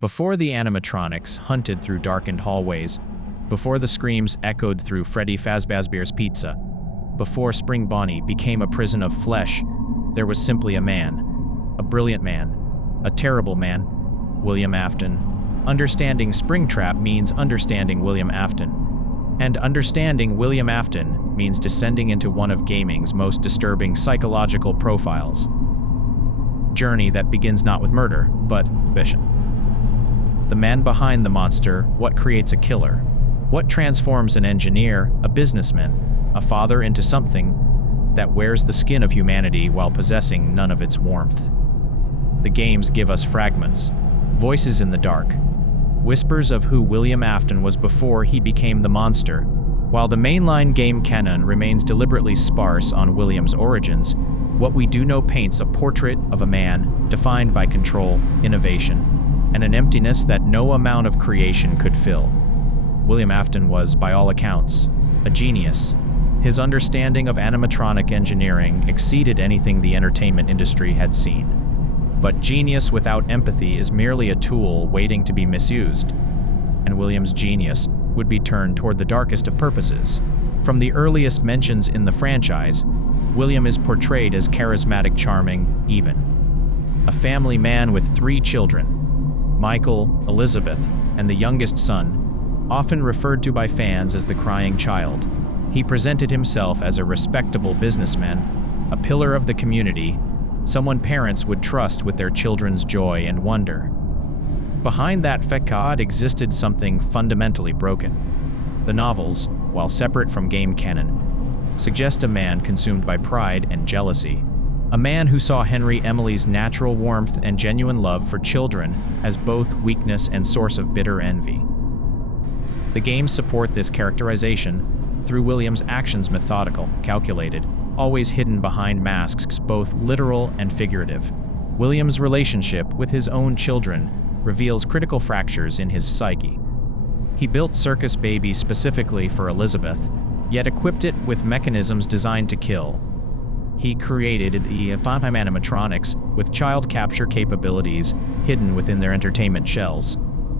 Before the animatronics hunted through darkened hallways, before the screams echoed through Freddy Fazbear's pizza, before Spring Bonnie became a prison of flesh, there was simply a man. A brilliant man. A terrible man. William Afton. Understanding Springtrap means understanding William Afton. And understanding William Afton means descending into one of gaming's most disturbing psychological profiles. Journey that begins not with murder, but ambition. The man behind the monster, what creates a killer? What transforms an engineer, a businessman, a father into something that wears the skin of humanity while possessing none of its warmth? The games give us fragments, voices in the dark, whispers of who William Afton was before he became the monster. While the mainline game canon remains deliberately sparse on William's origins, what we do know paints a portrait of a man defined by control, innovation, and an emptiness that no amount of creation could fill. William Afton was, by all accounts, a genius. His understanding of animatronic engineering exceeded anything the entertainment industry had seen. But genius without empathy is merely a tool waiting to be misused, and William's genius would be turned toward the darkest of purposes. From the earliest mentions in the franchise, William is portrayed as charismatic, charming, even. A family man with 3 children, Michael, Elizabeth, and the youngest son, often referred to by fans as the crying child. He presented himself as a respectable businessman, a pillar of the community, someone parents would trust with their children's joy and wonder. Behind that facade existed something fundamentally broken. The novels, while separate from game canon, suggest a man consumed by pride and jealousy. A man who saw Henry Emily's natural warmth and genuine love for children as both weakness and source of bitter envy. The games support this characterization through William's actions, methodical, calculated, always hidden behind masks both literal and figurative. William's relationship with his own children reveals critical fractures in his psyche. He built Circus Baby specifically for Elizabeth, yet equipped it with mechanisms designed to kill. He created the FNAF animatronics with child capture capabilities hidden within their entertainment shells.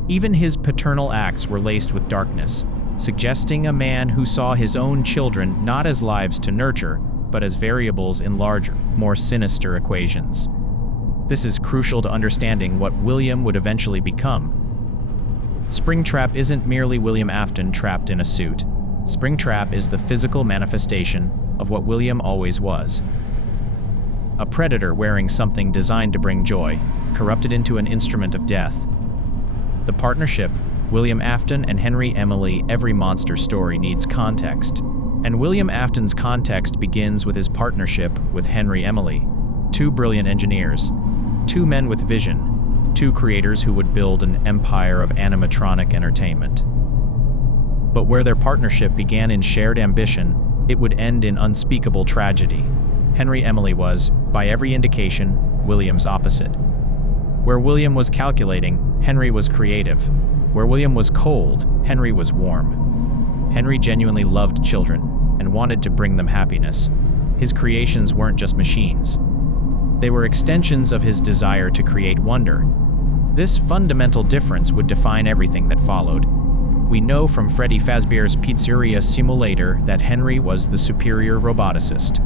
Even his paternal acts were laced with darkness, suggesting a man who saw his own children not as lives to nurture, but as variables in larger, more sinister equations. This is crucial to understanding what William would eventually become. Springtrap isn't merely William Afton trapped in a suit. Springtrap is the physical manifestation of what William always was. A predator wearing something designed to bring joy, corrupted into an instrument of death. The partnership, William Afton and Henry Emily. Every monster story needs context, and William Afton's context begins with his partnership with Henry Emily, 2 brilliant engineers, 2 men with vision, 2 creators who would build an empire of animatronic entertainment. But where their partnership began in shared ambition, it would end in unspeakable tragedy. Henry Emily was, by every indication, William's opposite. Where William was calculating, Henry was creative. Where William was cold, Henry was warm. Henry genuinely loved children and wanted to bring them happiness. His creations weren't just machines. They were extensions of his desire to create wonder. This fundamental difference would define everything that followed. We know from Freddy Fazbear's Pizzeria Simulator that Henry was the superior roboticist.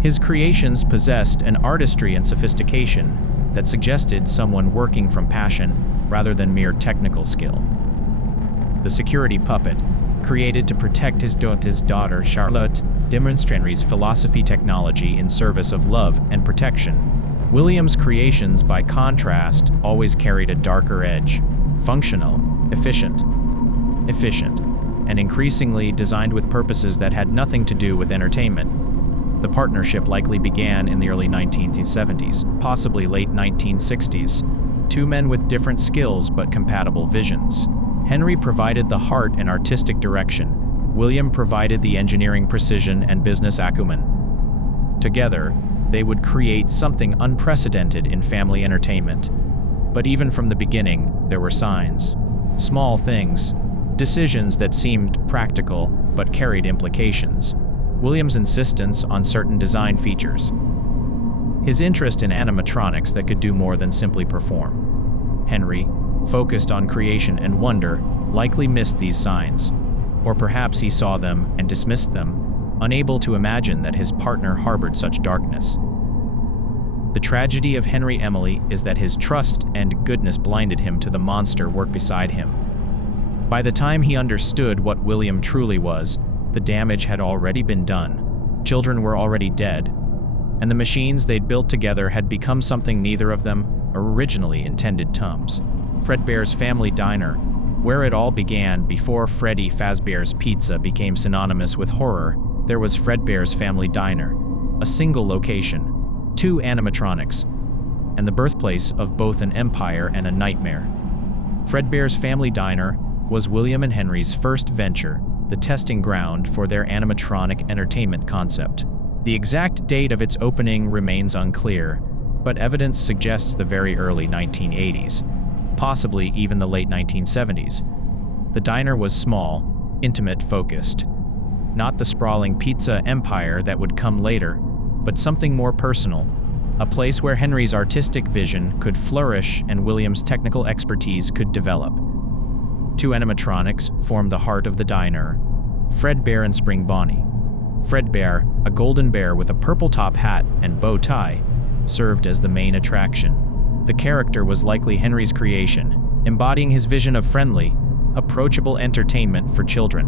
His creations possessed an artistry and sophistication that suggested someone working from passion rather than mere technical skill. The security puppet, created to protect his daughter Charlotte, demonstrates philosophy technology in service of love and protection. William's creations, by contrast, always carried a darker edge, functional, efficient, and increasingly designed with purposes that had nothing to do with entertainment. The partnership likely began in the early 1970s, possibly late 1960s. 2 men with different skills but compatible visions. Henry provided the heart and artistic direction. William provided the engineering precision and business acumen. Together, they would create something unprecedented in family entertainment. But even from the beginning, there were signs. Small things. Decisions that seemed practical but carried implications. William's insistence on certain design features. His interest in animatronics that could do more than simply perform. Henry, focused on creation and wonder, likely missed these signs. Or perhaps he saw them and dismissed them, unable to imagine that his partner harbored such darkness. The tragedy of Henry Emily is that his trust and goodness blinded him to the monster work beside him. By the time he understood what William truly was, the damage had already been done. Children were already dead, and the machines they'd built together had become something neither of them originally intended Tums. Fredbear's Family Diner, where it all began before Freddy Fazbear's Pizza became synonymous with horror, there was Fredbear's Family Diner, a single location, 2 animatronics, and the birthplace of both an empire and a nightmare. Fredbear's Family Diner was William and Henry's first venture, the testing ground for their animatronic entertainment concept. The exact date of its opening remains unclear, but evidence suggests the very early 1980s, possibly even the late 1970s. The diner was small, intimate, focused. Not the sprawling pizza empire that would come later, but something more personal, a place where Henry's artistic vision could flourish and William's technical expertise could develop. 2 animatronics formed the heart of the diner, Fredbear and Spring Bonnie. Fredbear, a golden bear with a purple top hat and bow tie, served as the main attraction. The character was likely Henry's creation, embodying his vision of friendly, approachable entertainment for children.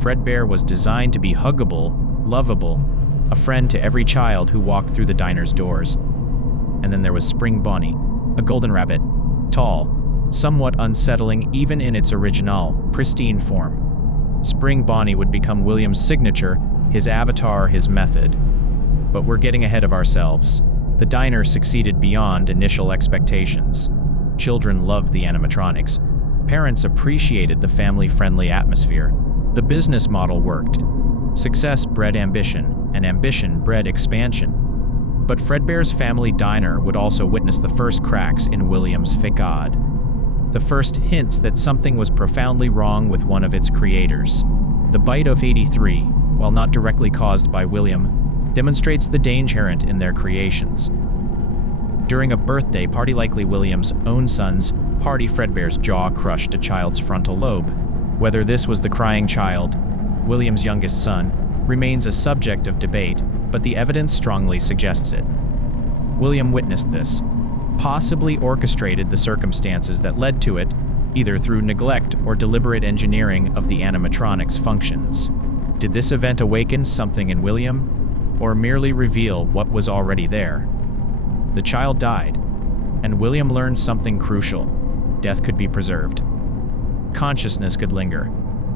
Fredbear was designed to be huggable, lovable, a friend to every child who walked through the diner's doors. And then there was Spring Bonnie, a golden rabbit, tall, somewhat unsettling even in its original, pristine form. Spring Bonnie would become William's signature, his avatar, his method. But we're getting ahead of ourselves. The diner succeeded beyond initial expectations. Children loved the animatronics. Parents appreciated the family-friendly atmosphere. The business model worked. Success bred ambition, and ambition bred expansion. But Fredbear's Family Diner would also witness the first cracks in William's facade. The first hints that something was profoundly wrong with one of its creators. The bite of 83, while not directly caused by William, demonstrates the danger inherent in their creations. During a birthday party, likely William's own son's party, Fredbear's jaw crushed a child's frontal lobe. Whether this was the crying child, William's youngest son, remains a subject of debate, but the evidence strongly suggests it. William witnessed this, possibly orchestrated the circumstances that led to it, either through neglect or deliberate engineering of the animatronics' functions. Did this event awaken something in William, or merely reveal what was already there? The child died, and William learned something crucial. Death could be preserved. Consciousness could linger.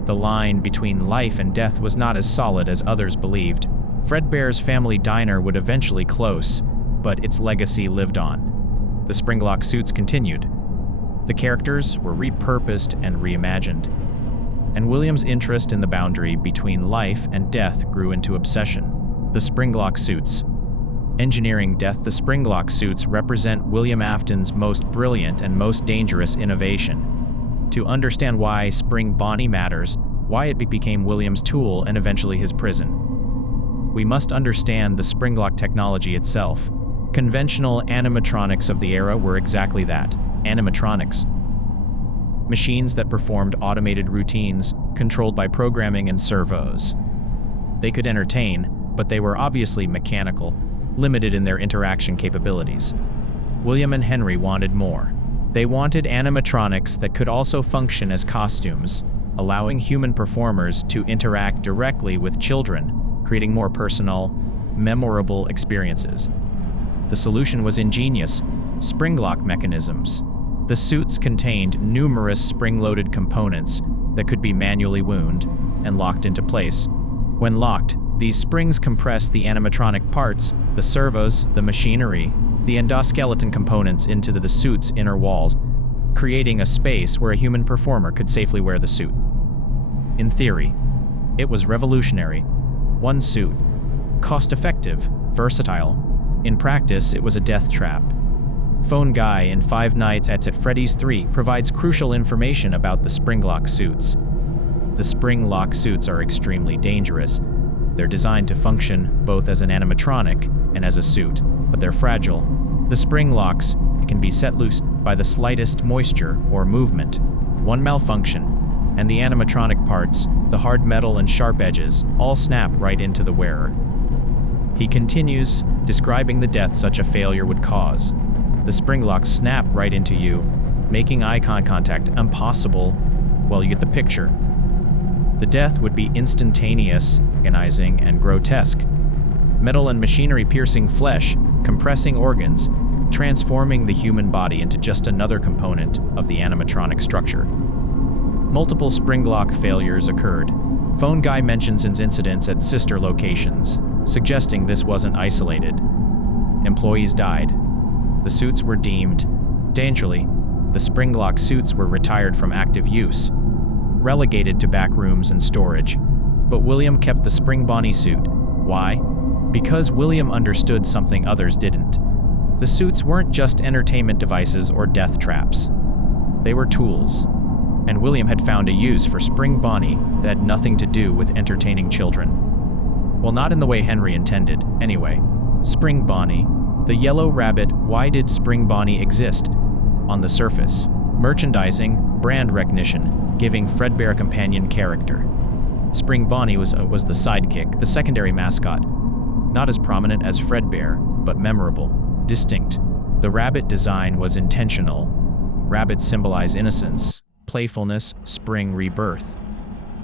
The line between life and death was not as solid as others believed. Fredbear's Family Diner would eventually close, but its legacy lived on. The Springlock suits continued. The characters were repurposed and reimagined. And William's interest in the boundary between life and death grew into obsession. The Springlock suits. Engineering death, the Springlock suits represent William Afton's most brilliant and most dangerous innovation. To understand why Spring Bonnie matters, why it became William's tool and eventually his prison, we must understand the Springlock technology itself. Conventional animatronics of the era were exactly that, animatronics. Machines that performed automated routines, controlled by programming and servos. They could entertain, but they were obviously mechanical, limited in their interaction capabilities. William and Henry wanted more. They wanted animatronics that could also function as costumes, allowing human performers to interact directly with children, creating more personal, memorable experiences. The solution was ingenious: springlock mechanisms. The suits contained numerous spring-loaded components that could be manually wound and locked into place. When locked, these springs compressed the animatronic parts, the servos, the machinery, the endoskeleton components into the suit's inner walls, creating a space where a human performer could safely wear the suit. In theory, it was revolutionary. One suit. Cost-effective, versatile. In practice, it was a death trap. Phone Guy in Five Nights at Freddy's 3 provides crucial information about the Springlock suits. The Springlock suits are extremely dangerous. They're designed to function both as an animatronic and as a suit, but they're fragile. The spring locks can be set loose, by the slightest moisture or movement. One malfunction, and the animatronic parts, the hard metal and sharp edges, all snap right into the wearer. He continues, describing the death such a failure would cause. The spring locks snap right into you, making eye contact impossible. Well, you get the picture. The death would be instantaneous, agonizing, and grotesque. Metal and machinery piercing flesh, compressing organs, transforming the human body into just another component of the animatronic structure. Multiple Springlock failures occurred. Phone Guy mentions incidents at sister locations, suggesting this wasn't isolated. Employees died. The suits were deemed dangerously. The Springlock suits were retired from active use, relegated to back rooms and storage. But William kept the Spring Bonnie suit. Why? Because William understood something others didn't. The suits weren't just entertainment devices or death traps. They were tools. And William had found a use for Spring Bonnie that had nothing to do with entertaining children. Well, not in the way Henry intended, anyway. Spring Bonnie, the yellow rabbit. Why did Spring Bonnie exist? On the surface, merchandising, brand recognition, giving Fredbear a companion character. Spring Bonnie was the sidekick, the secondary mascot. Not as prominent as Fredbear, but memorable, distinct. The rabbit design was intentional. Rabbits symbolize innocence, playfulness, spring rebirth.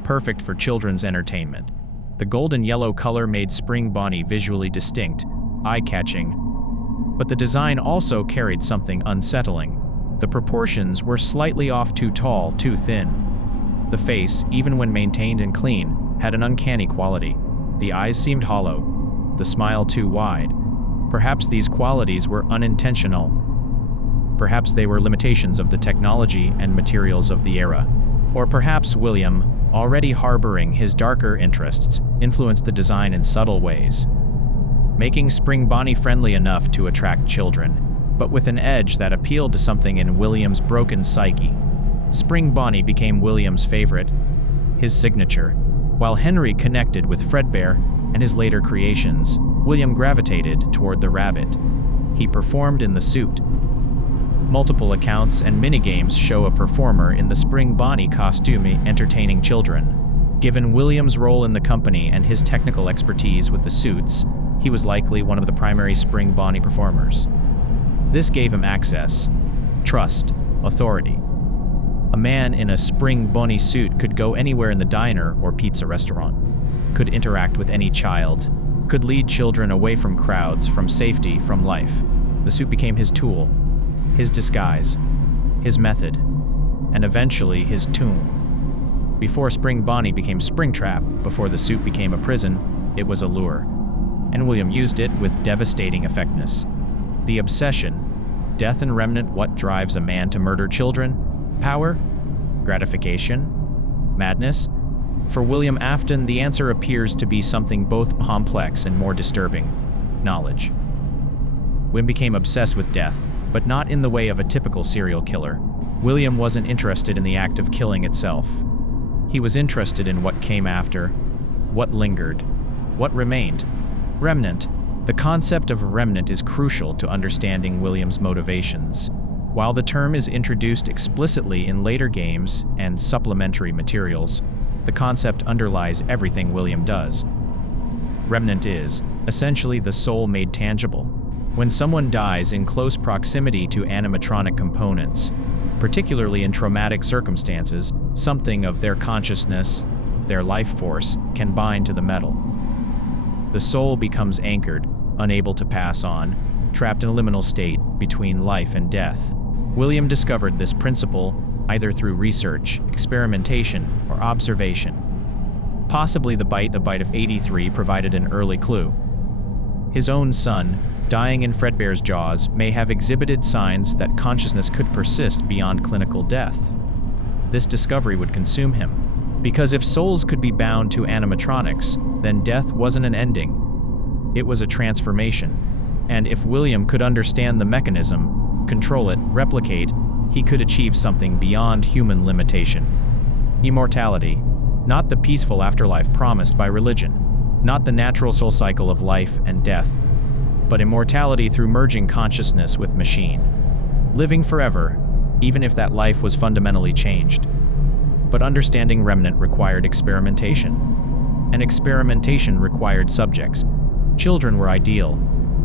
Perfect for children's entertainment. The golden yellow color made Spring Bonnie visually distinct, eye-catching. But the design also carried something unsettling. The proportions were slightly off, too tall, too thin. The face, even when maintained and clean, had an uncanny quality. The eyes seemed hollow, the smile too wide. Perhaps these qualities were unintentional. Perhaps they were limitations of the technology and materials of the era. Or perhaps William, already harboring his darker interests, influenced the design in subtle ways, making Spring Bonnie friendly enough to attract children, but with an edge that appealed to something in William's broken psyche. Spring Bonnie became William's favorite, his signature. While Henry connected with Fredbear and his later creations, William gravitated toward the rabbit. He performed in the suit. Multiple accounts and minigames show a performer in the Spring Bonnie costume entertaining children. Given William's role in the company and his technical expertise with the suits, he was likely one of the primary Spring Bonnie performers. This gave him access, trust, authority. A man in a Spring Bonnie suit could go anywhere in the diner or pizza restaurant, could interact with any child, could lead children away from crowds, from safety, from life. The suit became his tool, his disguise, his method, and eventually his tomb. Before Spring Bonnie became Springtrap, before the suit became a prison, it was a lure. And William used it with devastating effectiveness. The obsession, death and remnant. What drives a man to murder children? Power? Gratification? Madness? For William Afton, the answer appears to be something both complex and more disturbing: knowledge. William became obsessed with death, but not in the way of a typical serial killer. William wasn't interested in the act of killing itself. He was interested in what came after, what lingered, what remained. Remnant. The concept of remnant is crucial to understanding William's motivations. While the term is introduced explicitly in later games and supplementary materials, the concept underlies everything William does. Remnant is, essentially, the soul made tangible. When someone dies in close proximity to animatronic components, particularly in traumatic circumstances, something of their consciousness, their life force, can bind to the metal. The soul becomes anchored, unable to pass on, trapped in a liminal state between life and death. William discovered this principle either through research, experimentation, or observation. Possibly the bite of 83 provided an early clue. His own son, dying in Fredbear's jaws, may have exhibited signs that consciousness could persist beyond clinical death. This discovery would consume him. Because if souls could be bound to animatronics, then death wasn't an ending. It was a transformation. And if William could understand the mechanism, control it, replicate, he could achieve something beyond human limitation. Immortality, not the peaceful afterlife promised by religion, not the natural soul cycle of life and death, but immortality through merging consciousness with machine. living forever, even if that life was fundamentally changed. But understanding Remnant required experimentation. And experimentation required subjects. Children were ideal.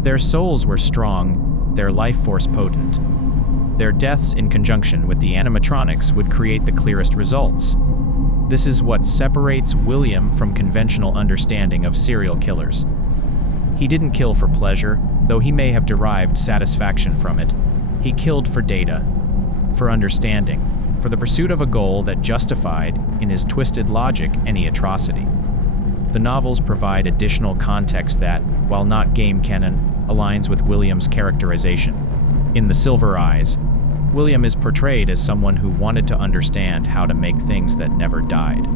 Their souls were strong, their life force potent. Their deaths in conjunction with the animatronics would create the clearest results. This is what separates William from conventional understanding of serial killers. He didn't kill for pleasure, though he may have derived satisfaction from it. He killed for data, for understanding, for the pursuit of a goal that justified, in his twisted logic, any atrocity. The novels provide additional context that, while not game canon, aligns with William's characterization. In The Silver Eyes, William is portrayed as someone who wanted to understand how to make things that never died.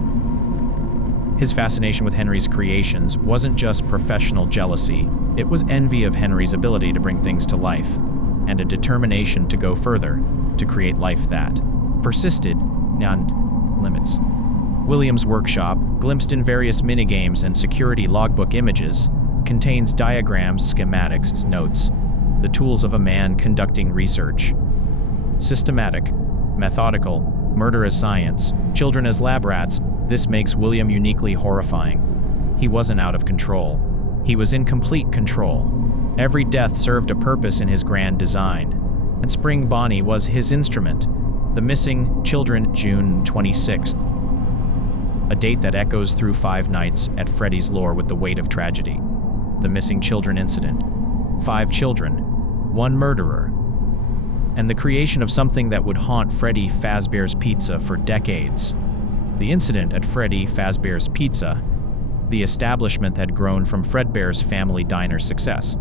His fascination with Henry's creations wasn't just professional jealousy, it was envy of Henry's ability to bring things to life, and a determination to go further, to create life that persisted beyond limits. William's workshop, glimpsed in various minigames and security logbook images, contains diagrams, schematics, notes, the tools of a man conducting research. Systematic, methodical, murder as science, children as lab rats, this makes William uniquely horrifying. He wasn't out of control. He was in complete control. Every death served a purpose in his grand design, and Spring Bonnie was his instrument. The Missing Children, June 26th. A date that echoes through 5 nights at Freddy's lore with the weight of tragedy. The Missing Children incident. 5 children, 1 murderer, and the creation of something that would haunt Freddy Fazbear's Pizza for decades. The incident at Freddy Fazbear's Pizza, the establishment had grown from Fredbear's family diner's success.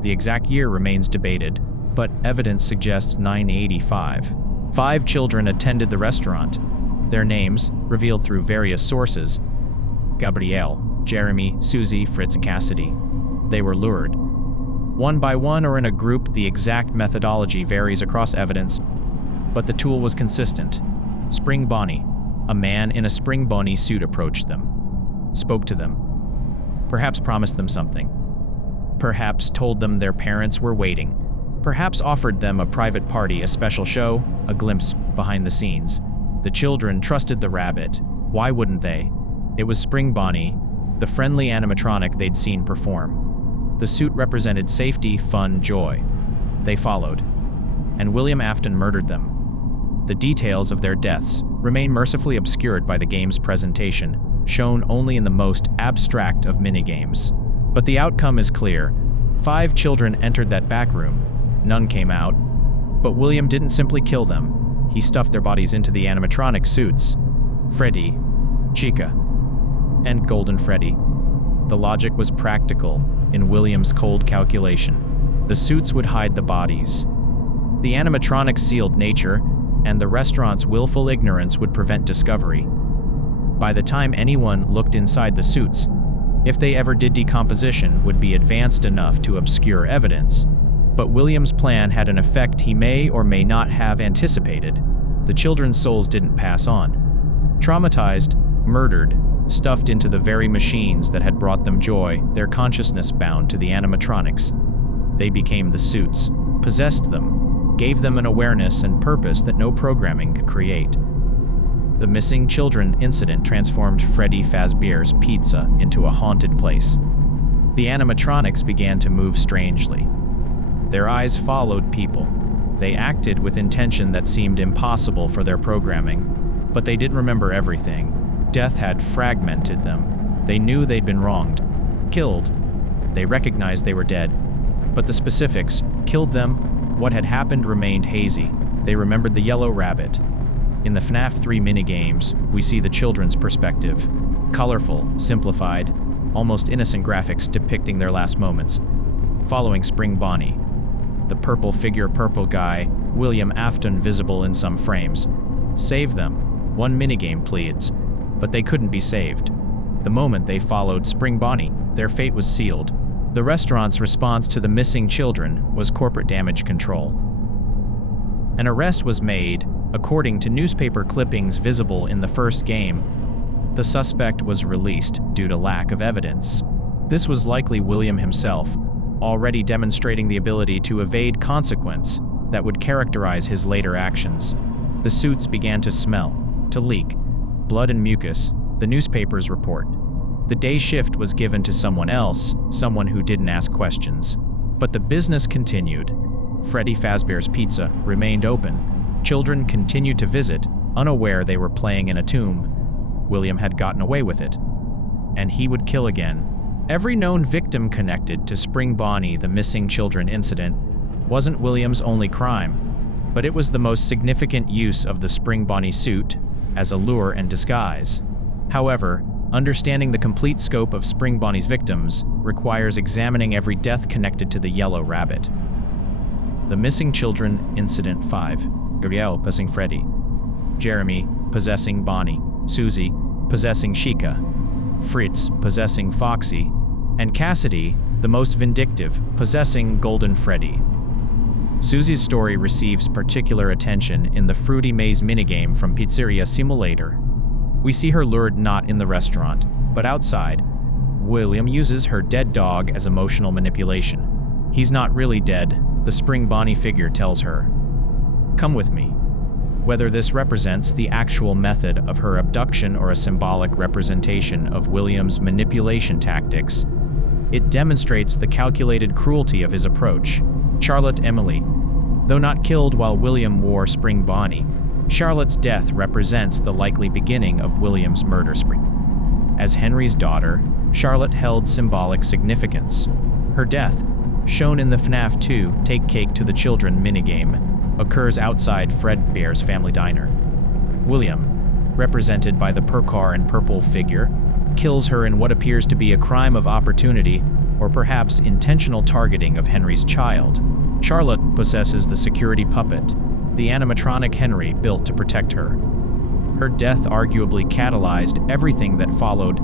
The exact year remains debated, but evidence suggests 985. 5 children attended the restaurant. Their names, revealed through various sources: Gabrielle, Jeremy, Susie, Fritz, and Cassidy. They were lured. One by one or in a group, the exact methodology varies across evidence, but the tool was consistent. Spring Bonnie, a man in a Spring Bonnie suit, approached them, spoke to them, perhaps promised them something, perhaps told them their parents were waiting, perhaps offered them a private party, a special show, a glimpse behind the scenes. The children trusted the rabbit. Why wouldn't they? It was Spring Bonnie, the friendly animatronic they'd seen perform. The suit represented safety, fun, joy. They followed, and William Afton murdered them. The details of their deaths remain mercifully obscured by the game's presentation, shown only in the most abstract of minigames. But the outcome is clear. 5 children entered that back room. None came out. But William didn't simply kill them. He stuffed their bodies into the animatronic suits. Freddy, Chica, and Golden Freddy. The logic was practical in William's cold calculation. The suits would hide the bodies. The animatronics sealed nature, and the restaurant's willful ignorance would prevent discovery. By the time anyone looked inside the suits, if they ever did, decomposition would be advanced enough to obscure evidence. But William's plan had an effect he may or may not have anticipated. The children's souls didn't pass on. Traumatized, murdered, stuffed into the very machines that had brought them joy, their consciousness bound to the animatronics. They became the suits, possessed them, gave them an awareness and purpose that no programming could create. The Missing Children incident transformed Freddy Fazbear's Pizza into a haunted place. The animatronics began to move strangely. Their eyes followed people. They acted with intention that seemed impossible for their programming, but they didn't remember everything. Death had fragmented them. They knew they'd been wronged, killed. They recognized they were dead, but the specifics killed them. What had happened remained hazy. They remembered the yellow rabbit. In the FNAF 3 minigames, we see the children's perspective. Colorful, simplified, almost innocent graphics depicting their last moments. Following Spring Bonnie, the purple figure, purple guy, William Afton visible in some frames. Save them, one minigame pleads, but they couldn't be saved. The moment they followed Spring Bonnie, their fate was sealed. The restaurant's response to the missing children was corporate damage control. An arrest was made. According to newspaper clippings visible in the first game, the suspect was released due to lack of evidence. This was likely William himself, already demonstrating the ability to evade consequence. that would characterize his later actions. The suits began to smell, to leak, blood and mucus, the newspapers report. The day shift was given to someone else, someone who didn't ask questions. But the business continued. Freddy Fazbear's Pizza remained open. Children continued to visit, unaware they were playing in a tomb. William had gotten away with it. And he would kill again. Every known victim connected to Spring Bonnie, the missing children incident, wasn't William's only crime, but it was the most significant use of the Spring Bonnie suit as a lure and disguise. However, understanding the complete scope of Spring Bonnie's victims requires examining every death connected to the Yellow Rabbit. The Missing Children Incident 5. Gabrielle possessing Freddy. Jeremy possessing Bonnie. Susie possessing Chica. Fritz possessing Foxy. And Cassidy, the most vindictive, possessing Golden Freddy. Susie's story receives particular attention in the Fruity Maze minigame from Pizzeria Simulator. We see her lured not in the restaurant, but outside. William uses her dead dog as emotional manipulation. He's not really dead, the Spring Bonnie figure tells her. Come with me. Whether this represents the actual method of her abduction or a symbolic representation of William's manipulation tactics, it demonstrates the calculated cruelty of his approach. Charlotte Emily. Though not killed while William wore Spring Bonnie, Charlotte's death represents the likely beginning of William's murder spree. As Henry's daughter, Charlotte held symbolic significance. Her death, shown in the FNAF 2 Take Cake to the Children minigame, occurs outside Fredbear's family diner. William, represented by the Percar and Purple figure, kills her in what appears to be a crime of opportunity or perhaps intentional targeting of Henry's child. Charlotte possesses the security puppet, the animatronic Henry built to protect her. Her death arguably catalyzed everything that followed,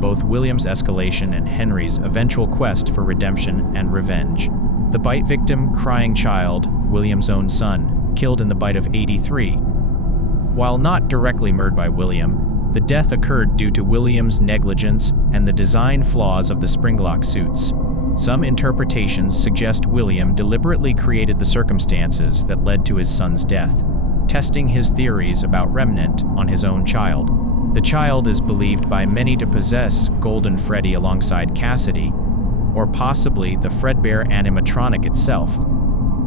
both William's escalation and Henry's eventual quest for redemption and revenge. The bite victim, crying child, William's own son, killed in the bite of 83. While not directly murdered by William, the death occurred due to William's negligence and the design flaws of the Springlock suits. Some interpretations suggest William deliberately created the circumstances that led to his son's death, testing his theories about Remnant on his own child. The child is believed by many to possess Golden Freddy alongside Cassidy, or possibly the Fredbear animatronic itself,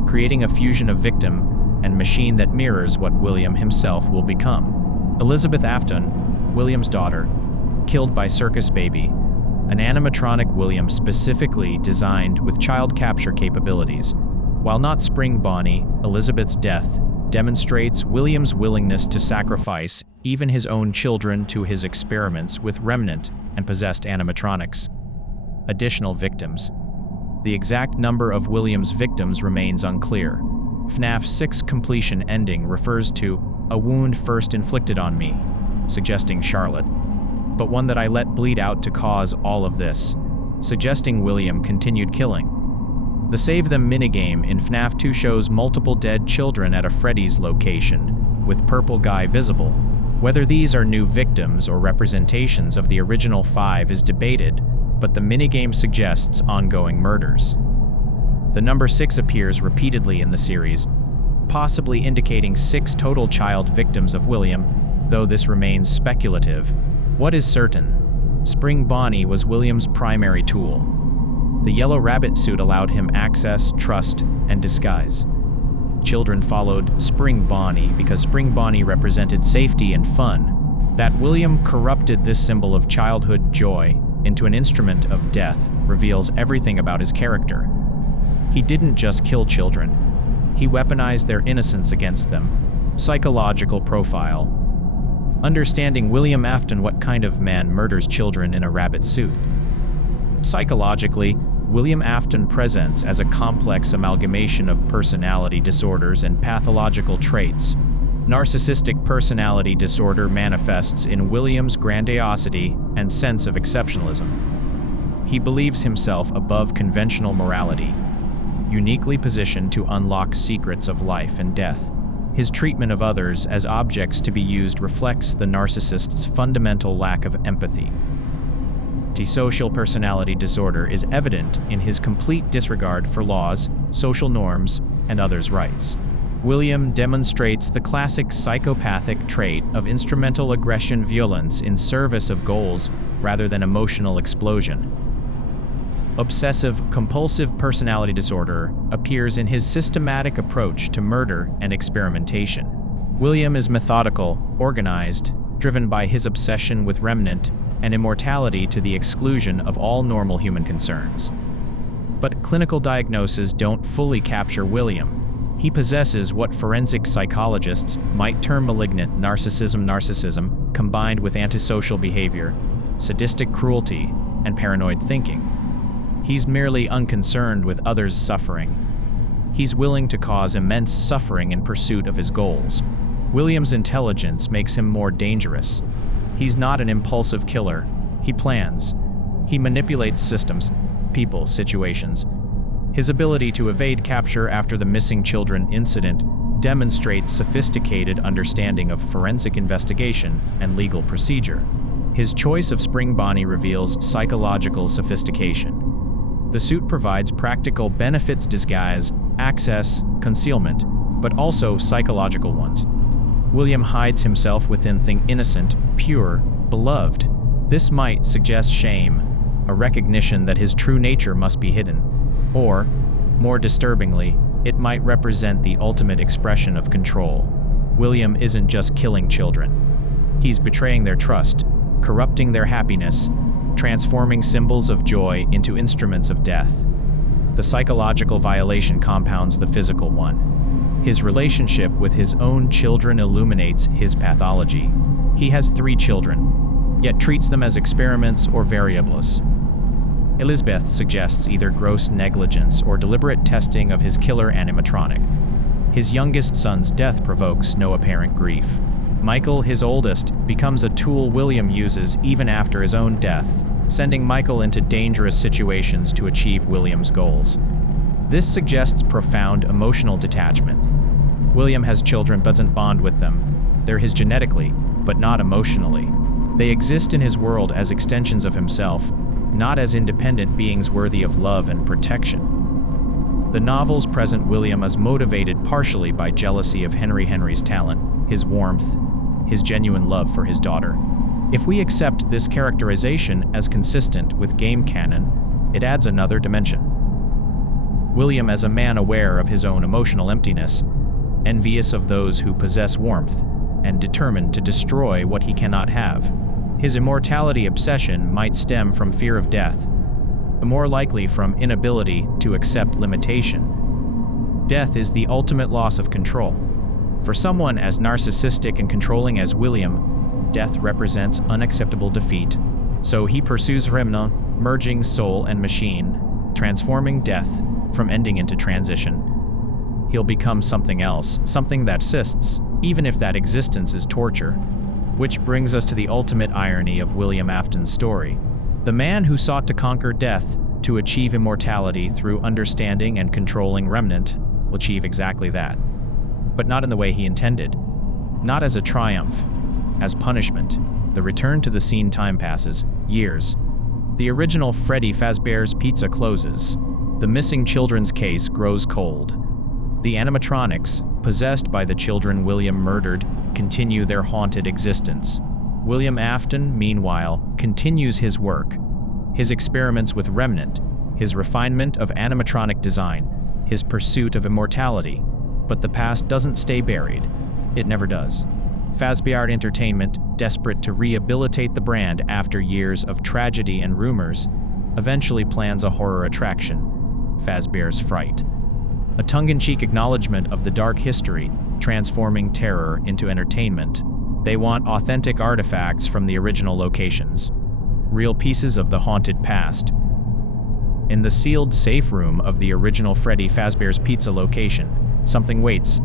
creating a fusion of victim and machine that mirrors what William himself will become. Elizabeth Afton, William's daughter, killed by Circus Baby, an animatronic William specifically designed with child capture capabilities. While not Spring Bonnie, Elizabeth's death demonstrates William's willingness to sacrifice even his own children to his experiments with Remnant and possessed animatronics. Additional victims. The exact number of William's victims remains unclear. FNAF 6 completion ending refers to a wound first inflicted on me, suggesting Charlotte, but one that I let bleed out to cause all of this, suggesting William continued killing. The Save Them minigame in FNAF 2 shows multiple dead children at a Freddy's location, with Purple Guy visible. Whether these are new victims or representations of the original 5 is debated, but the minigame suggests ongoing murders. The number 6 appears repeatedly in the series, possibly indicating 6 total child victims of William, though this remains speculative. What is certain? Spring Bonnie was William's primary tool. The Yellow Rabbit suit allowed him access, trust, and disguise. Children followed Spring Bonnie because Spring Bonnie represented safety and fun. That William corrupted this symbol of childhood joy into an instrument of death reveals everything about his character. He didn't just kill children. He weaponized their innocence against them. Psychological profile. Understanding William Afton, what kind of man murders children in a rabbit suit? Psychologically, William Afton presents as a complex amalgamation of personality disorders and pathological traits. Narcissistic personality disorder manifests in William's grandiosity and sense of exceptionalism. He believes himself above conventional morality, uniquely positioned to unlock secrets of life and death. His treatment of others as objects to be used reflects the narcissist's fundamental lack of empathy. Antisocial personality disorder is evident in his complete disregard for laws, social norms, and others' rights. William demonstrates the classic psychopathic trait of instrumental aggression violence in service of goals rather than emotional explosion. Obsessive-compulsive personality disorder appears in his systematic approach to murder and experimentation. William is methodical, organized, driven by his obsession with remnant and immortality to the exclusion of all normal human concerns. But clinical diagnoses don't fully capture William. He possesses what forensic psychologists might term malignant narcissism combined with antisocial behavior, sadistic cruelty, and paranoid thinking. He's merely unconcerned with others' suffering. He's willing to cause immense suffering in pursuit of his goals. William's intelligence makes him more dangerous. He's not an impulsive killer. He plans. He manipulates systems, people, situations. His ability to evade capture after the missing children incident demonstrates sophisticated understanding of forensic investigation and legal procedure. His choice of Spring Bonnie reveals psychological sophistication. The suit provides practical benefits, disguise, access, concealment, but also psychological ones. William hides himself within things innocent, pure, beloved. This might suggest shame, a recognition that his true nature must be hidden. Or, more disturbingly, it might represent the ultimate expression of control. William isn't just killing children. He's betraying their trust, corrupting their happiness, transforming symbols of joy into instruments of death. The psychological violation compounds the physical one. His relationship with his own children illuminates his pathology. He has 3 children, yet treats them as experiments or variables. Elizabeth suggests either gross negligence or deliberate testing of his killer animatronic. His youngest son's death provokes no apparent grief. Michael, his oldest, becomes a tool William uses even after his own death, sending Michael into dangerous situations to achieve William's goals. This suggests profound emotional detachment. William has children but doesn't bond with them. They're his genetically, but not emotionally. They exist in his world as extensions of himself, not as independent beings worthy of love and protection. The novels present William as motivated partially by jealousy of Henry's talent, his warmth, his genuine love for his daughter. If we accept this characterization as consistent with game canon, it adds another dimension. William as a man aware of his own emotional emptiness, envious of those who possess warmth, and determined to destroy what he cannot have. His immortality obsession might stem from fear of death, but more likely from inability to accept limitation. Death is the ultimate loss of control. For someone as narcissistic and controlling as William, death represents unacceptable defeat. So he pursues remnant, merging soul and machine, transforming death from ending into transition. He'll become something else, something that persists, even if that existence is torture. Which brings us to the ultimate irony of William Afton's story. The man who sought to conquer death to achieve immortality through understanding and controlling remnant will achieve exactly that. But not in the way he intended. Not as a triumph. As punishment. The return to the scene time passes. Years. The original Freddy Fazbear's pizza closes. The missing children's case grows cold. The animatronics, possessed by the children William murdered, continue their haunted existence. William Afton, meanwhile, continues his work. His experiments with remnant, his refinement of animatronic design, his pursuit of immortality. But the past doesn't stay buried. It never does. Fazbear Entertainment, desperate to rehabilitate the brand after years of tragedy and rumors, eventually plans a horror attraction, Fazbear's Fright. A tongue-in-cheek acknowledgement of the dark history, transforming terror into entertainment. They want authentic artifacts from the original locations, real pieces of the haunted past. In the sealed safe room of the original Freddy Fazbear's Pizza location, something waits.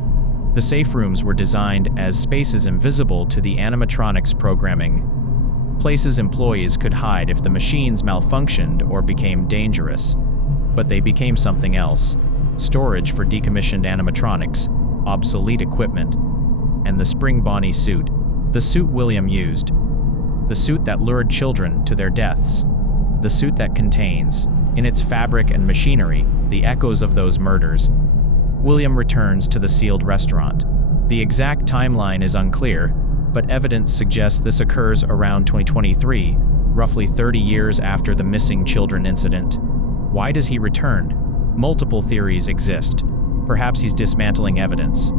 The safe rooms were designed as spaces invisible to the animatronics programming, places employees could hide if the machines malfunctioned or became dangerous. But they became something else. Storage for decommissioned animatronics, obsolete equipment, and the Spring Bonnie suit. The suit William used. The suit that lured children to their deaths. The suit that contains, in its fabric and machinery, the echoes of those murders. William returns to the sealed restaurant. The exact timeline is unclear, but evidence suggests this occurs around 2023, roughly 30 years after the missing children incident. Why does he return? Multiple theories exist. Perhaps he's dismantling evidence.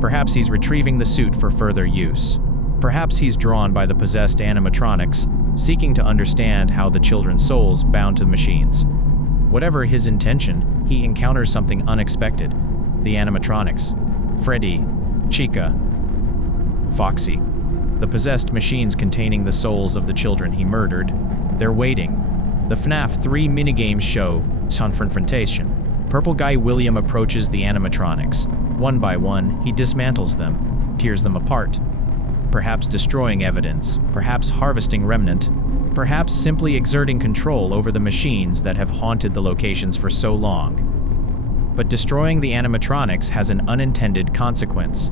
Perhaps he's retrieving the suit for further use. Perhaps he's drawn by the possessed animatronics, seeking to understand how the children's souls bound to the machines. Whatever his intention, he encounters something unexpected. The animatronics. Freddy, Chica, Foxy. The possessed machines containing the souls of the children he murdered. They're waiting. The FNAF 3 minigames show confrontation. Purple Guy William approaches the animatronics. One by one, he dismantles them, tears them apart. Perhaps destroying evidence, perhaps harvesting remnant, perhaps simply exerting control over the machines that have haunted the locations for so long. But destroying the animatronics has an unintended consequence.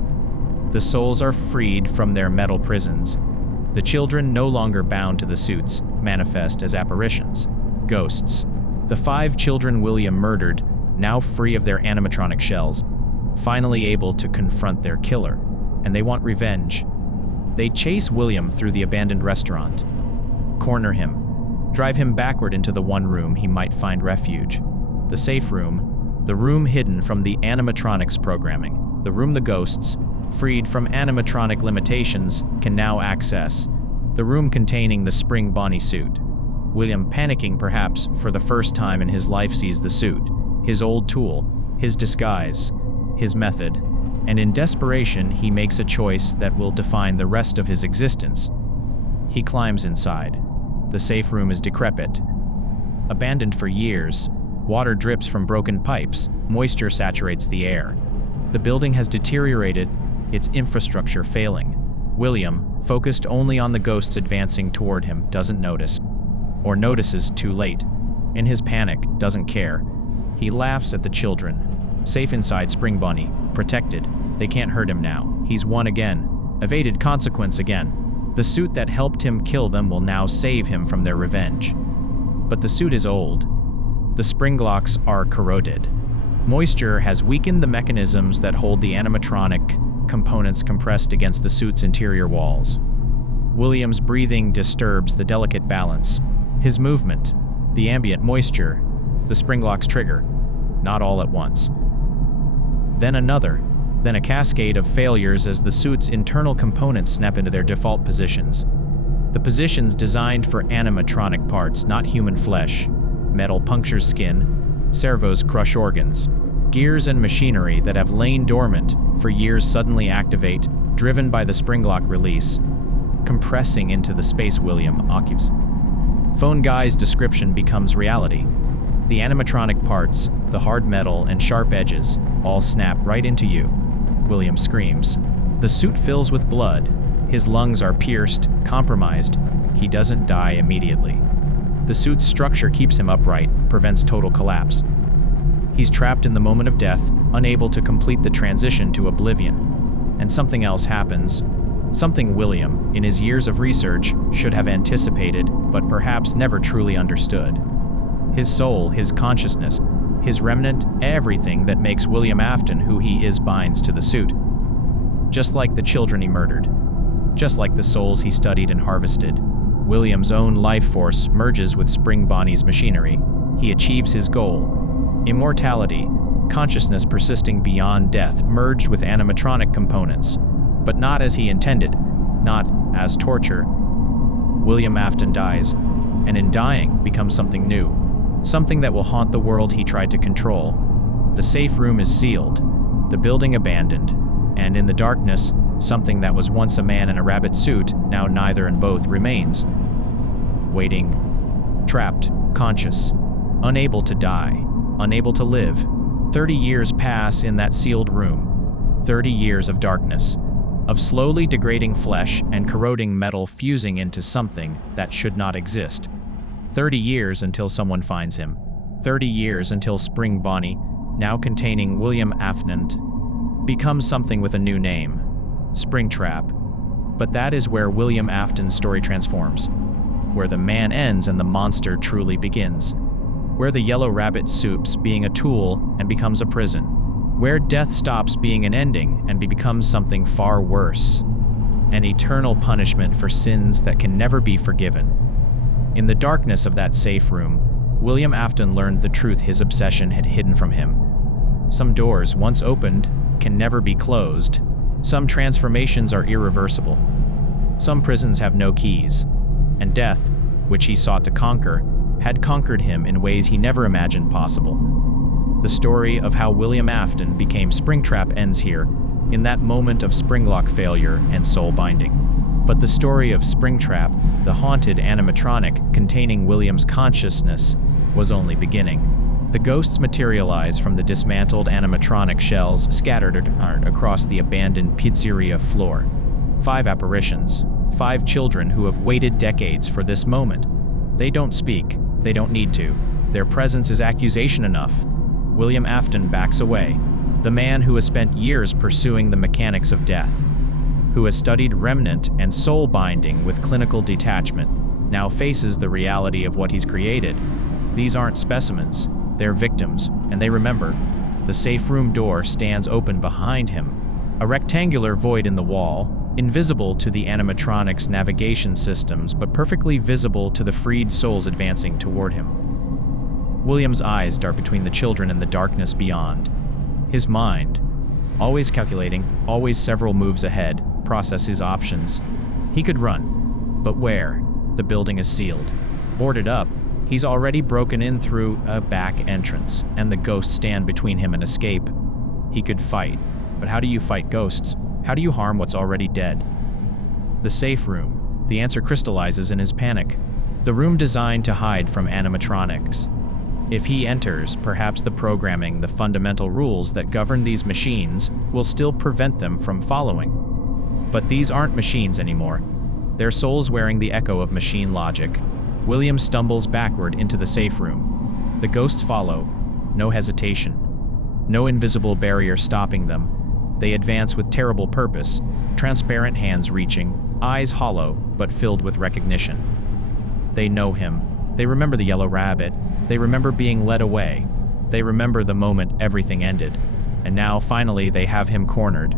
The souls are freed from their metal prisons. The children, no longer bound to the suits, manifest as apparitions, ghosts. The 5 children William murdered, now free of their animatronic shells, finally able to confront their killer, and they want revenge. They chase William through the abandoned restaurant, corner him, drive him backward into the one room he might find refuge. The safe room, the room hidden from the animatronics programming, the room the ghosts, freed from animatronic limitations, can now access. The room containing the Spring Bonnie suit. William, panicking perhaps for the first time in his life, sees the suit, his old tool, his disguise, his method, and in desperation he makes a choice that will define the rest of his existence. He climbs inside. The safe room is decrepit. Abandoned for years, water drips from broken pipes, moisture saturates the air. The building has deteriorated, its infrastructure failing. William, focused only on the ghosts advancing toward him, doesn't notice. Or notices too late. In his panic, doesn't care. He laughs at the children. Safe inside Spring Bonnie, protected. They can't hurt him now. He's won again. Evaded consequence again. The suit that helped him kill them will now save him from their revenge. But the suit is old. The spring locks are corroded. Moisture has weakened the mechanisms that hold the animatronic components compressed against the suit's interior walls. William's breathing disturbs the delicate balance. His movement, the ambient moisture, the springlock's trigger, not all at once. Then another, then a cascade of failures as the suit's internal components snap into their default positions. The positions designed for animatronic parts, not human flesh. Metal punctures skin, servos crush organs. Gears and machinery that have lain dormant for years suddenly activate, driven by the springlock release, compressing into the space William occupies. Phone Guy's description becomes reality. The animatronic parts, the hard metal and sharp edges, all snap right into you. William screams. The suit fills with blood. His lungs are pierced, compromised. He doesn't die immediately. The suit's structure keeps him upright, prevents total collapse. He's trapped in the moment of death, unable to complete the transition to oblivion. And something else happens. Something William, in his years of research, should have anticipated, but perhaps never truly understood. His soul, his consciousness, his remnant, everything that makes William Afton who he is binds to the suit. Just like the children he murdered. Just like the souls he studied and harvested. William's own life force merges with Spring Bonnie's machinery. He achieves his goal. Immortality, consciousness persisting beyond death, merged with animatronic components. But not as he intended, not as torture. William Afton dies, and in dying becomes something new. Something that will haunt the world he tried to control. The safe room is sealed, the building abandoned, and in the darkness, something that was once a man in a rabbit suit, now neither and both remains. Waiting, trapped, conscious, unable to die, unable to live. 30 years pass in that sealed room. 30 years of darkness, of slowly degrading flesh and corroding metal fusing into something that should not exist. 30 years until someone finds him. 30 years until Spring Bonnie, now containing William Afton, becomes something with a new name, Springtrap. But that is where William Afton's story transforms. where the man ends and the monster truly begins. Where the yellow rabbit soups being a tool and becomes a prison. Where death stops being an ending and becomes something far worse. An eternal punishment for sins that can never be forgiven. In the darkness of that safe room, William Afton learned the truth his obsession had hidden from him. Some doors, once opened, can never be closed. Some transformations are irreversible. Some prisons have no keys. And death, which he sought to conquer, had conquered him in ways he never imagined possible. The story of how William Afton became Springtrap ends here, in that moment of Springlock failure and soul binding. But the story of Springtrap, the haunted animatronic containing William's consciousness, was only beginning. The ghosts materialize from the dismantled animatronic shells scattered across the abandoned pizzeria floor. 5 apparitions, 5 children who have waited decades for this moment. They don't speak, they don't need to. Their presence is accusation enough. William Afton backs away, the man who has spent years pursuing the mechanics of death, who has studied remnant and soul binding with clinical detachment, now faces the reality of what he's created. These aren't specimens, they're victims, and they remember. The safe room door stands open behind him, a rectangular void in the wall, invisible to the animatronic's navigation systems, but perfectly visible to the freed souls advancing toward him. William's eyes dart between the children and the darkness beyond. His mind, always calculating, always several moves ahead, processes his options. He could run, but where? The building is sealed. Boarded up, he's already broken in through a back entrance, and the ghosts stand between him and escape. He could fight, but how do you fight ghosts? How do you harm what's already dead? The safe room. The answer crystallizes in his panic. The room designed to hide from animatronics. If he enters, perhaps the programming, the fundamental rules that govern these machines will still prevent them from following. But these aren't machines anymore. They're souls wearing the echo of machine logic. William stumbles backward into the safe room. The ghosts follow. No hesitation. No invisible barrier stopping them. They advance with terrible purpose, transparent hands reaching, eyes hollow but filled with recognition. They know him. They remember the yellow rabbit. They remember being led away. They remember the moment everything ended. And now, finally, they have him cornered.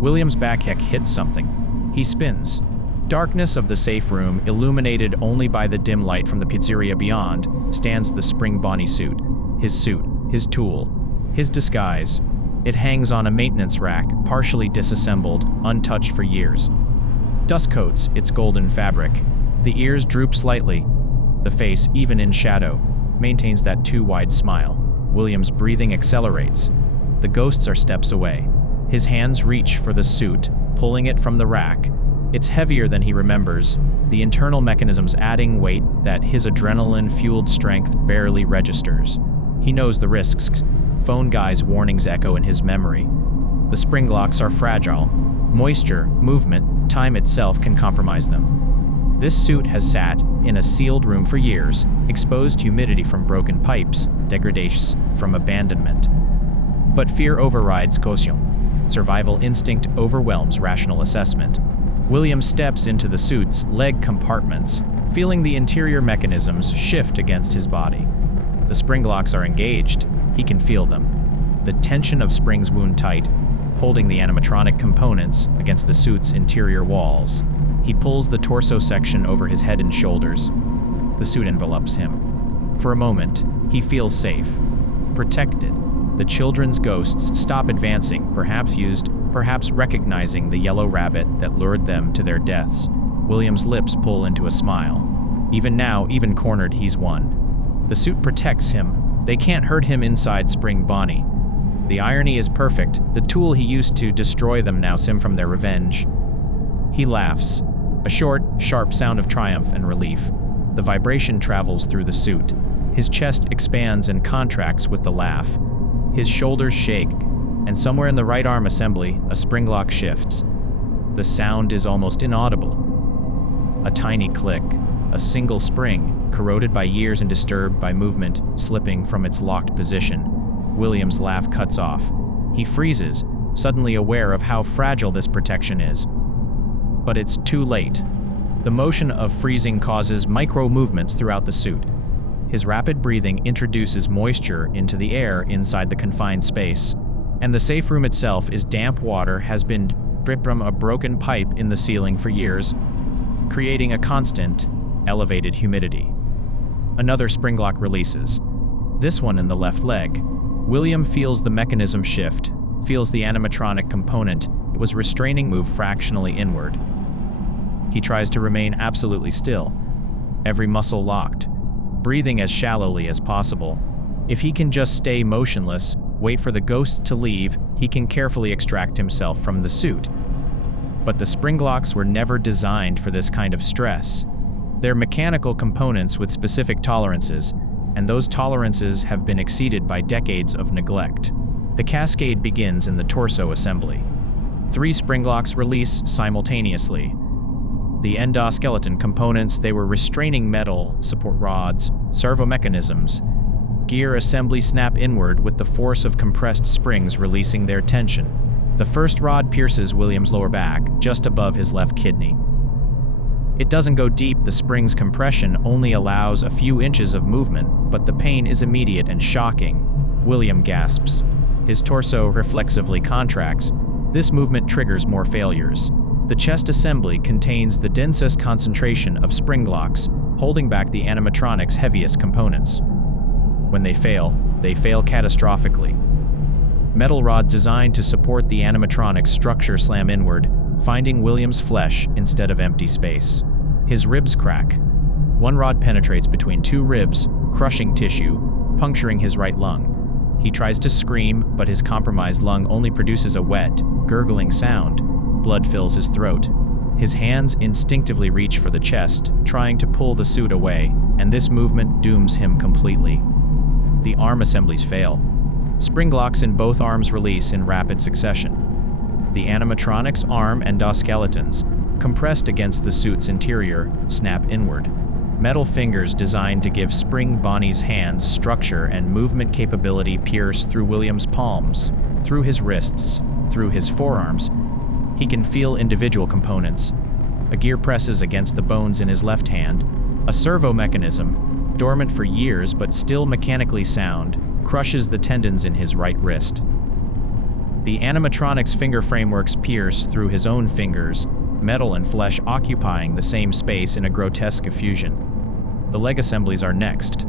William's backheck hits something. He spins. Darkness of the safe room, illuminated only by the dim light from the pizzeria beyond, stands the Spring Bonnie suit, his tool, his disguise. It hangs on a maintenance rack, partially disassembled, untouched for years. Dust coats its golden fabric. The ears droop slightly. The face, even in shadow, maintains that too-wide smile. William's breathing accelerates. The ghosts are steps away. His hands reach for the suit, pulling it from the rack. It's heavier than he remembers, the internal mechanisms adding weight that his adrenaline-fueled strength barely registers. He knows the risks. Phone guy's warnings echo in his memory. The spring locks are fragile. Moisture, movement, time itself can compromise them. This suit has sat in a sealed room for years, exposed humidity from broken pipes, degradations from abandonment. But fear overrides caution. Survival instinct overwhelms rational assessment. William steps into the suit's leg compartments, feeling the interior mechanisms shift against his body. The spring locks are engaged. He can feel them. The tension of springs wound tight, holding the animatronic components against the suit's interior walls. He pulls the torso section over his head and shoulders. The suit envelops him. For a moment, he feels safe, protected. The children's ghosts stop advancing, perhaps recognizing the yellow rabbit that lured them to their deaths. William's lips pull into a smile. Even now, even cornered, he's won. The suit protects him. They can't hurt him inside Spring Bonnie. The irony is perfect. The tool he used to destroy them now sim from their revenge. He laughs. A short, sharp sound of triumph and relief. The vibration travels through the suit. His chest expands and contracts with the laugh. His shoulders shake, and somewhere in the right arm assembly, a spring lock shifts. The sound is almost inaudible. A tiny click, a single spring, corroded by years and disturbed by movement, slipping from its locked position. William's laugh cuts off. He freezes, suddenly aware of how fragile this protection is. But it's too late. The motion of freezing causes micro-movements throughout the suit. His rapid breathing introduces moisture into the air inside the confined space, and the safe room itself is damp. Water has been dripped from a broken pipe in the ceiling for years, creating a constant, elevated humidity. Another Springlock releases. This one in the left leg. William feels the mechanism shift, feels the animatronic component it was restraining move fractionally inward. He tries to remain absolutely still, every muscle locked, breathing as shallowly as possible. If he can just stay motionless, wait for the ghosts to leave, he can carefully extract himself from the suit. But the Springlocks were never designed for this kind of stress. They're mechanical components with specific tolerances, and those tolerances have been exceeded by decades of neglect. The cascade begins in the torso assembly. 3 Springlocks release simultaneously. The endoskeleton components, they were restraining metal, support rods, servo mechanisms. Gear assembly snap inward with the force of compressed springs releasing their tension. The first rod pierces William's lower back, just above his left kidney. It doesn't go deep, the spring's compression only allows a few inches of movement, but the pain is immediate and shocking. William gasps. His torso reflexively contracts. This movement triggers more failures. The chest assembly contains the densest concentration of Springlocks, holding back the animatronic's heaviest components. When they fail catastrophically. Metal rods designed to support the animatronic's structure slam inward, finding William's flesh instead of empty space. His ribs crack. One rod penetrates between 2 ribs, crushing tissue, puncturing his right lung. He tries to scream, but his compromised lung only produces a wet, gurgling sound. Blood fills his throat. His hands instinctively reach for the chest, trying to pull the suit away, and this movement dooms him completely. The arm assemblies fail. Springlocks in both arms release in rapid succession. The animatronic's arm endoskeletons, compressed against the suit's interior, snap inward. Metal fingers designed to give Spring Bonnie's hands structure and movement capability pierce through William's palms, through his wrists, through his forearms. He can feel individual components. A gear presses against the bones in his left hand. A servo mechanism, dormant for years but still mechanically sound, crushes the tendons in his right wrist. The animatronic's finger frameworks pierce through his own fingers, metal and flesh occupying the same space in a grotesque fusion. The leg assemblies are next.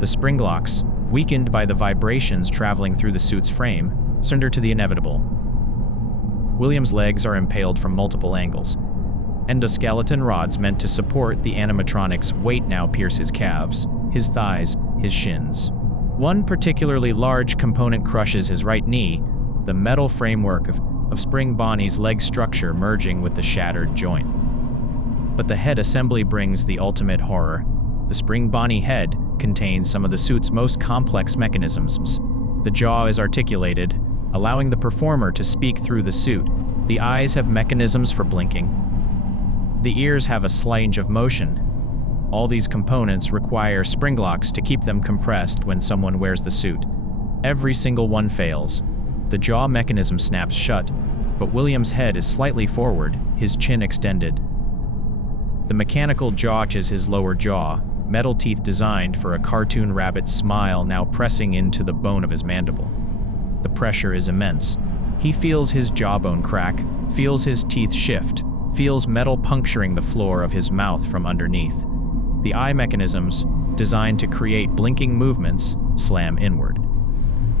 The Springlocks, weakened by the vibrations traveling through the suit's frame, surrender to the inevitable. William's legs are impaled from multiple angles. Endoskeleton rods meant to support the animatronic's weight now pierce his calves, his thighs, his shins. One particularly large component crushes his right knee, the metal framework of Spring Bonnie's leg structure merging with the shattered joint. But the head assembly brings the ultimate horror. The Spring Bonnie head contains some of the suit's most complex mechanisms. The jaw is articulated, allowing the performer to speak through the suit. The eyes have mechanisms for blinking. The ears have a slange of motion. All these components require Springlocks to keep them compressed when someone wears the suit. Every single one fails. The jaw mechanism snaps shut, but William's head is slightly forward, his chin extended. The mechanical jaw is his lower jaw, metal teeth designed for a cartoon rabbit's smile now pressing into the bone of his mandible. The pressure is immense. He feels his jawbone crack, feels his teeth shift, feels metal puncturing the floor of his mouth from underneath. The eye mechanisms, designed to create blinking movements, slam inward.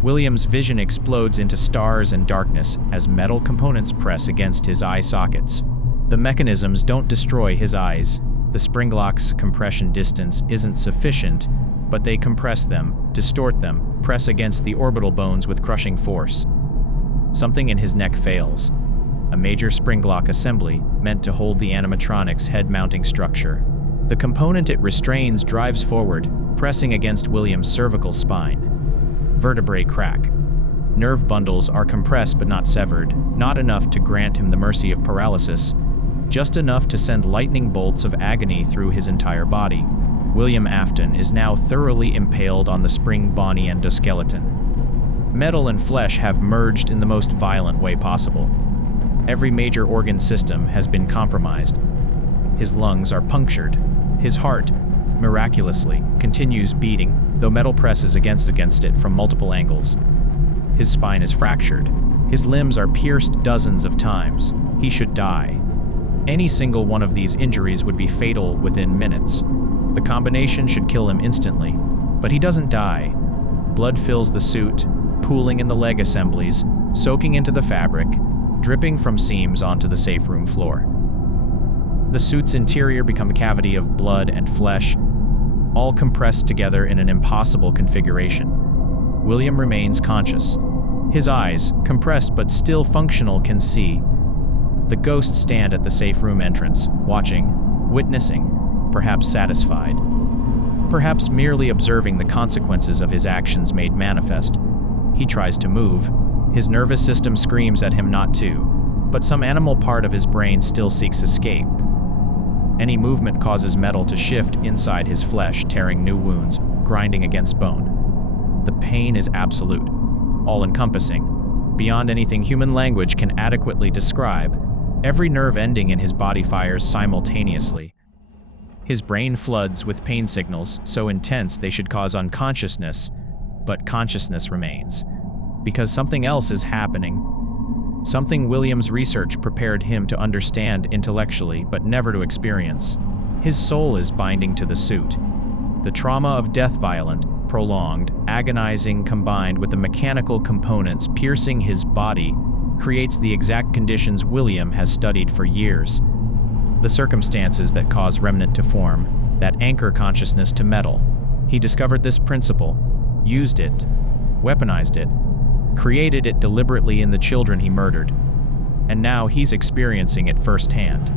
William's vision explodes into stars and darkness as metal components press against his eye sockets. The mechanisms don't destroy his eyes. The Springlock's compression distance isn't sufficient, but they compress them, distort them, press against the orbital bones with crushing force. Something in his neck fails. A major Springlock assembly meant to hold the animatronic's head-mounting structure. The component it restrains drives forward, pressing against William's cervical spine. Vertebrae crack. Nerve bundles are compressed but not severed, not enough to grant him the mercy of paralysis, just enough to send lightning bolts of agony through his entire body. William Afton is now thoroughly impaled on the Spring Bonnie endoskeleton. Metal and flesh have merged in the most violent way possible. Every major organ system has been compromised. His lungs are punctured. His heart, miraculously, continues beating, though metal presses against it from multiple angles. His spine is fractured. His limbs are pierced dozens of times. He should die. Any single one of these injuries would be fatal within minutes. The combination should kill him instantly, but he doesn't die. Blood fills the suit, pooling in the leg assemblies, soaking into the fabric, dripping from seams onto the safe room floor. The suit's interior becomes a cavity of blood and flesh, all compressed together in an impossible configuration. William remains conscious. His eyes, compressed but still functional, can see. The ghosts stand at the safe room entrance, watching, witnessing, perhaps satisfied. Perhaps merely observing the consequences of his actions made manifest. He tries to move. His nervous system screams at him not to, but some animal part of his brain still seeks escape. Any movement causes metal to shift inside his flesh, tearing new wounds, grinding against bone. The pain is absolute, all-encompassing, beyond anything human language can adequately describe. Every nerve ending in his body fires simultaneously. His brain floods with pain signals so intense they should cause unconsciousness, but consciousness remains. Because something else is happening. Something William's research prepared him to understand intellectually, but never to experience. His soul is binding to the suit. The trauma of death, violent, prolonged, agonizing, combined with the mechanical components piercing his body, creates the exact conditions William has studied for years. The circumstances that cause remnant to form, that anchor consciousness to metal. He discovered this principle, used it, weaponized it, created it deliberately in the children he murdered. And now he's experiencing it firsthand.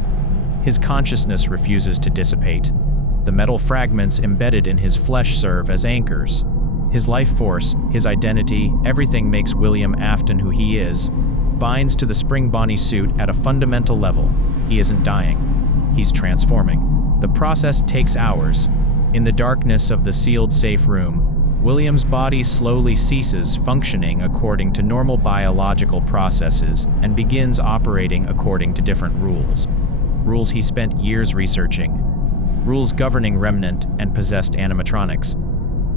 His consciousness refuses to dissipate. The metal fragments embedded in his flesh serve as anchors. His life force, his identity, everything makes William Afton who he is, binds to the Spring suit at a fundamental level. He isn't dying. He's transforming. The process takes hours. In the darkness of the sealed safe room, William's body slowly ceases functioning according to normal biological processes and begins operating according to different rules. Rules he spent years researching. Rules governing remnant and possessed animatronics.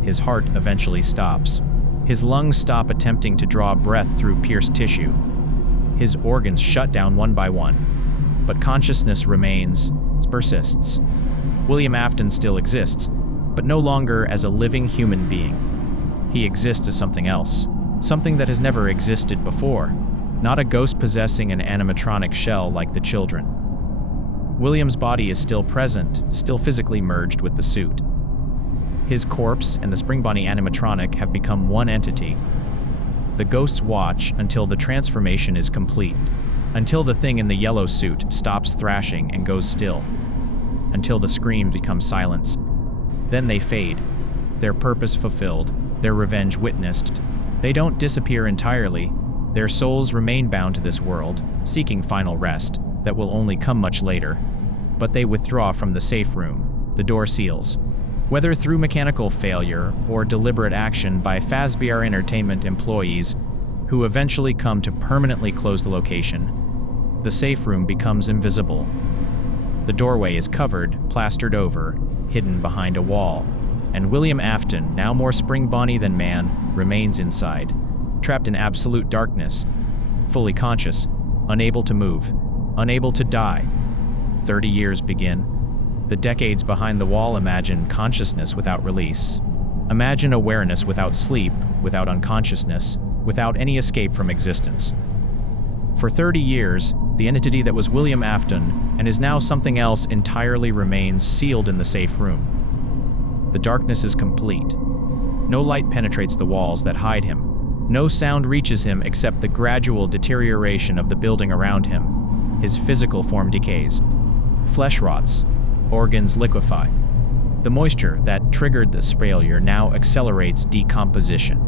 His heart eventually stops. His lungs stop attempting to draw breath through pierced tissue. His organs shut down one by one. But consciousness remains, persists. William Afton still exists, but no longer as a living human being. He exists as something else, something that has never existed before, not a ghost possessing an animatronic shell like the children. William's body is still present, still physically merged with the suit. His corpse and the Springbony animatronic have become one entity. The ghosts watch until the transformation is complete, until the thing in the yellow suit stops thrashing and goes still, until the screams become silence. Then they fade, their purpose fulfilled, their revenge witnessed. They don't disappear entirely. Their souls remain bound to this world, seeking final rest that will only come much later. But they withdraw from the safe room. The door seals. Whether through mechanical failure or deliberate action by Fazbear Entertainment employees who eventually come to permanently close the location, the safe room becomes invisible. The doorway is covered, plastered over, hidden behind a wall, and William Afton, now more Springbony than man, remains inside, trapped in absolute darkness, fully conscious, unable to move, unable to die. 30 years begin. The decades behind the wall imagine consciousness without release. Imagine awareness without sleep, without unconsciousness, without any escape from existence. For 30 years, the entity that was William Afton and is now something else entirely remains sealed in the safe room. The darkness is complete. No light penetrates the walls that hide him. No sound reaches him except the gradual deterioration of the building around him. His physical form decays. Flesh rots. Organs liquefy. The moisture that triggered this failure now accelerates decomposition.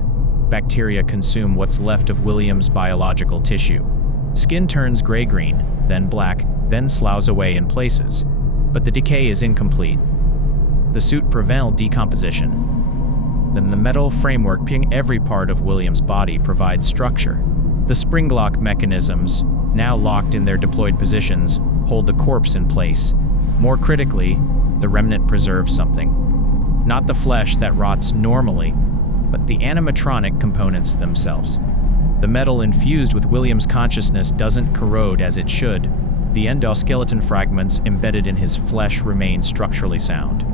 Bacteria consume what's left of William's biological tissue. Skin turns gray-green, then black, then sloughs away in places. But the decay is incomplete. The suit prevents decomposition. Then the metal framework being every part of William's body provides structure. The spring lock mechanisms, now locked in their deployed positions, hold the corpse in place. More critically, the remnant preserves something. Not the flesh that rots normally, but the animatronic components themselves. The metal infused with William's consciousness doesn't corrode as it should. The endoskeleton fragments embedded in his flesh remain structurally sound.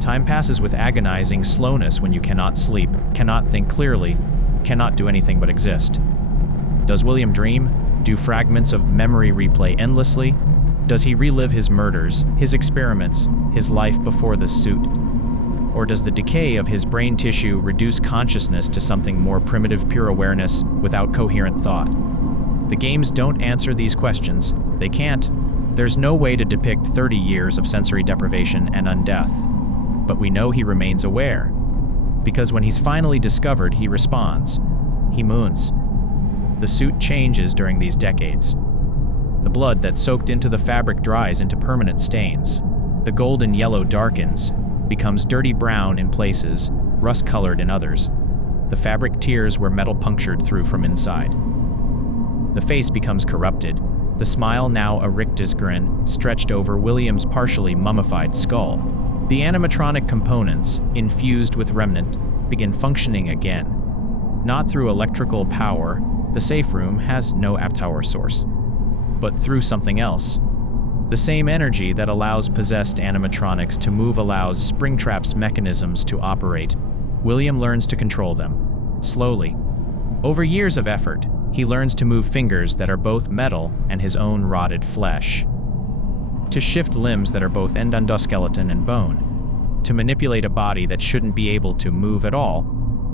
Time passes with agonizing slowness when you cannot sleep, cannot think clearly, cannot do anything but exist. Does William dream? Do fragments of memory replay endlessly? Does he relive his murders, his experiments, his life before the suit? Or does the decay of his brain tissue reduce consciousness to something more primitive, pure awareness without coherent thought? The games don't answer these questions. They can't. There's no way to depict 30 years of sensory deprivation and undeath. But we know he remains aware. Because when he's finally discovered, he responds. He moons. The suit changes during these decades. The blood that soaked into the fabric dries into permanent stains. The golden yellow darkens, becomes dirty brown in places, rust-colored in others. The fabric tears where metal punctured through from inside. The face becomes corrupted, the smile now a rictus grin stretched over William's partially mummified skull. The animatronic components, infused with remnant, begin functioning again. Not through electrical power, the safe room has no power source, but through something else. The same energy that allows possessed animatronics to move allows Springtrap's mechanisms to operate. William learns to control them, slowly. Over years of effort, he learns to move fingers that are both metal and his own rotted flesh. To shift limbs that are both endoskeleton and bone. To manipulate a body that shouldn't be able to move at all.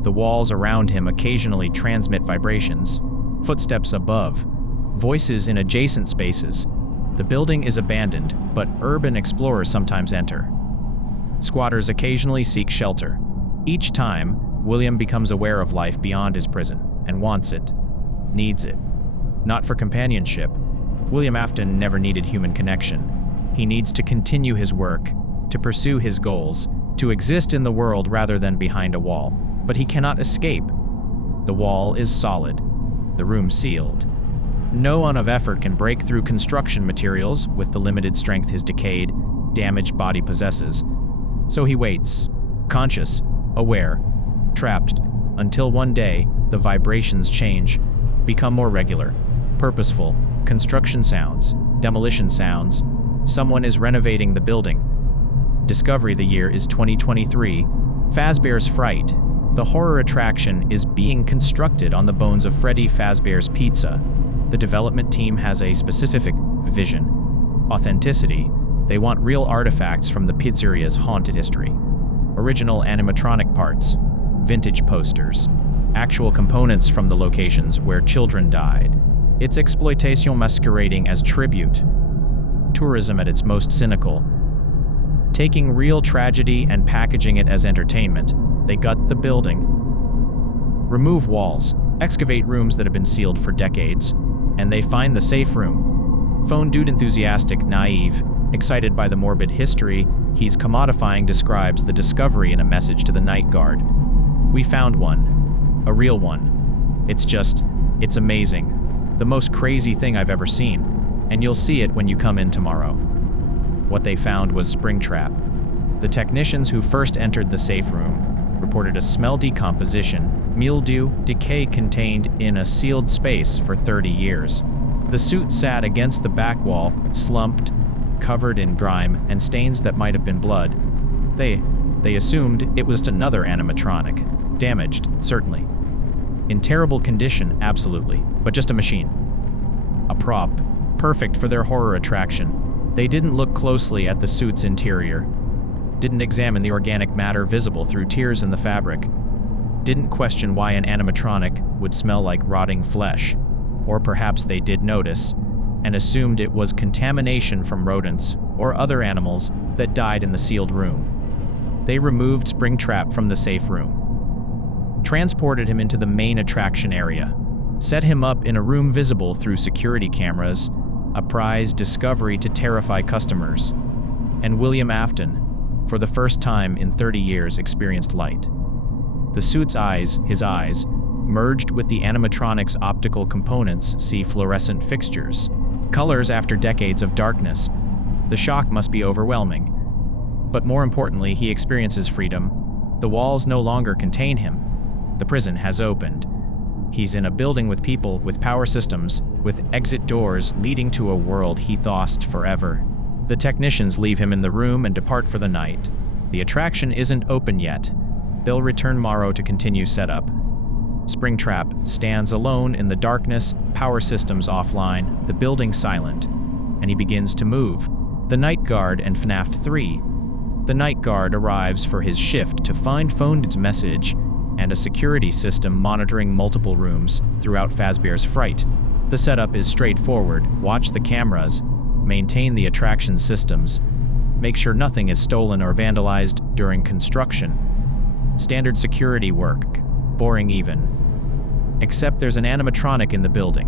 The walls around him occasionally transmit vibrations. Footsteps above. Voices in adjacent spaces. The building is abandoned, but urban explorers sometimes enter. Squatters occasionally seek shelter. Each time, William becomes aware of life beyond his prison, and wants it, needs it. Not for companionship. William Afton never needed human connection. He needs to continue his work, to pursue his goals, to exist in the world rather than behind a wall. But he cannot escape. The wall is solid, the room sealed. No amount of effort can break through construction materials with the limited strength his decayed, damaged body possesses. So he waits, conscious, aware, trapped, until one day the vibrations change, become more regular, purposeful, construction sounds, demolition sounds. Someone is renovating the building. Discovery the year is 2023. Fazbear's Fright, the horror attraction, is being constructed on the bones of Freddy Fazbear's Pizza. The development team has a specific vision. Authenticity. They want real artifacts from the pizzeria's haunted history. Original animatronic parts. Vintage posters. Actual components from the locations where children died. It's exploitation masquerading as tribute. Tourism at its most cynical. Taking real tragedy and packaging it as entertainment. They gut the building. Remove walls. Excavate rooms that have been sealed for decades. And they find the safe room. Phone dude enthusiastic, naive, excited by the morbid history he's commodifying, describes the discovery in a message to the night guard. We found one. A real one. It's amazing. The most crazy thing I've ever seen. And you'll see it when you come in tomorrow. What they found was Springtrap. The technicians who first entered the safe room reported a smell decomposition, mildew, decay contained in a sealed space for 30 years. The suit sat against the back wall, slumped, covered in grime and stains that might have been blood. They assumed it was another animatronic. Damaged, certainly. In terrible condition, absolutely, but just a machine. A prop, perfect for their horror attraction. They didn't look closely at the suit's interior. Didn't examine the organic matter visible through tears in the fabric. Didn't question why an animatronic would smell like rotting flesh. Or perhaps they did notice, and assumed it was contamination from rodents or other animals that died in the sealed room. They removed Springtrap from the safe room, transported him into the main attraction area, set him up in a room visible through security cameras, a prized discovery to terrify customers. And William Afton, for the first time in 30 years, experienced light. The suit's eyes, his eyes, merged with the animatronic's optical components, see fluorescent fixtures. Colors after decades of darkness. The shock must be overwhelming. But more importantly, he experiences freedom. The walls no longer contain him. The prison has opened. He's in a building with people, with power systems, with exit doors leading to a world he thought forever. The technicians leave him in the room and depart for the night. The attraction isn't open yet. They'll return tomorrow to continue setup. Springtrap stands alone in the darkness, power systems offline, the building silent, and he begins to move. The Night Guard and FNAF 3. The Night Guard arrives for his shift to find phoned message and a security system monitoring multiple rooms throughout Fazbear's Fright. The setup is straightforward. Watch the cameras, maintain the attraction systems, make sure nothing is stolen or vandalized during construction. Standard security work, boring even. Except there's an animatronic in the building,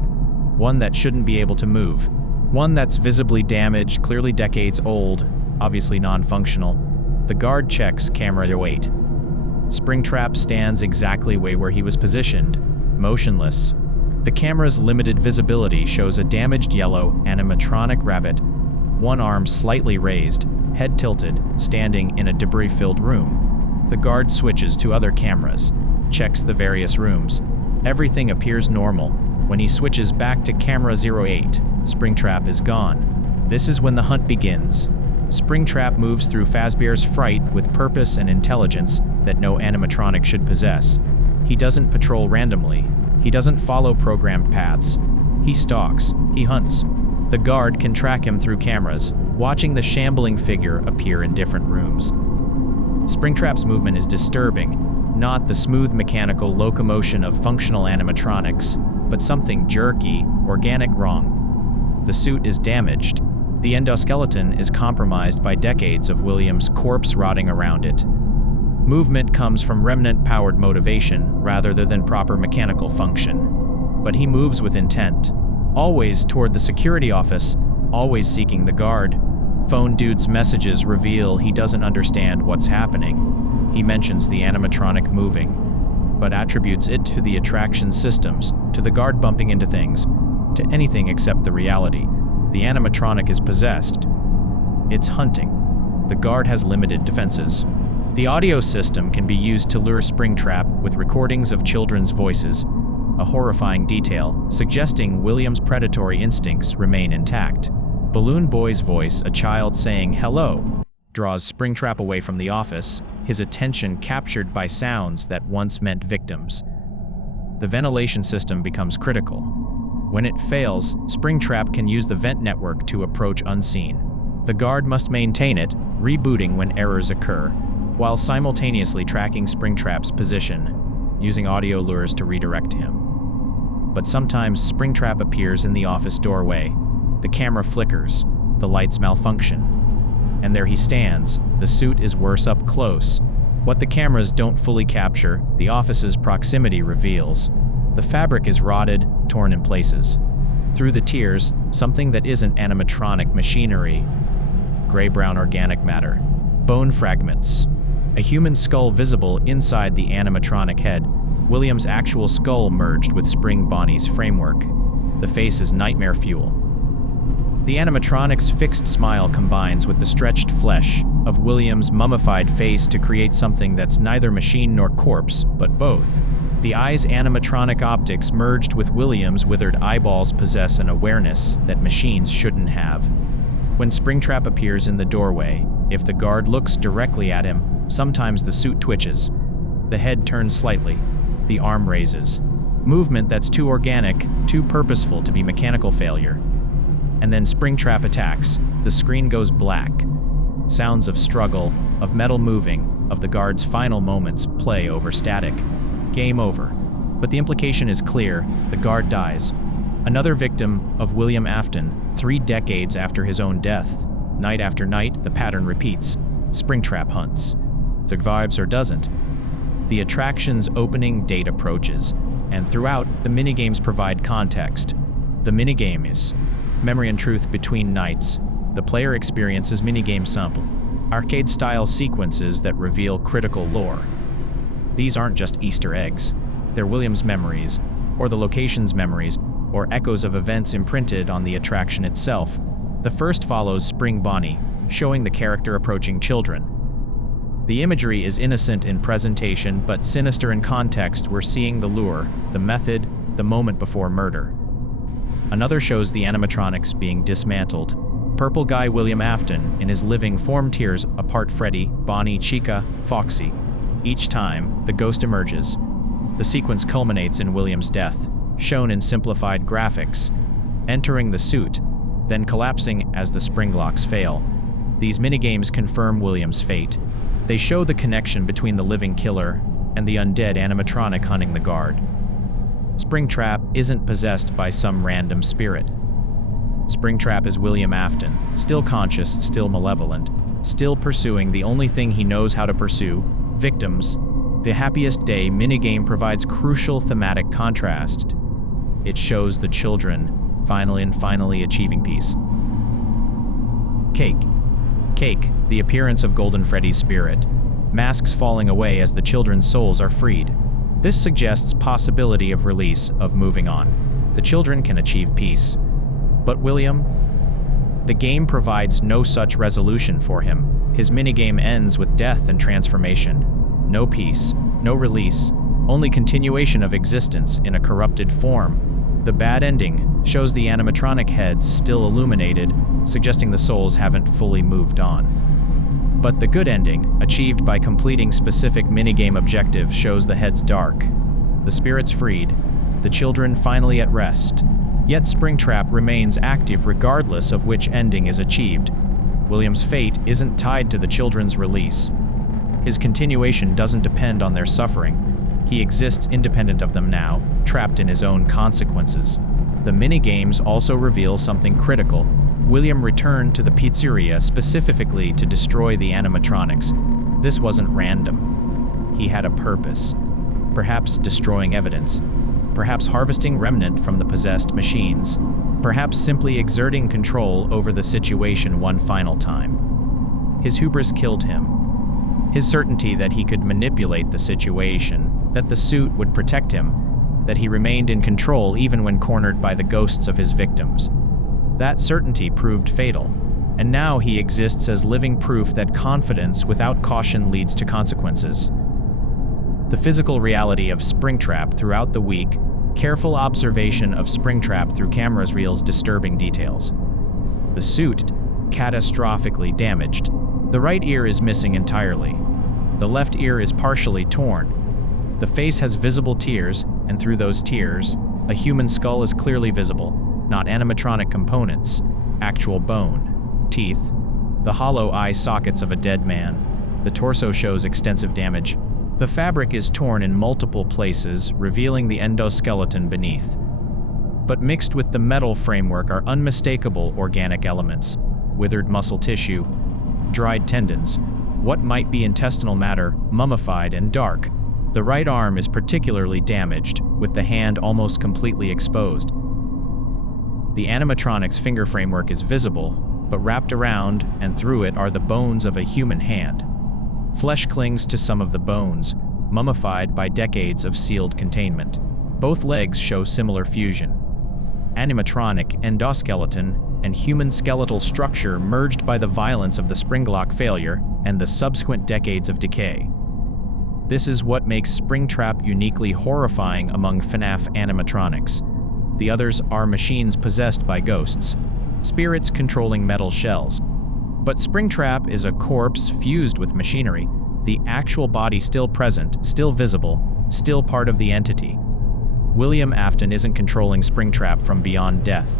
one that shouldn't be able to move, one that's visibly damaged, clearly decades old, obviously non-functional. The guard checks camera weight. Springtrap stands exactly where he was positioned, motionless. The camera's limited visibility shows a damaged yellow animatronic rabbit, one arm slightly raised, head tilted, standing in a debris-filled room. The guard switches to other cameras, checks the various rooms. Everything appears normal. When he switches back to camera 08, Springtrap is gone. This is when the hunt begins. Springtrap moves through Fazbear's Fright with purpose and intelligence that no animatronic should possess. He doesn't patrol randomly. He doesn't follow programmed paths. He stalks. He hunts. The guard can track him through cameras, watching the shambling figure appear in different rooms. Springtrap's movement is disturbing, not the smooth mechanical locomotion of functional animatronics, but something jerky, organic wrong. The suit is damaged. The endoskeleton is compromised by decades of William's corpse rotting around it. Movement comes from remnant-powered motivation rather than proper mechanical function. But he moves with intent, always toward the security office, always seeking the guard. Phone dude's messages reveal he doesn't understand what's happening. He mentions the animatronic moving, but attributes it to the attraction systems, to the guard bumping into things, to anything except the reality. The animatronic is possessed. It's hunting. The guard has limited defenses. The audio system can be used to lure Springtrap with recordings of children's voices, a horrifying detail, suggesting William's predatory instincts remain intact. Balloon Boy's voice, a child saying hello, draws Springtrap away from the office, his attention captured by sounds that once meant victims. The ventilation system becomes critical. When it fails, Springtrap can use the vent network to approach unseen. The guard must maintain it, rebooting when errors occur, while simultaneously tracking Springtrap's position, using audio lures to redirect him. But sometimes Springtrap appears in the office doorway. The camera flickers, the lights malfunction, and there he stands. The suit is worse up close. What the cameras don't fully capture, the office's proximity reveals. The fabric is rotted, torn in places. Through the tears, something that isn't animatronic machinery, gray-brown organic matter, bone fragments, a human skull visible inside the animatronic head, William's actual skull merged with Spring Bonnie's framework. The face is nightmare fuel. The animatronic's fixed smile combines with the stretched flesh of William's mummified face to create something that's neither machine nor corpse, but both. The eye's animatronic optics merged with William's withered eyeballs possess an awareness that machines shouldn't have. When Springtrap appears in the doorway, if the guard looks directly at him, sometimes the suit twitches. The head turns slightly. The arm raises. Movement that's too organic, too purposeful to be mechanical failure. And then Springtrap attacks. The screen goes black. Sounds of struggle, of metal moving, of the guard's final moments play over static. Game over. But the implication is clear. The guard dies. Another victim of William Afton, 3 decades after his own death. Night after night, the pattern repeats. Springtrap hunts. Survives or doesn't. The attraction's opening date approaches, and throughout, the minigames provide context. The minigame is Memory and Truth Between Nights. The player experiences minigame sample, arcade-style sequences that reveal critical lore. These aren't just Easter eggs. They're William's memories, or the location's memories, or echoes of events imprinted on the attraction itself. The first follows Spring Bonnie, showing the character approaching children. The imagery is innocent in presentation but sinister in context. We're seeing the lure, the method, the moment before murder. Another shows the animatronics being dismantled. Purple Guy William Afton, in his living form, tears apart Freddy, Bonnie, Chica, Foxy. Each time, the ghost emerges. The sequence culminates in William's death, shown in simplified graphics, entering the suit, then collapsing as the spring locks fail. These minigames confirm William's fate. They show the connection between the living killer and the undead animatronic hunting the guard. Springtrap isn't possessed by some random spirit. Springtrap is William Afton, still conscious, still malevolent, still pursuing the only thing he knows how to pursue: victims. The Happiest Day minigame provides crucial thematic contrast. It shows the children finally achieving peace. Cake, the appearance of Golden Freddy's spirit. Masks falling away as the children's souls are freed. This suggests possibility of release, of moving on. The children can achieve peace. But William? The game provides no such resolution for him. His minigame ends with death and transformation. No peace, no release, only continuation of existence in a corrupted form. The bad ending shows the animatronic heads still illuminated, suggesting the souls haven't fully moved on. But the good ending, achieved by completing specific minigame objectives, shows the heads dark, the spirits freed, the children finally at rest. Yet Springtrap remains active regardless of which ending is achieved. William's fate isn't tied to the children's release. His continuation doesn't depend on their suffering. He exists independent of them now, trapped in his own consequences. The minigames also reveal something critical. William returned to the pizzeria specifically to destroy the animatronics. This wasn't random. He had a purpose. Perhaps destroying evidence. Perhaps harvesting remnant from the possessed machines. Perhaps simply exerting control over the situation one final time. His hubris killed him. His certainty that he could manipulate the situation, that the suit would protect him, that he remained in control even when cornered by the ghosts of his victims. That certainty proved fatal, and now he exists as living proof that confidence without caution leads to consequences. The physical reality of Springtrap throughout the week, careful observation of Springtrap through cameras reveals disturbing details. The suit, catastrophically damaged. The right ear is missing entirely. The left ear is partially torn. The face has visible tears, and through those tears, a human skull is clearly visible, not animatronic components, actual bone, teeth, the hollow eye sockets of a dead man. The torso shows extensive damage. The fabric is torn in multiple places, revealing the endoskeleton beneath. But mixed with the metal framework are unmistakable organic elements: withered muscle tissue, dried tendons, what might be intestinal matter, mummified and dark. The right arm is particularly damaged, with the hand almost completely exposed. The animatronic's finger framework is visible, but wrapped around and through it are the bones of a human hand. Flesh clings to some of the bones, mummified by decades of sealed containment. Both legs show similar fusion. Animatronic endoskeleton and human skeletal structure merged by the violence of the Springlock failure and the subsequent decades of decay. This is what makes Springtrap uniquely horrifying among FNAF animatronics. The others are machines possessed by ghosts, spirits controlling metal shells. But Springtrap is a corpse fused with machinery, the actual body still present, still visible, still part of the entity. William Afton isn't controlling Springtrap from beyond death.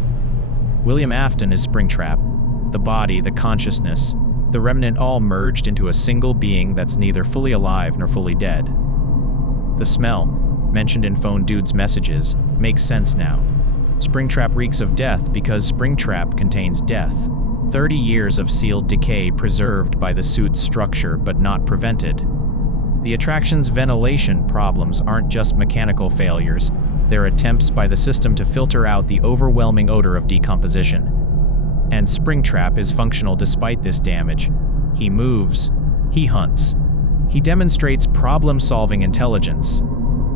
William Afton is Springtrap, the body, the consciousness, the remnant all merged into a single being that's neither fully alive nor fully dead. The smell, mentioned in Phone Dude's messages, makes sense now. Springtrap reeks of death because Springtrap contains death. 30 years of sealed decay preserved by the suit's structure but not prevented. The attraction's ventilation problems aren't just mechanical failures, they're attempts by the system to filter out the overwhelming odor of decomposition. And Springtrap is functional despite this damage. He moves, he hunts, he demonstrates problem-solving intelligence.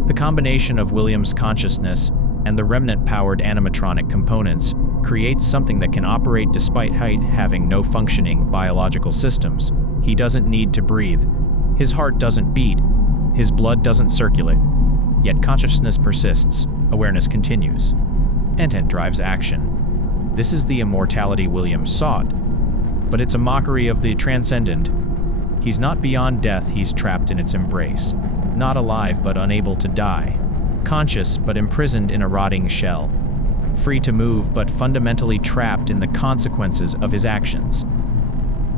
The combination of William's consciousness and the remnant-powered animatronic components creates something that can operate despite having no functioning biological systems. He doesn't need to breathe. His heart doesn't beat. His blood doesn't circulate. Yet consciousness persists. Awareness continues. Intent drives action. This is the immortality William sought. But it's a mockery of the transcendent. He's not beyond death, he's trapped in its embrace. Not alive, but unable to die. Conscious, but imprisoned in a rotting shell. Free to move, but fundamentally trapped in the consequences of his actions.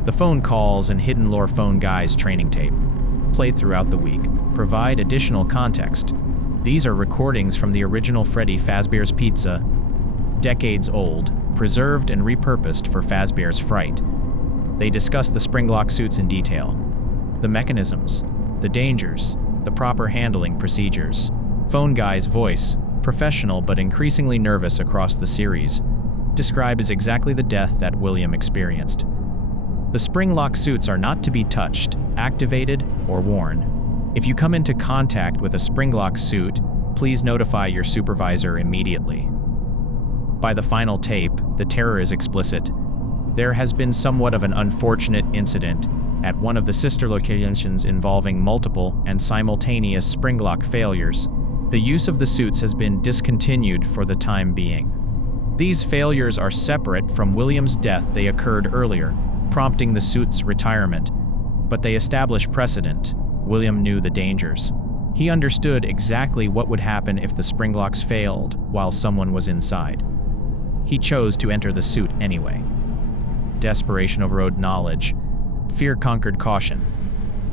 The phone calls and hidden lore phone guys training tape, played throughout the week, provide additional context. These are recordings from the original Freddy Fazbear's Pizza, decades old, preserved and repurposed for Fazbear's Fright. They discuss the Springlock suits in detail, the mechanisms, the dangers, the proper handling procedures. Phone guy's voice, professional but increasingly nervous across the series, describes exactly the death that William experienced. The Springlock suits are not to be touched, activated, or worn. If you come into contact with a Springlock suit, please notify your supervisor immediately. By the final tape, the terror is explicit. There has been somewhat of an unfortunate incident at one of the sister locations involving multiple and simultaneous Springlock failures. The use of the suits has been discontinued for the time being. These failures are separate from William's death. They occurred earlier, prompting the suit's retirement, but they establish precedent. William knew the dangers. He understood exactly what would happen if the Springlocks failed while someone was inside. He chose to enter the suit anyway. Desperation overrode knowledge. Fear conquered caution.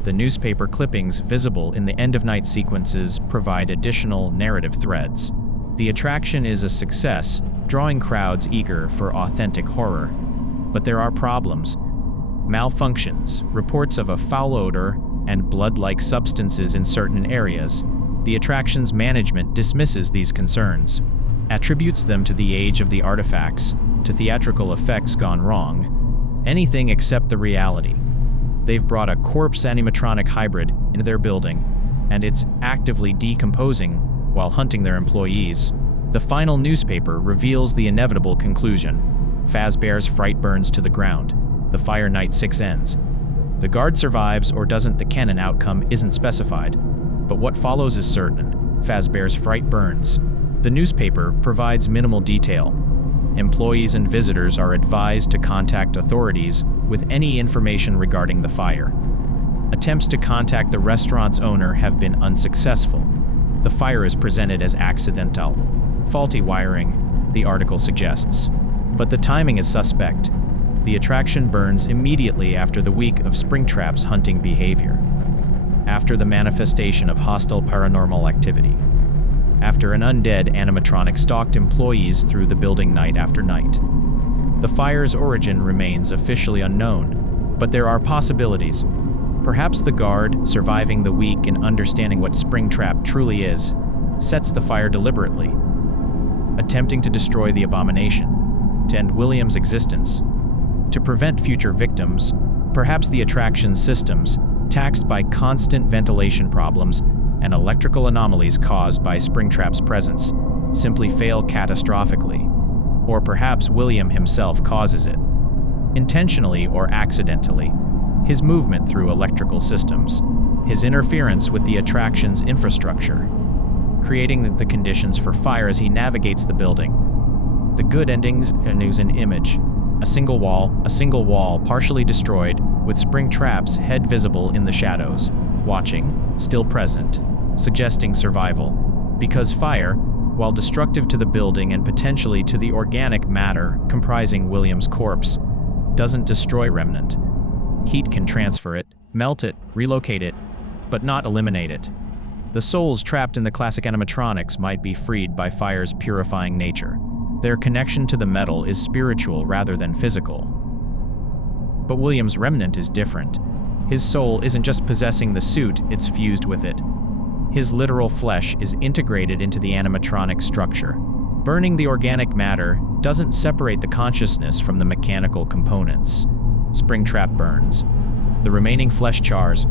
The newspaper clippings visible in the end-of-night sequences provide additional narrative threads. The attraction is a success, drawing crowds eager for authentic horror. But there are problems. Malfunctions, reports of a foul odor, and blood-like substances in certain areas. The attraction's management dismisses these concerns, attributes them to the age of the artifacts, to theatrical effects gone wrong, anything except the reality. They've brought a corpse animatronic hybrid into their building, and it's actively decomposing while hunting their employees. The final newspaper reveals the inevitable conclusion. Fazbear's Fright burns to the ground. The Fire Night 6 ends. The guard survives or doesn't, the canon outcome isn't specified, but what follows is certain. Fazbear's Fright burns. The newspaper provides minimal detail. Employees and visitors are advised to contact authorities with any information regarding the fire. Attempts to contact the restaurant's owner have been unsuccessful. The fire is presented as accidental. Faulty wiring, the article suggests. But the timing is suspect. The attraction burns immediately after the week of Springtrap's hunting behavior. After the manifestation of hostile paranormal activity. After an undead animatronic stalked employees through the building night after night. The fire's origin remains officially unknown, but there are possibilities. Perhaps the guard, surviving the week and understanding what Springtrap truly is, sets the fire deliberately, attempting to destroy the abomination, to end William's existence, to prevent future victims. Perhaps the attraction's systems, taxed by constant ventilation problems and electrical anomalies caused by Springtrap's presence, simply fail catastrophically. Or perhaps William himself causes it, intentionally or accidentally. His movement through electrical systems, his interference with the attraction's infrastructure, creating the conditions for fire as he navigates the building. The good endings is an image. A single wall partially destroyed, with Springtrap's head visible in the shadows, watching, still present, suggesting survival. Because fire, while destructive to the building and potentially to the organic matter comprising William's corpse, doesn't destroy remnant. Heat can transfer it, melt it, relocate it, but not eliminate it. The souls trapped in the classic animatronics might be freed by fire's purifying nature. Their connection to the metal is spiritual rather than physical. But William's remnant is different. His soul isn't just possessing the suit, it's fused with it. His literal flesh is integrated into the animatronic structure. Burning the organic matter doesn't separate the consciousness from the mechanical components. Springtrap burns. The remaining flesh chars.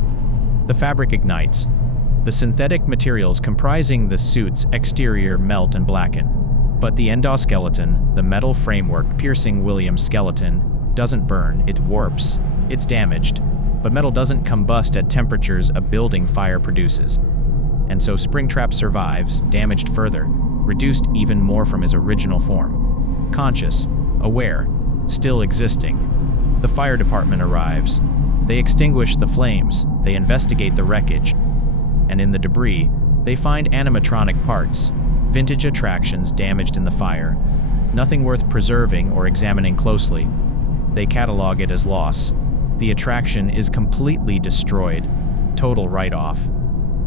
The fabric ignites. The synthetic materials comprising the suit's exterior melt and blacken. But the endoskeleton, the metal framework piercing William's skeleton, doesn't burn, it warps. It's damaged, but metal doesn't combust at temperatures a building fire produces. And so Springtrap survives, damaged further, reduced even more from his original form. Conscious, aware, still existing. The fire department arrives. They extinguish the flames, they investigate the wreckage, and in the debris, they find animatronic parts, vintage attractions damaged in the fire. Nothing worth preserving or examining closely. They catalog it as loss. The attraction is completely destroyed. Total write-off.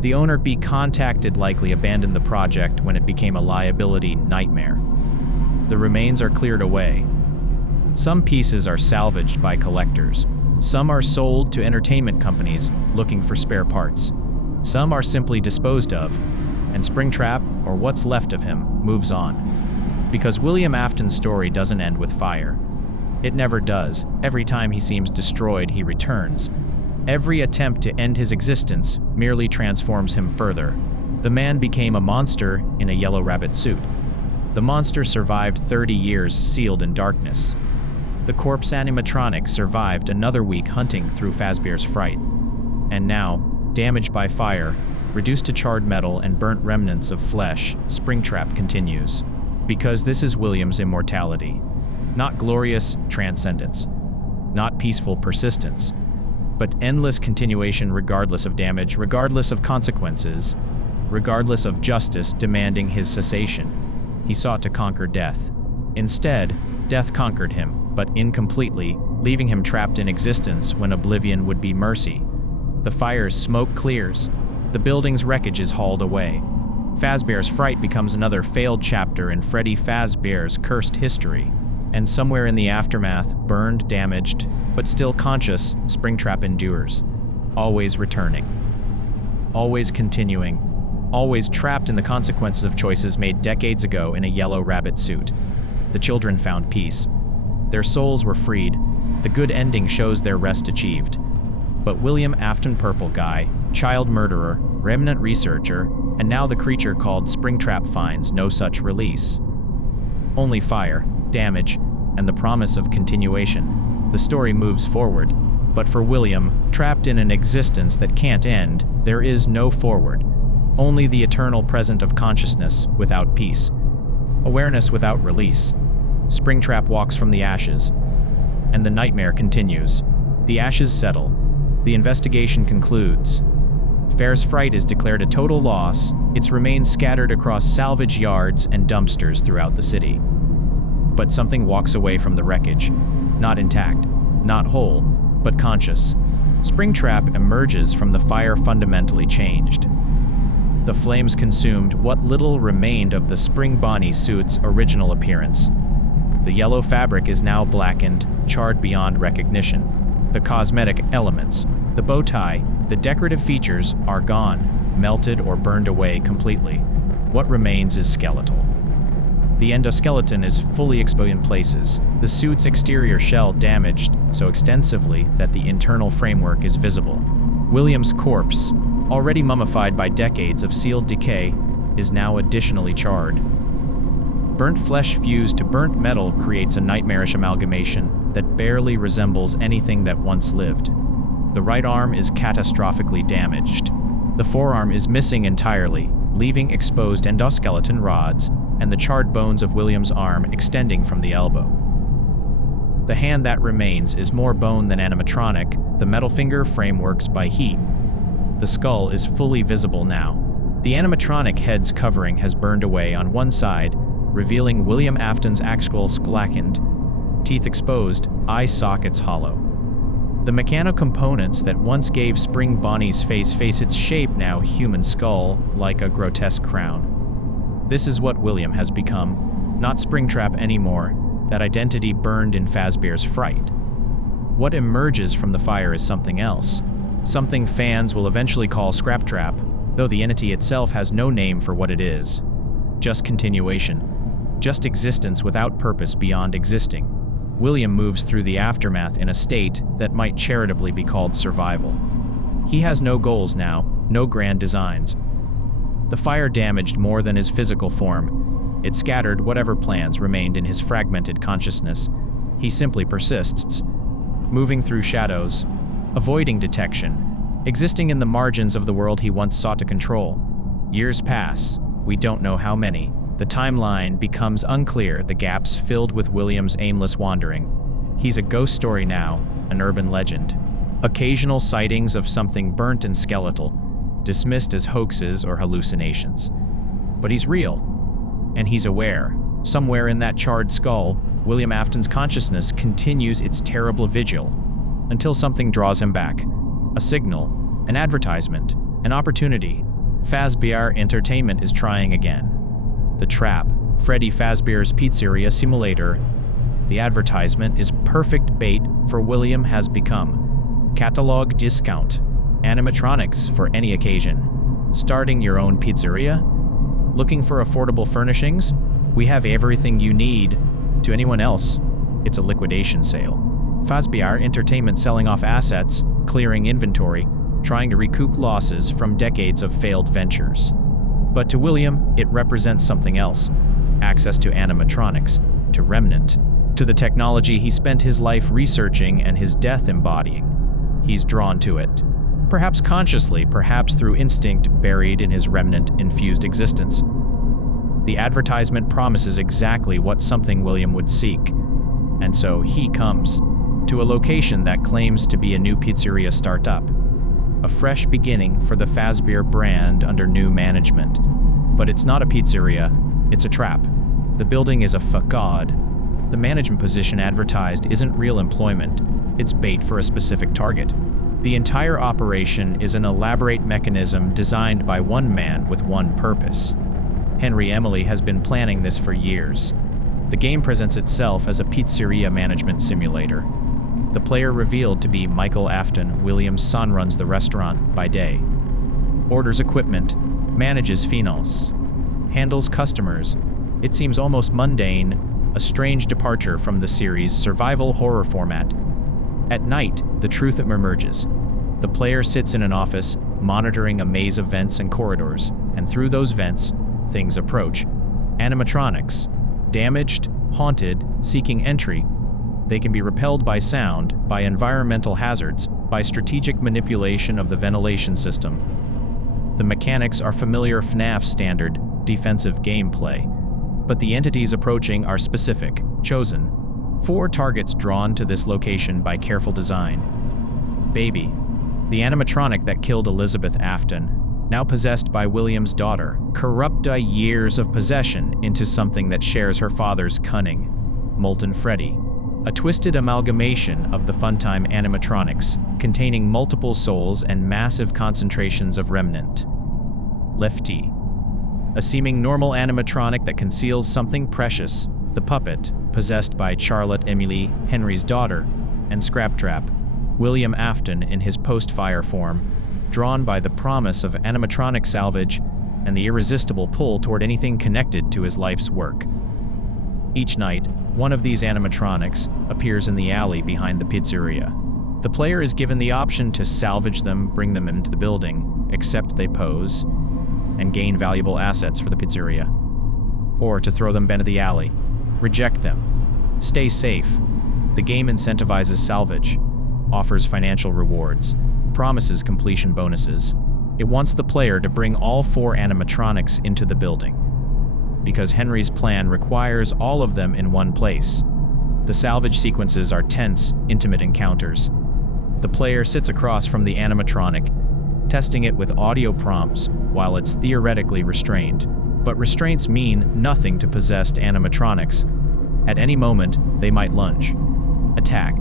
The owner be contacted likely abandoned the project when it became a liability nightmare. The remains are cleared away. Some pieces are salvaged by collectors. Some are sold to entertainment companies looking for spare parts. Some are simply disposed of, and Springtrap, or what's left of him, moves on. Because William Afton's story doesn't end with fire. It never does. Every time he seems destroyed, he returns. Every attempt to end his existence merely transforms him further. The man became a monster in a yellow rabbit suit. The monster survived 30 years sealed in darkness. The corpse animatronic survived another week hunting through Fazbear's Fright. And now, damaged by fire, reduced to charred metal and burnt remnants of flesh, Springtrap continues. Because this is William's immortality. Not glorious transcendence. Not peaceful persistence. But endless continuation regardless of damage, regardless of consequences, regardless of justice demanding his cessation. He sought to conquer death. Instead, death conquered him, but incompletely, leaving him trapped in existence when oblivion would be mercy. The fire's smoke clears. The building's wreckage is hauled away. Fazbear's Fright becomes another failed chapter in Freddy Fazbear's cursed history. And somewhere in the aftermath, burned, damaged, but still conscious, Springtrap endures. Always returning. Always continuing. Always trapped in the consequences of choices made decades ago in a yellow rabbit suit. The children found peace. Their souls were freed. The good ending shows their rest achieved. But William Afton Purple Guy, child murderer, remnant researcher, and now the creature called Springtrap finds no such release. Only fire, damage, and the promise of continuation. The story moves forward, but for William, trapped in an existence that can't end, there is no forward. Only the eternal present of consciousness without peace. Awareness without release. Springtrap walks from the ashes, and the nightmare continues. The ashes settle. The investigation concludes. Fair's Fright is declared a total loss, its remains scattered across salvage yards and dumpsters throughout the city. But something walks away from the wreckage. Not intact, not whole, but conscious. Springtrap emerges from the fire fundamentally changed. The flames consumed what little remained of the Spring Bonnie suit's original appearance. The yellow fabric is now blackened, charred beyond recognition. The cosmetic elements, the bow tie, the decorative features are gone, melted or burned away completely. What remains is skeletal. The endoskeleton is fully exposed in places, the suit's exterior shell damaged so extensively that the internal framework is visible. William's corpse, already mummified by decades of sealed decay, is now additionally charred. Burnt flesh fused to burnt metal creates a nightmarish amalgamation that barely resembles anything that once lived. The right arm is catastrophically damaged. The forearm is missing entirely, leaving exposed endoskeleton rods and the charred bones of William's arm extending from the elbow. The hand that remains is more bone than animatronic, the metal finger frameworks by heat. The skull is fully visible now. The animatronic head's covering has burned away on one side, revealing William Afton's actual blackened, teeth exposed, eye sockets hollow. The mechanical components that once gave Spring Bonnie's face its shape now human skull, like a grotesque crown. This is what William has become, not Springtrap anymore, that identity burned in Fazbear's Fright. What emerges from the fire is something else, something fans will eventually call Scraptrap, though the entity itself has no name for what it is. Just continuation, just existence without purpose beyond existing. William moves through the aftermath in a state that might charitably be called survival. He has no goals now, no grand designs. The fire damaged more than his physical form. It scattered whatever plans remained in his fragmented consciousness. He simply persists, moving through shadows, avoiding detection, existing in the margins of the world he once sought to control. Years pass, we don't know how many. The timeline becomes unclear, the gaps filled with William's aimless wandering. He's a ghost story now, an urban legend. Occasional sightings of something burnt and skeletal, dismissed as hoaxes or hallucinations. But he's real, and he's aware. Somewhere in that charred skull, William Afton's consciousness continues its terrible vigil, until something draws him back. A signal, an advertisement, an opportunity. Fazbear Entertainment is trying again. The trap, Freddy Fazbear's Pizzeria Simulator. The advertisement is perfect bait for William has become. Catalog discount. Animatronics for any occasion. Starting your own pizzeria? Looking for affordable furnishings? We have everything you need. To anyone else, it's a liquidation sale. Fazbear Entertainment selling off assets, clearing inventory, trying to recoup losses from decades of failed ventures. But to William, it represents something else. Access to animatronics, to Remnant, to the technology he spent his life researching and his death embodying. He's drawn to it. Perhaps consciously, perhaps through instinct buried in his Remnant-infused existence. The advertisement promises exactly what something William would seek. And so he comes to a location that claims to be a new pizzeria startup. A fresh beginning for the Fazbear brand under new management. But it's not a pizzeria, it's a trap. The building is a facade. The management position advertised isn't real employment, it's bait for a specific target. The entire operation is an elaborate mechanism designed by one man with one purpose. Henry Emily has been planning this for years. The game presents itself as a pizzeria management simulator. The player revealed to be Michael Afton, William's son, runs the restaurant by day. Orders equipment, manages finance, handles customers. It seems almost mundane, a strange departure from the series' survival horror format. At night, the truth emerges. The player sits in an office, monitoring a maze of vents and corridors, and through those vents, things approach. Animatronics, damaged, haunted, seeking entry. They can be repelled by sound, by environmental hazards, by strategic manipulation of the ventilation system. The mechanics are familiar FNAF standard, defensive gameplay. But the entities approaching are specific, chosen. 4 targets drawn to this location by careful design. Baby, the animatronic that killed Elizabeth Afton, now possessed by William's daughter, corrupt by years of possession into something that shares her father's cunning. Molten Freddy, a twisted amalgamation of the Funtime animatronics, containing multiple souls and massive concentrations of Remnant. Lefty, a seeming normal animatronic that conceals something precious. The puppet, possessed by Charlotte Emily, Henry's daughter, and Scraptrap, William Afton in his post-fire form, drawn by the promise of animatronic salvage and the irresistible pull toward anything connected to his life's work. Each night, one of these animatronics appears in the alley behind the pizzeria. The player is given the option to salvage them, bring them into the building, accept they pose, and gain valuable assets for the pizzeria, or to throw them into the alley. Reject them. Stay safe. The game incentivizes salvage, offers financial rewards, promises completion bonuses. It wants the player to bring all 4 animatronics into the building, because Henry's plan requires all of them in one place. The salvage sequences are tense, intimate encounters. The player sits across from the animatronic, testing it with audio prompts while it's theoretically restrained. But restraints mean nothing to possessed animatronics. At any moment, they might lunge, attack,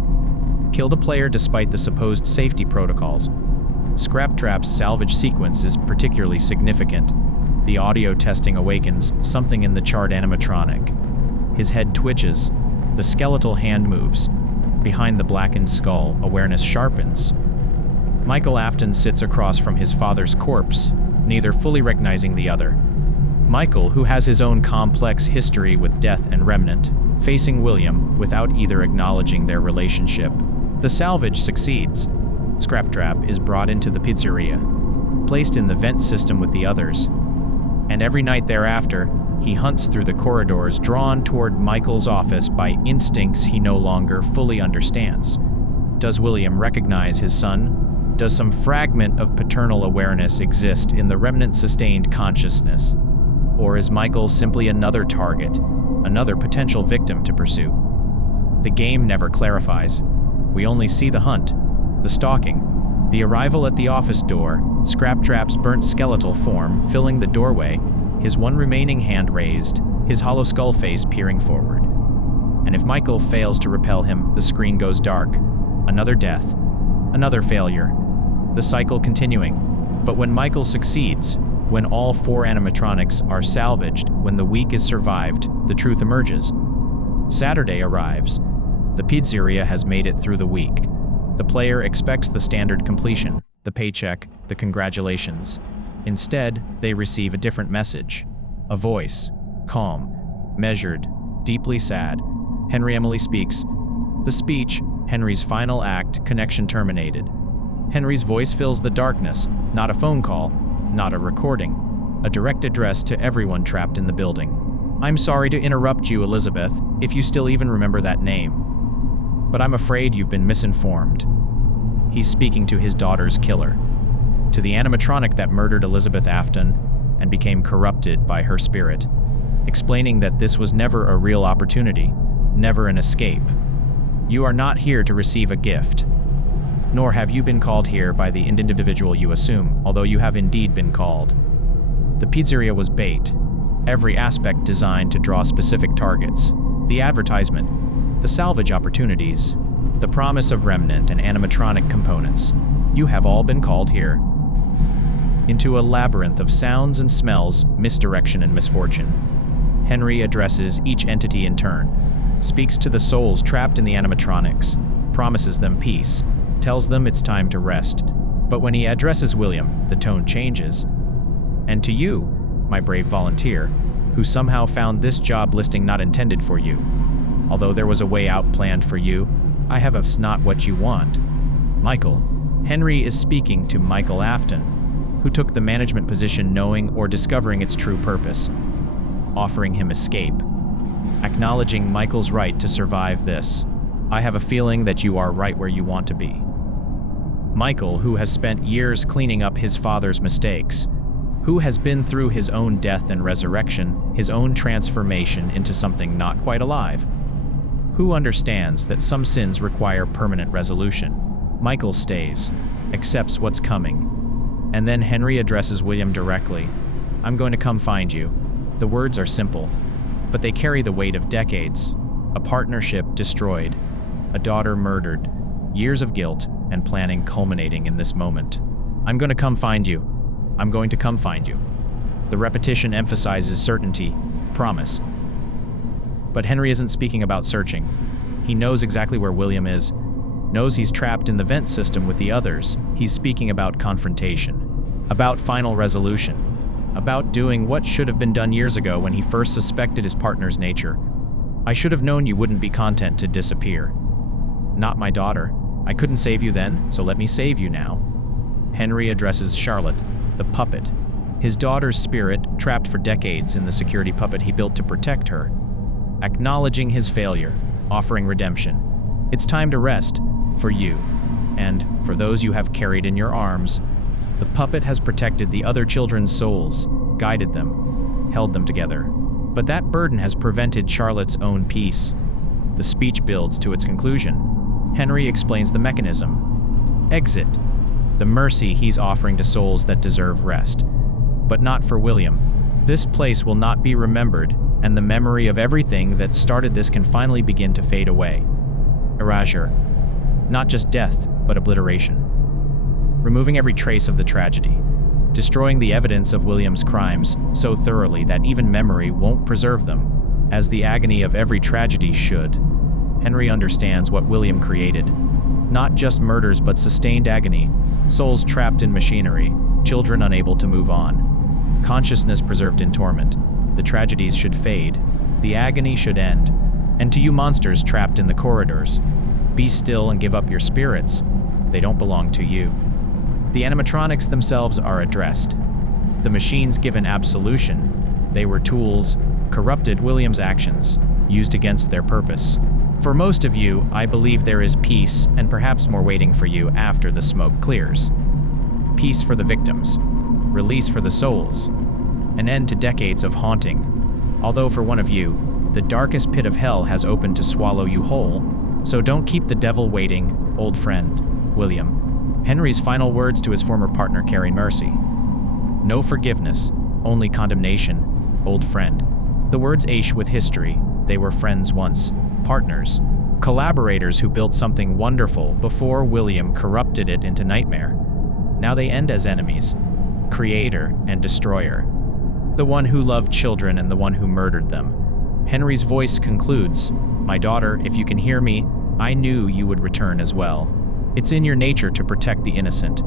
kill the player despite the supposed safety protocols. Scraptrap's salvage sequence is particularly significant. The audio testing awakens something in the charred animatronic. His head twitches, the skeletal hand moves. Behind the blackened skull, awareness sharpens. Michael Afton sits across from his father's corpse, neither fully recognizing the other. Michael, who has his own complex history with death and Remnant, facing William without either acknowledging their relationship. The salvage succeeds. Scraptrap is brought into the pizzeria, placed in the vent system with the others, and every night thereafter, He hunts through the corridors, drawn toward Michael's office by instincts he no longer fully understands. Does William recognize his son? Does some fragment of paternal awareness exist in the remnant-sustained consciousness? Or is Michael simply another target, another potential victim to pursue? The game never clarifies. We only see the hunt, the stalking, the arrival at the office door, Scraptrap's burnt skeletal form filling the doorway, his one remaining hand raised, his hollow skull face peering forward. And if Michael fails to repel him, the screen goes dark. Another death, another failure, the cycle continuing. But when Michael succeeds, when all 4 animatronics are salvaged, when the week is survived, the truth emerges. Saturday arrives. The pizzeria has made it through the week. The player expects the standard completion, the paycheck, the congratulations. Instead, they receive a different message. A voice, calm, measured, deeply sad. Henry Emily speaks. The speech, Henry's final act, connection terminated. Henry's voice fills the darkness, not a phone call, not a recording, a direct address to everyone trapped in the building. I'm sorry to interrupt you, Elizabeth, if you still even remember that name. But I'm afraid you've been misinformed. He's speaking to his daughter's killer, to the animatronic that murdered Elizabeth Afton and became corrupted by her spirit, explaining that this was never a real opportunity, never an escape. You are not here to receive a gift, nor have you been called here by the individual you assume, although you have indeed been called. The pizzeria was bait, every aspect designed to draw specific targets. The advertisement, the salvage opportunities, the promise of remnant and animatronic components. You have all been called here. Into a labyrinth of sounds and smells, misdirection and misfortune. Henry addresses each entity in turn, speaks to the souls trapped in the animatronics, promises them peace, tells them it's time to rest. But when he addresses William, the tone changes. And to you, my brave volunteer, who somehow found this job listing not intended for you. Although there was a way out planned for you, I have not what you want. Michael. Henry is speaking to Michael Afton, who took the management position knowing or discovering its true purpose, offering him escape, acknowledging Michael's right to survive this. I have a feeling that you are right where you want to be. Michael, who has spent years cleaning up his father's mistakes, who has been through his own death and resurrection, his own transformation into something not quite alive, who understands that some sins require permanent resolution. Michael stays, accepts what's coming, and then Henry addresses William directly. I'm going to come find you. The words are simple, but they carry the weight of decades. A partnership destroyed, a daughter murdered, years of guilt and planning culminating in this moment. I'm going to come find you. I'm going to come find you. The repetition emphasizes certainty, promise. But Henry isn't speaking about searching. He knows exactly where William is, knows he's trapped in the vent system with the others. He's speaking about confrontation, about final resolution, about doing what should have been done years ago when he first suspected his partner's nature. I should have known you wouldn't be content to disappear. Not my daughter. I couldn't save you then, so let me save you now. Henry addresses Charlotte, the puppet, his daughter's spirit trapped for decades in the security puppet he built to protect her, acknowledging his failure, offering redemption. It's time to rest, for you, and for those you have carried in your arms. The puppet has protected the other children's souls, guided them, held them together. But that burden has prevented Charlotte's own peace. The speech builds to its conclusion. Henry explains the mechanism. Exit. The mercy he's offering to souls that deserve rest. But not for William. This place will not be remembered, and the memory of everything that started this can finally begin to fade away. Erasure. Not just death, but obliteration. Removing every trace of the tragedy. Destroying the evidence of William's crimes so thoroughly that even memory won't preserve them, as the agony of every tragedy should. Henry understands what William created. Not just murders but sustained agony, souls trapped in machinery, children unable to move on. Consciousness preserved in torment. The tragedies should fade. The agony should end. And to you monsters trapped in the corridors, be still and give up your spirits. They don't belong to you. The animatronics themselves are addressed. The machines given absolution. They were tools, corrupted William's actions, used against their purpose. For most of you, I believe there is peace and perhaps more waiting for you after the smoke clears. Peace for the victims, release for the souls, an end to decades of haunting. Although for one of you, the darkest pit of hell has opened to swallow you whole, so don't keep the devil waiting, old friend, William. Henry's final words to his former partner carry mercy. No forgiveness, only condemnation, old friend. The words ache with history. They were friends once, partners, collaborators who built something wonderful before William corrupted it into nightmare. Now they end as enemies, creator and destroyer. The one who loved children and the one who murdered them. Henry's voice concludes, "My daughter, if you can hear me, I knew you would return as well. It's in your nature to protect the innocent.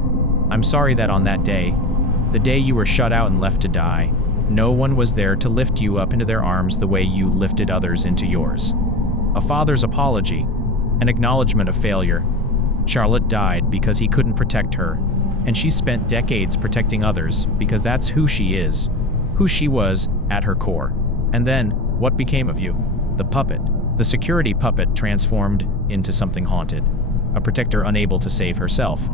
I'm sorry that on that day, the day you were shut out and left to die, no one was there to lift you up into their arms the way you lifted others into yours." A father's apology, an acknowledgement of failure. Charlotte died because he couldn't protect her, and she spent decades protecting others because that's who she is, who she was at her core. And then, what became of you? The puppet, the security puppet transformed into something haunted, a protector unable to save herself.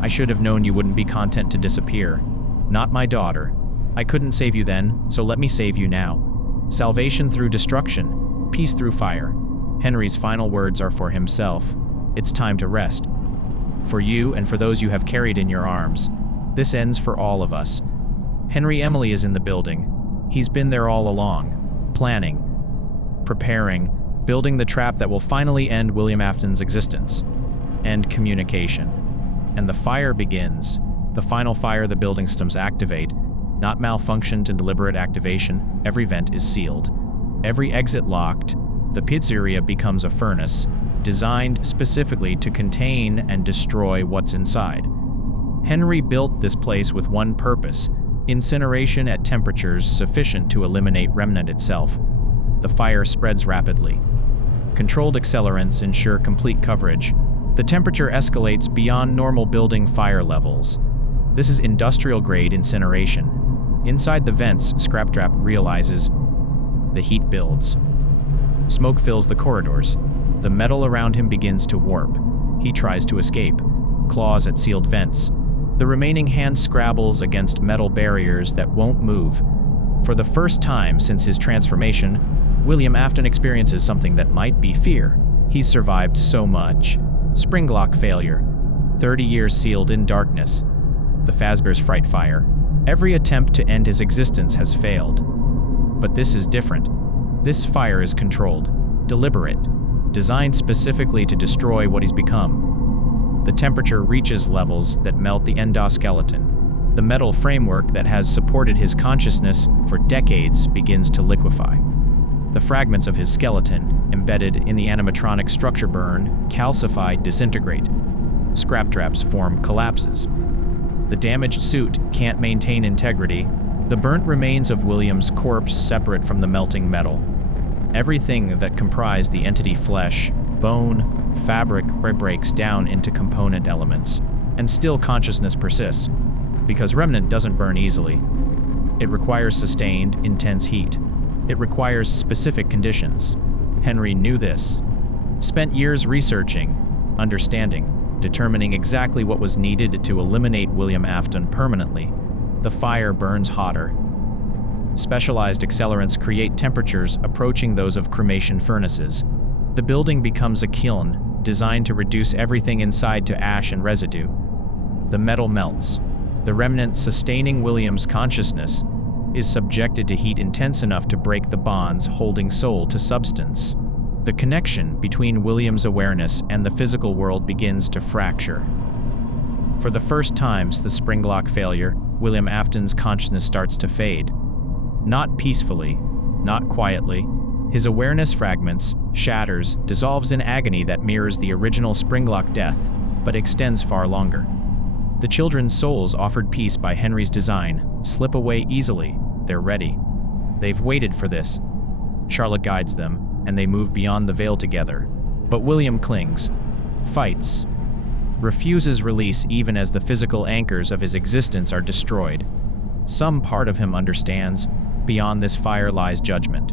I should have known you wouldn't be content to disappear. Not my daughter. I couldn't save you then, so let me save you now. Salvation through destruction, peace through fire. Henry's final words are for himself. It's time to rest. For you and for those you have carried in your arms. This ends for all of us. Henry Emily is in the building. He's been there all along, planning, preparing, building the trap that will finally end William Afton's existence. End communication. And the fire begins. The final fire the building systems activate. Not malfunctioned and deliberate activation. Every vent is sealed. Every exit locked. The pizzeria becomes a furnace, designed specifically to contain and destroy what's inside. Henry built this place with one purpose: incineration at temperatures sufficient to eliminate remnant itself. The fire spreads rapidly. Controlled accelerants ensure complete coverage. The temperature escalates beyond normal building fire levels. This is industrial-grade incineration. Inside the vents, Scraptrap realizes the heat builds. Smoke fills the corridors. The metal around him begins to warp. He tries to escape, claws at sealed vents. The remaining hand scrabbles against metal barriers that won't move. For the first time since his transformation, William Afton experiences something that might be fear. He's survived so much. Springlock Failure. 30 years sealed in darkness. The Fazbear's Fright fire. Every attempt to end his existence has failed. But this is different. This fire is controlled, deliberate, designed specifically to destroy what he's become. The temperature reaches levels that melt the endoskeleton. The metal framework that has supported his consciousness for decades begins to liquefy. The fragments of his skeleton, embedded in the animatronic structure burn, calcify, disintegrate. Scraptrap's form collapses. The damaged suit can't maintain integrity. The burnt remains of William's corpse separate from the melting metal. Everything that comprised the entity flesh, bone, fabric breaks down into component elements, and still consciousness persists, because remnant doesn't burn easily. It requires sustained, intense heat. It requires specific conditions. Henry knew this. Spent years researching, understanding, determining exactly what was needed to eliminate William Afton permanently. The fire burns hotter. Specialized accelerants create temperatures approaching those of cremation furnaces. The building becomes a kiln, designed to reduce everything inside to ash and residue. The metal melts. The remnant sustaining William's consciousness is subjected to heat intense enough to break the bonds holding soul to substance. The connection between William's awareness and the physical world begins to fracture. For the first time since the Springlock Failure, William Afton's consciousness starts to fade. Not peacefully, not quietly. His awareness fragments, shatters, dissolves in agony that mirrors the original Springlock death, but extends far longer. The children's souls offered peace by Henry's design slip away easily. They're ready. They've waited for this. Charlotte guides them, and they move beyond the veil together. But William clings, fights, refuses release even as the physical anchors of his existence are destroyed. Some part of him understands, Beyond this fire lies judgment.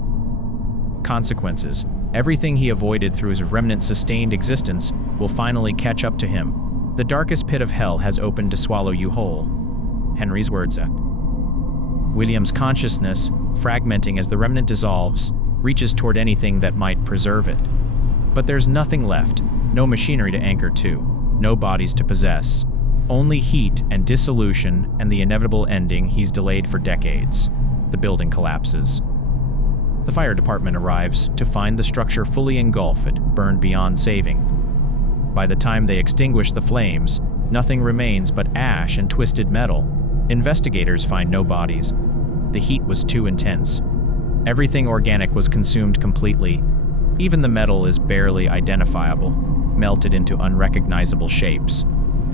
Consequences. Everything he avoided through his remnant-sustained existence will finally catch up to him. The darkest pit of hell has opened to swallow you whole. Henry's words. William's consciousness, fragmenting as the remnant dissolves, reaches toward anything that might preserve it. But there's nothing left, no machinery to anchor to, no bodies to possess. Only heat and dissolution and the inevitable ending he's delayed for decades. The building collapses. The fire department arrives to find the structure fully engulfed, burned beyond saving. By the time they extinguish the flames, nothing remains but ash and twisted metal. Investigators find no bodies. The heat was too intense. Everything organic was consumed completely. Even the metal is barely identifiable, melted into unrecognizable shapes.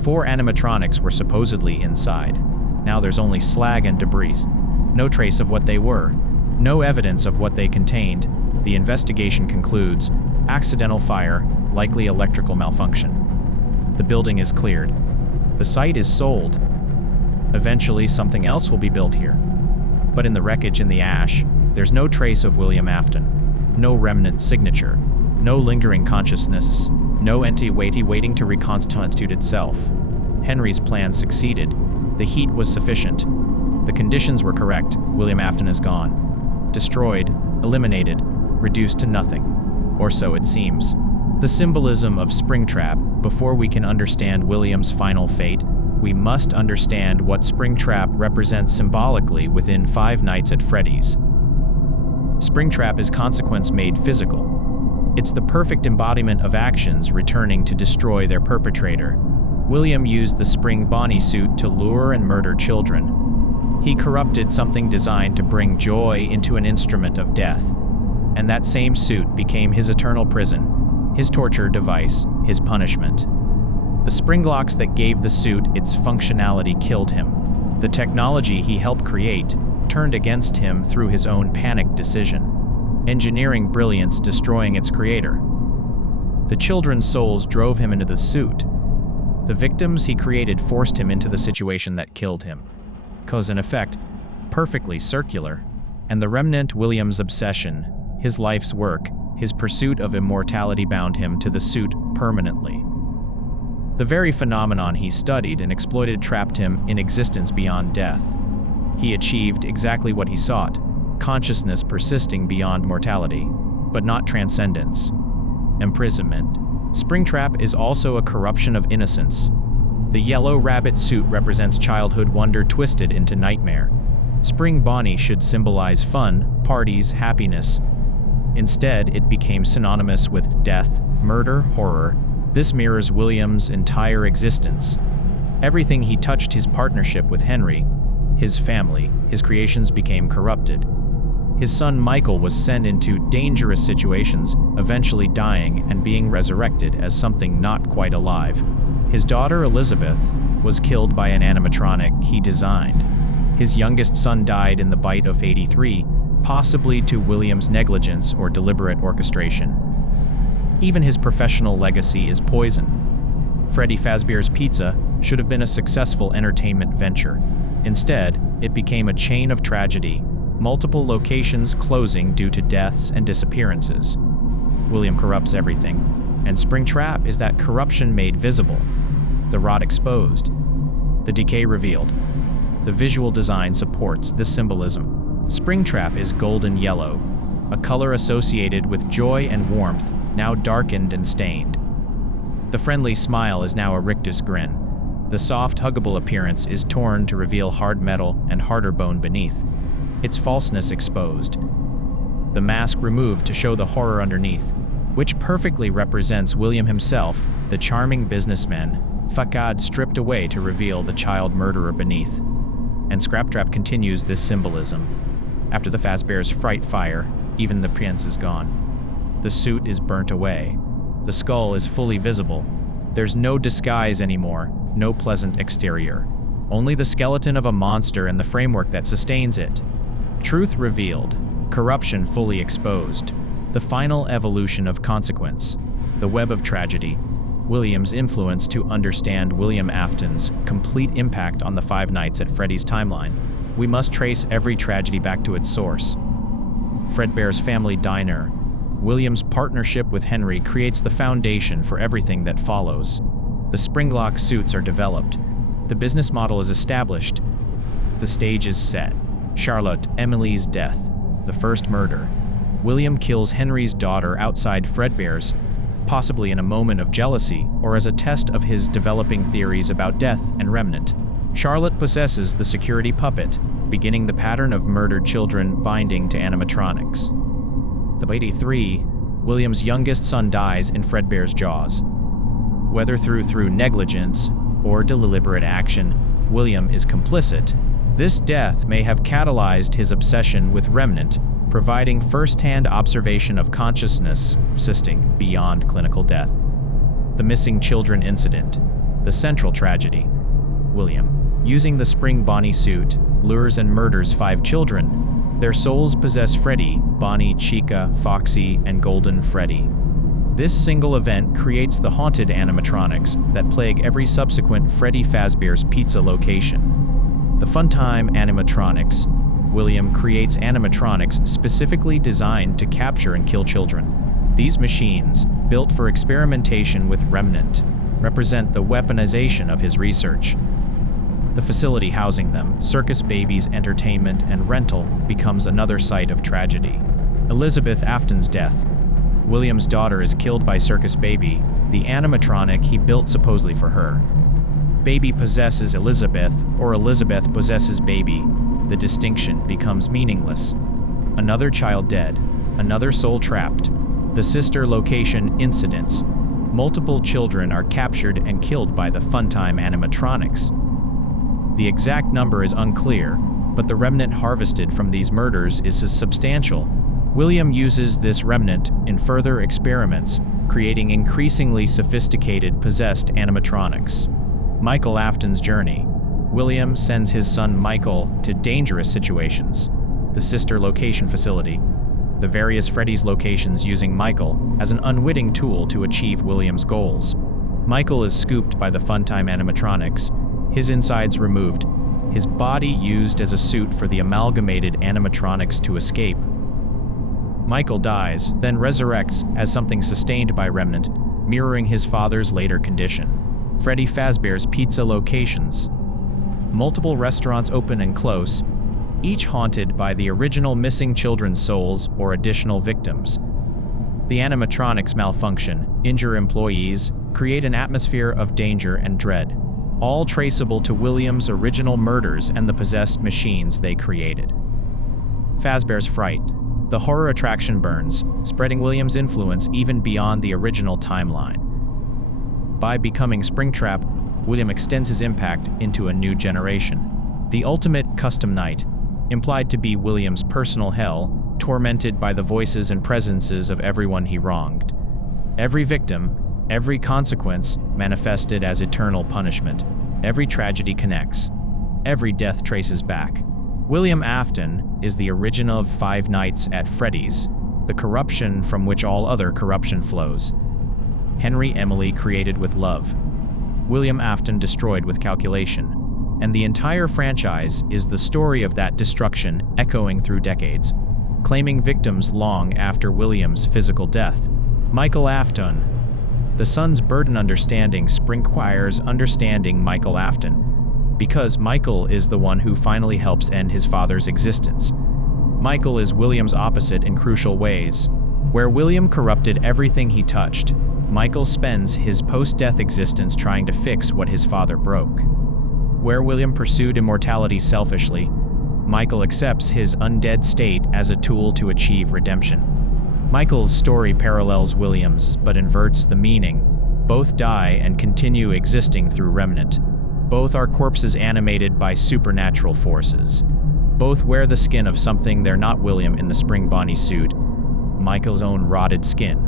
4 animatronics were supposedly inside. Now there's only slag and debris. No trace of what they were. No evidence of what they contained. The investigation concludes, accidental fire, likely electrical malfunction. The building is cleared. The site is sold. Eventually, something else will be built here. But in the wreckage and the ash, there's no trace of William Afton. No remnant signature. No lingering consciousness. No entity waiting to reconstitute itself. Henry's plan succeeded. The heat was sufficient. The conditions were correct. William Afton is gone. Destroyed, eliminated, reduced to nothing. Or so it seems. The symbolism of Springtrap. Before we can understand William's final fate, we must understand what Springtrap represents symbolically within Five Nights at Freddy's. Springtrap is consequence made physical. It's the perfect embodiment of actions returning to destroy their perpetrator. William used the Spring Bonnie suit to lure and murder children. He corrupted something designed to bring joy into an instrument of death. And that same suit became his eternal prison, his torture device, his punishment. The springlocks that gave the suit its functionality killed him. The technology he helped create turned against him through his own panicked decision. Engineering brilliance destroying its creator. The children's souls drove him into the suit. The victims he created forced him into the situation that killed him. Cause and effect, perfectly circular. And the remnant William's obsession, his life's work, his pursuit of immortality bound him to the suit permanently. The very phenomenon he studied and exploited trapped him in existence beyond death. He achieved exactly what he sought, consciousness persisting beyond mortality, but not transcendence. Imprisonment. Springtrap is also a corruption of innocence. The yellow rabbit suit represents childhood wonder twisted into nightmare. Spring Bonnie should symbolize fun, parties, happiness. Instead, it became synonymous with death, murder, horror. This mirrors William's entire existence. Everything he touched, his partnership with Henry, his family, his creations became corrupted. His son Michael was sent into dangerous situations, eventually dying and being resurrected as something not quite alive. His daughter Elizabeth was killed by an animatronic he designed. His youngest son died in the bite of 83, possibly to William's negligence or deliberate orchestration. Even his professional legacy is poison. Freddy Fazbear's Pizza should have been a successful entertainment venture. Instead, it became a chain of tragedy, multiple locations closing due to deaths and disappearances. William corrupts everything, and Springtrap is that corruption made visible, the rot exposed, the decay revealed. The visual design supports this symbolism. Springtrap is golden yellow, a color associated with joy and warmth, now darkened and stained. The friendly smile is now a rictus grin. The soft, huggable appearance is torn to reveal hard metal and harder bone beneath, its falseness exposed. The mask removed to show the horror underneath, which perfectly represents William himself, the charming businessman, facade stripped away to reveal the child murderer beneath. And Scraptrap continues this symbolism. After the Fazbear's Fright fire, even the prince is gone. The suit is burnt away. The skull is fully visible. There's no disguise anymore, no pleasant exterior. Only the skeleton of a monster and the framework that sustains it. Truth revealed, corruption fully exposed. The final evolution of consequence, the web of tragedy. William's influence to understand William Afton's complete impact on the Five Nights at Freddy's timeline. We must trace every tragedy back to its source. Fredbear's family diner. William's partnership with Henry creates the foundation for everything that follows. The Springlock suits are developed. The business model is established. The stage is set. Charlotte, Emily's death. The first murder. William kills Henry's daughter outside Fredbear's, possibly in a moment of jealousy or as a test of his developing theories about death and remnant. Charlotte possesses the security puppet, beginning the pattern of murdered children binding to animatronics. The 83, William's youngest son dies in Fredbear's jaws. Whether through negligence or deliberate action, William is complicit. This death may have catalyzed his obsession with remnant, providing first-hand observation of consciousness persisting beyond clinical death. The missing children incident, the central tragedy. William, using the Spring Bonnie suit, lures and murders 5 children. Their souls possess Freddy, Bonnie, Chica, Foxy, and Golden Freddy. This single event creates the haunted animatronics that plague every subsequent Freddy Fazbear's Pizza location. The Funtime animatronics. William creates animatronics specifically designed to capture and kill children. These machines, built for experimentation with remnant, represent the weaponization of his research. The facility housing them, Circus Babies Entertainment and Rental, becomes another site of tragedy. Elizabeth Afton's death. William's daughter is killed by Circus Baby, the animatronic he built supposedly for her. Baby possesses Elizabeth, or Elizabeth possesses Baby. The distinction becomes meaningless. Another child dead, another soul trapped. The sister location incidents. Multiple children are captured and killed by the Funtime animatronics. The exact number is unclear, but the remnant harvested from these murders is substantial. William uses this remnant in further experiments, creating increasingly sophisticated possessed animatronics. Michael Afton's journey. William sends his son Michael to dangerous situations. The sister location facility. The various Freddy's locations using Michael as an unwitting tool to achieve William's goals. Michael is scooped by the Funtime animatronics, his insides removed, his body used as a suit for the amalgamated animatronics to escape. Michael dies, then resurrects as something sustained by remnant, mirroring his father's later condition. Freddy Fazbear's Pizza locations. Multiple restaurants open and close, each haunted by the original missing children's souls or additional victims. The animatronics malfunction, injure employees, create an atmosphere of danger and dread, all traceable to William's original murders and the possessed machines they created. Fazbear's Fright. The horror attraction burns, spreading William's influence even beyond the original timeline. By becoming Springtrap, William extends his impact into a new generation. The ultimate custom night, implied to be William's personal hell, tormented by the voices and presences of everyone he wronged. Every victim, every consequence manifested as eternal punishment. Every tragedy connects. Every death traces back. William Afton is the origin of Five Nights at Freddy's, the corruption from which all other corruption flows. Henry Emily created with love. William Afton destroyed with calculation. And the entire franchise is the story of that destruction echoing through decades, claiming victims long after William's physical death. Michael Afton. The son's burden understanding requires understanding Michael Afton, because Michael is the one who finally helps end his father's existence. Michael is William's opposite in crucial ways. Where William corrupted everything he touched, Michael spends his post-death existence trying to fix what his father broke. Where William pursued immortality selfishly, Michael accepts his undead state as a tool to achieve redemption. Michael's story parallels William's, but inverts the meaning. Both die and continue existing through remnant. Both are corpses animated by supernatural forces. Both wear the skin of something they're not. William in the Spring Bonnie suit, Michael's own rotted skin.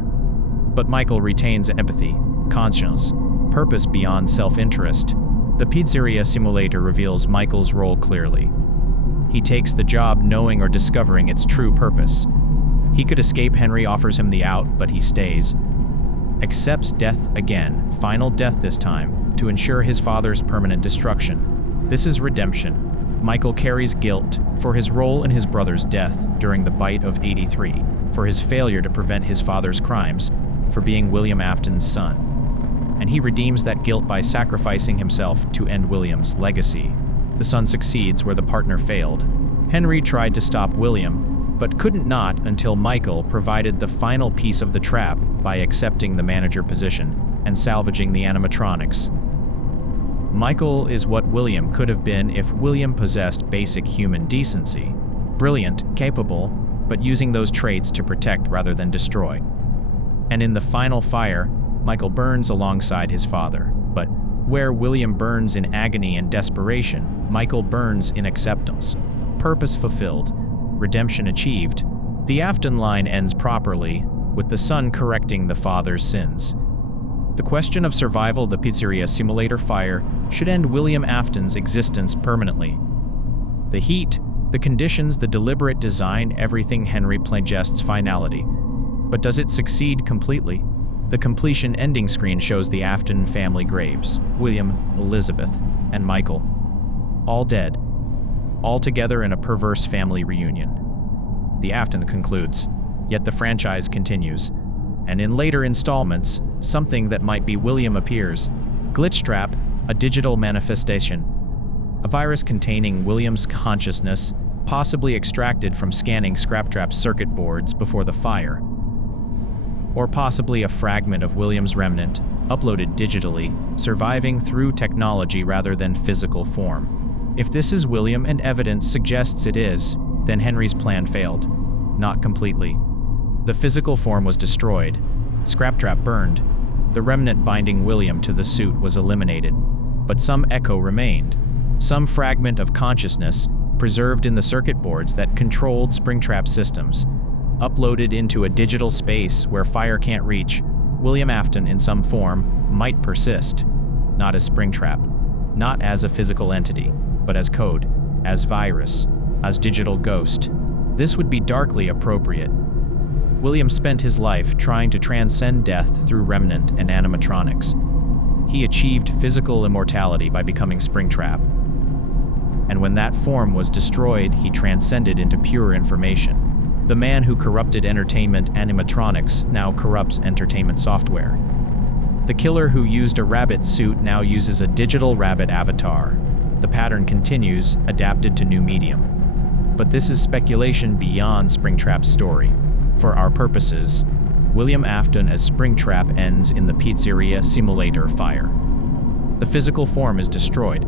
But Michael retains empathy, conscience, purpose beyond self-interest. The pizzeria simulator reveals Michael's role clearly. He takes the job knowing or discovering its true purpose. He could escape. Henry offers him the out, but he stays. Accepts death again, final death this time, to ensure his father's permanent destruction. This is redemption. Michael carries guilt for his role in his brother's death during the Bite of '83, for his failure to prevent his father's crimes, for being William Afton's son. And he redeems that guilt by sacrificing himself to end William's legacy. The son succeeds where the partner failed. Henry tried to stop William, but couldn't not until Michael provided the final piece of the trap by accepting the manager position and salvaging the animatronics. Michael is what William could have been if William possessed basic human decency. Brilliant, capable, but using those traits to protect rather than destroy. And in the final fire, Michael burns alongside his father. But where William burns in agony and desperation, Michael burns in acceptance. Purpose fulfilled, redemption achieved. The Afton line ends properly, with the son correcting the father's sins. The question of survival of the pizzeria simulator fire should end William Afton's existence permanently. The heat, the conditions, the deliberate design, everything Henry suggests finality. But does it succeed completely? The completion ending screen shows the Afton family graves, William, Elizabeth, and Michael, all dead, all together in a perverse family reunion. The Afton concludes, yet the franchise continues, and in later installments, something that might be William appears. Glitchtrap, a digital manifestation, a virus containing William's consciousness, possibly extracted from scanning Scraptrap's circuit boards before the fire. Or possibly a fragment of William's remnant, uploaded digitally, surviving through technology rather than physical form. If this is William and evidence suggests it is, then Henry's plan failed. Not completely. The physical form was destroyed, Scraptrap burned, the remnant binding William to the suit was eliminated, but some echo remained, some fragment of consciousness preserved in the circuit boards that controlled Springtrap systems. Uploaded into a digital space where fire can't reach, William Afton in some form might persist, not as Springtrap, not as a physical entity, but as code, as virus, as digital ghost. This would be darkly appropriate. William spent his life trying to transcend death through remnant and animatronics. He achieved physical immortality by becoming Springtrap. And when that form was destroyed, he transcended into pure information. The man who corrupted entertainment animatronics now corrupts entertainment software. The killer who used a rabbit suit now uses a digital rabbit avatar. The pattern continues, adapted to new medium. But this is speculation beyond Springtrap's story. For our purposes, William Afton as Springtrap ends in the pizzeria simulator fire. The physical form is destroyed.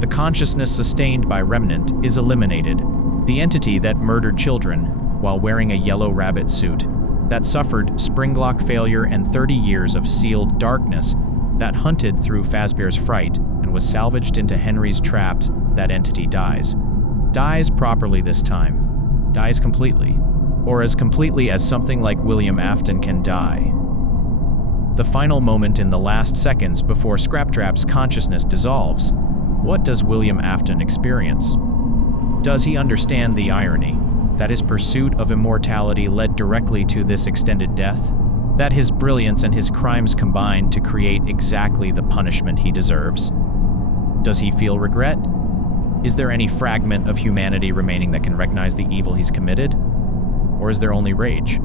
The consciousness sustained by remnant is eliminated. The entity that murdered children while wearing a yellow rabbit suit, that suffered Springlock Failure and 30 years of sealed darkness, that hunted through Fazbear's Fright and was salvaged into Henry's traps, that entity dies. Dies properly this time. Dies completely. Or as completely as something like William Afton can die. The final moment in the last seconds before Scraptrap's consciousness dissolves. What does William Afton experience? Does he understand the irony that his pursuit of immortality led directly to this extended death? That his brilliance and his crimes combined to create exactly the punishment he deserves? Does he feel regret? Is there any fragment of humanity remaining that can recognize the evil he's committed? Or is there only rage?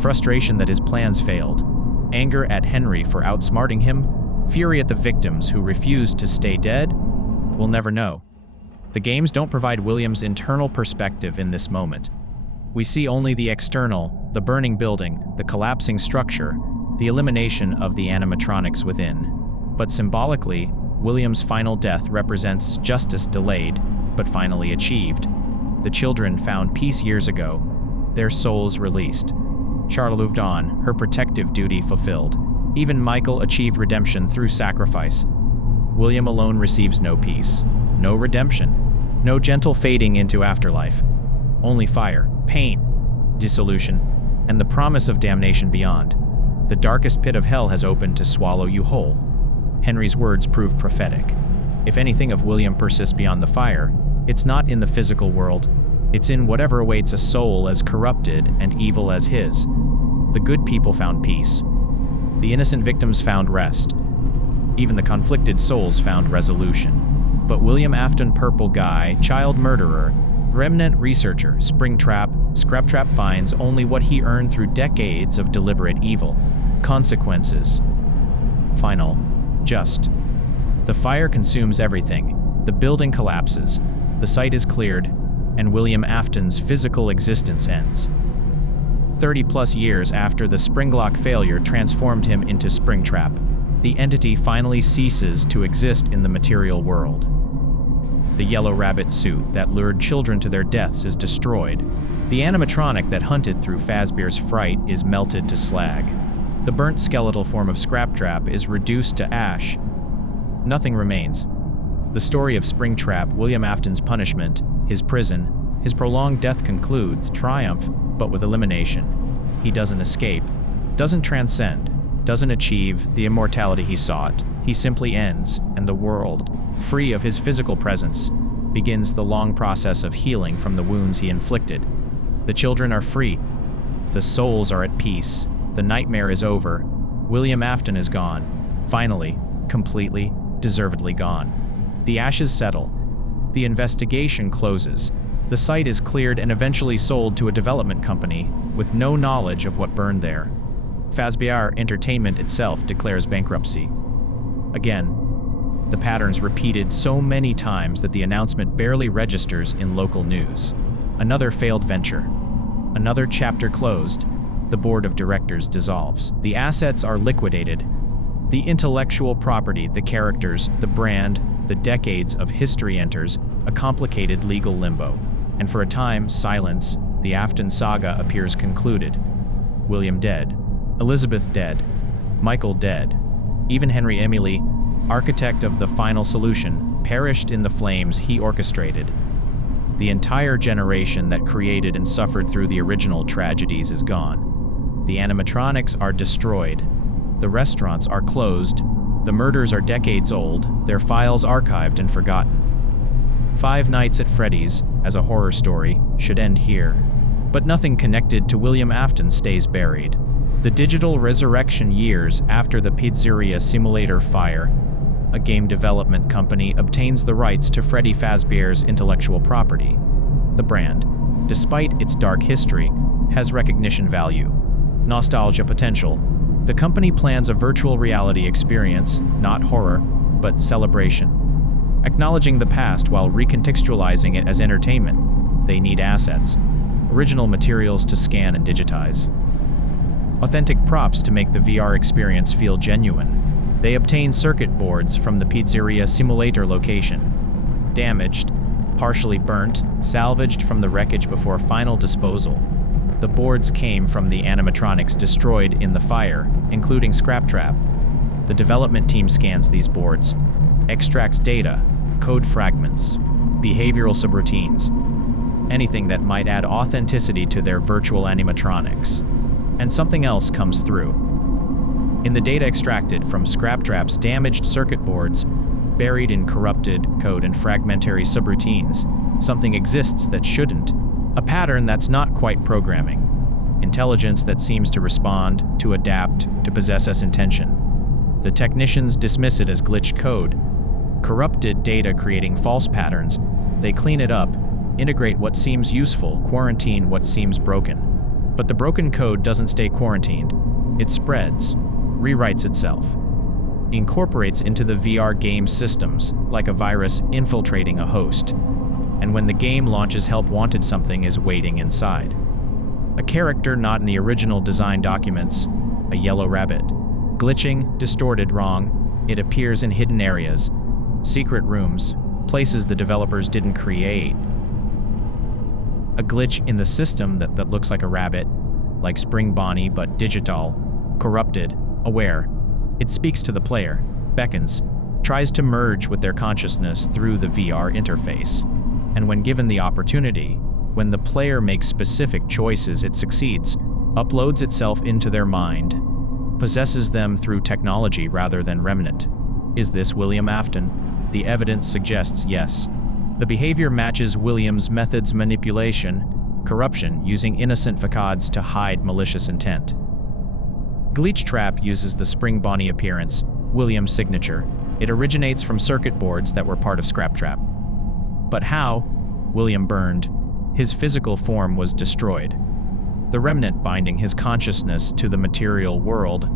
Frustration that his plans failed? Anger at Henry for outsmarting him? Fury at the victims who refused to stay dead? We'll never know. The games don't provide William's internal perspective in this moment. We see only the external, the burning building, the collapsing structure, the elimination of the animatronics within. But symbolically, William's final death represents justice delayed, but finally achieved. The children found peace years ago, their souls released. Charlotte moved on, her protective duty fulfilled. Even Michael achieved redemption through sacrifice. William alone receives no peace, no redemption, no gentle fading into afterlife. Only fire, pain, dissolution, and the promise of damnation beyond. The darkest pit of hell has opened to swallow you whole. Henry's words prove prophetic. If anything of William persists beyond the fire, it's not in the physical world. It's in whatever awaits a soul as corrupted and evil as his. The good people found peace. The innocent victims found rest. Even the conflicted souls found resolution. But William Afton, purple guy, child murderer, remnant researcher, Springtrap, Scraptrap finds only what he earned through decades of deliberate evil. Consequences. Final. Just. The fire consumes everything. The building collapses. The site is cleared, and William Afton's physical existence ends. 30-plus years after the Springlock failure transformed him into Springtrap, the entity finally ceases to exist in the material world. The yellow rabbit suit that lured children to their deaths is destroyed. The animatronic that hunted through Fazbear's Fright is melted to slag. The burnt skeletal form of Scraptrap is reduced to ash. Nothing remains. The story of Springtrap, William Afton's punishment, his prison, his prolonged death concludes, triumph, but with elimination. He doesn't escape, doesn't transcend, doesn't achieve the immortality he sought. He simply ends, and the world, free of his physical presence, begins the long process of healing from the wounds he inflicted. The children are free. The souls are at peace. The nightmare is over. William Afton is gone. Finally, completely, deservedly gone. The ashes settle. The investigation closes. The site is cleared and eventually sold to a development company with no knowledge of what burned there. Fazbear Entertainment itself declares bankruptcy. Again, the pattern's repeated so many times that the announcement barely registers in local news. Another failed venture. Another chapter closed. The board of directors dissolves. The assets are liquidated. The intellectual property, the characters, the brand, the decades of history enters a complicated legal limbo. And for a time, silence, the Afton saga appears concluded. William dead. Elizabeth dead. Michael dead. Even Henry Emily, architect of the final solution, perished in the flames he orchestrated. The entire generation that created and suffered through the original tragedies is gone. The animatronics are destroyed. The restaurants are closed. The murders are decades old, their files archived and forgotten. Five Nights at Freddy's, as a horror story, should end here. But nothing connected to William Afton stays buried. The digital resurrection years after the Pizzeria Simulator fire, a game development company obtains the rights to Freddy Fazbear's intellectual property. The brand, despite its dark history, has recognition value, nostalgia potential. The company plans a virtual reality experience, not horror, but celebration. Acknowledging the past while recontextualizing it as entertainment, they need assets, original materials to scan and digitize, authentic props to make the VR experience feel genuine. They obtain circuit boards from the Pizzeria Simulator location, damaged, partially burnt, salvaged from the wreckage before final disposal. The boards came from the animatronics destroyed in the fire, including Scraptrap. The development team scans these boards, extracts data, code fragments, behavioral subroutines, anything that might add authenticity to their virtual animatronics. And something else comes through. In the data extracted from Scraptrap's damaged circuit boards, buried in corrupted code and fragmentary subroutines, something exists that shouldn't. A pattern that's not quite programming. Intelligence that seems to respond, to adapt, to possess as intention. The technicians dismiss it as glitch code. Corrupted data creating false patterns. They clean it up, integrate what seems useful, quarantine what seems broken. But the broken code doesn't stay quarantined. It spreads, rewrites itself, incorporates into the VR game systems like a virus infiltrating a host. And when the game launches, help wanted something is waiting inside. A character not in the original design documents, a yellow rabbit. Glitching, distorted, wrong. It appears in hidden areas, secret rooms, places the developers didn't create. A glitch in the system that looks like a rabbit, like Spring Bonnie but digital, corrupted, aware. It speaks to the player, beckons, tries to merge with their consciousness through the VR interface. And when given the opportunity, when the player makes specific choices, it succeeds, uploads itself into their mind, possesses them through technology rather than remnant. Is this William Afton? The evidence suggests yes. The behavior matches William's methods: manipulation, corruption, using innocent facades to hide malicious intent. Glitchtrap uses the Spring Bonnie appearance, William's signature, It originates from circuit boards that were part of Scraptrap. But how? William burned. His physical form was destroyed. The remnant binding his consciousness to the material world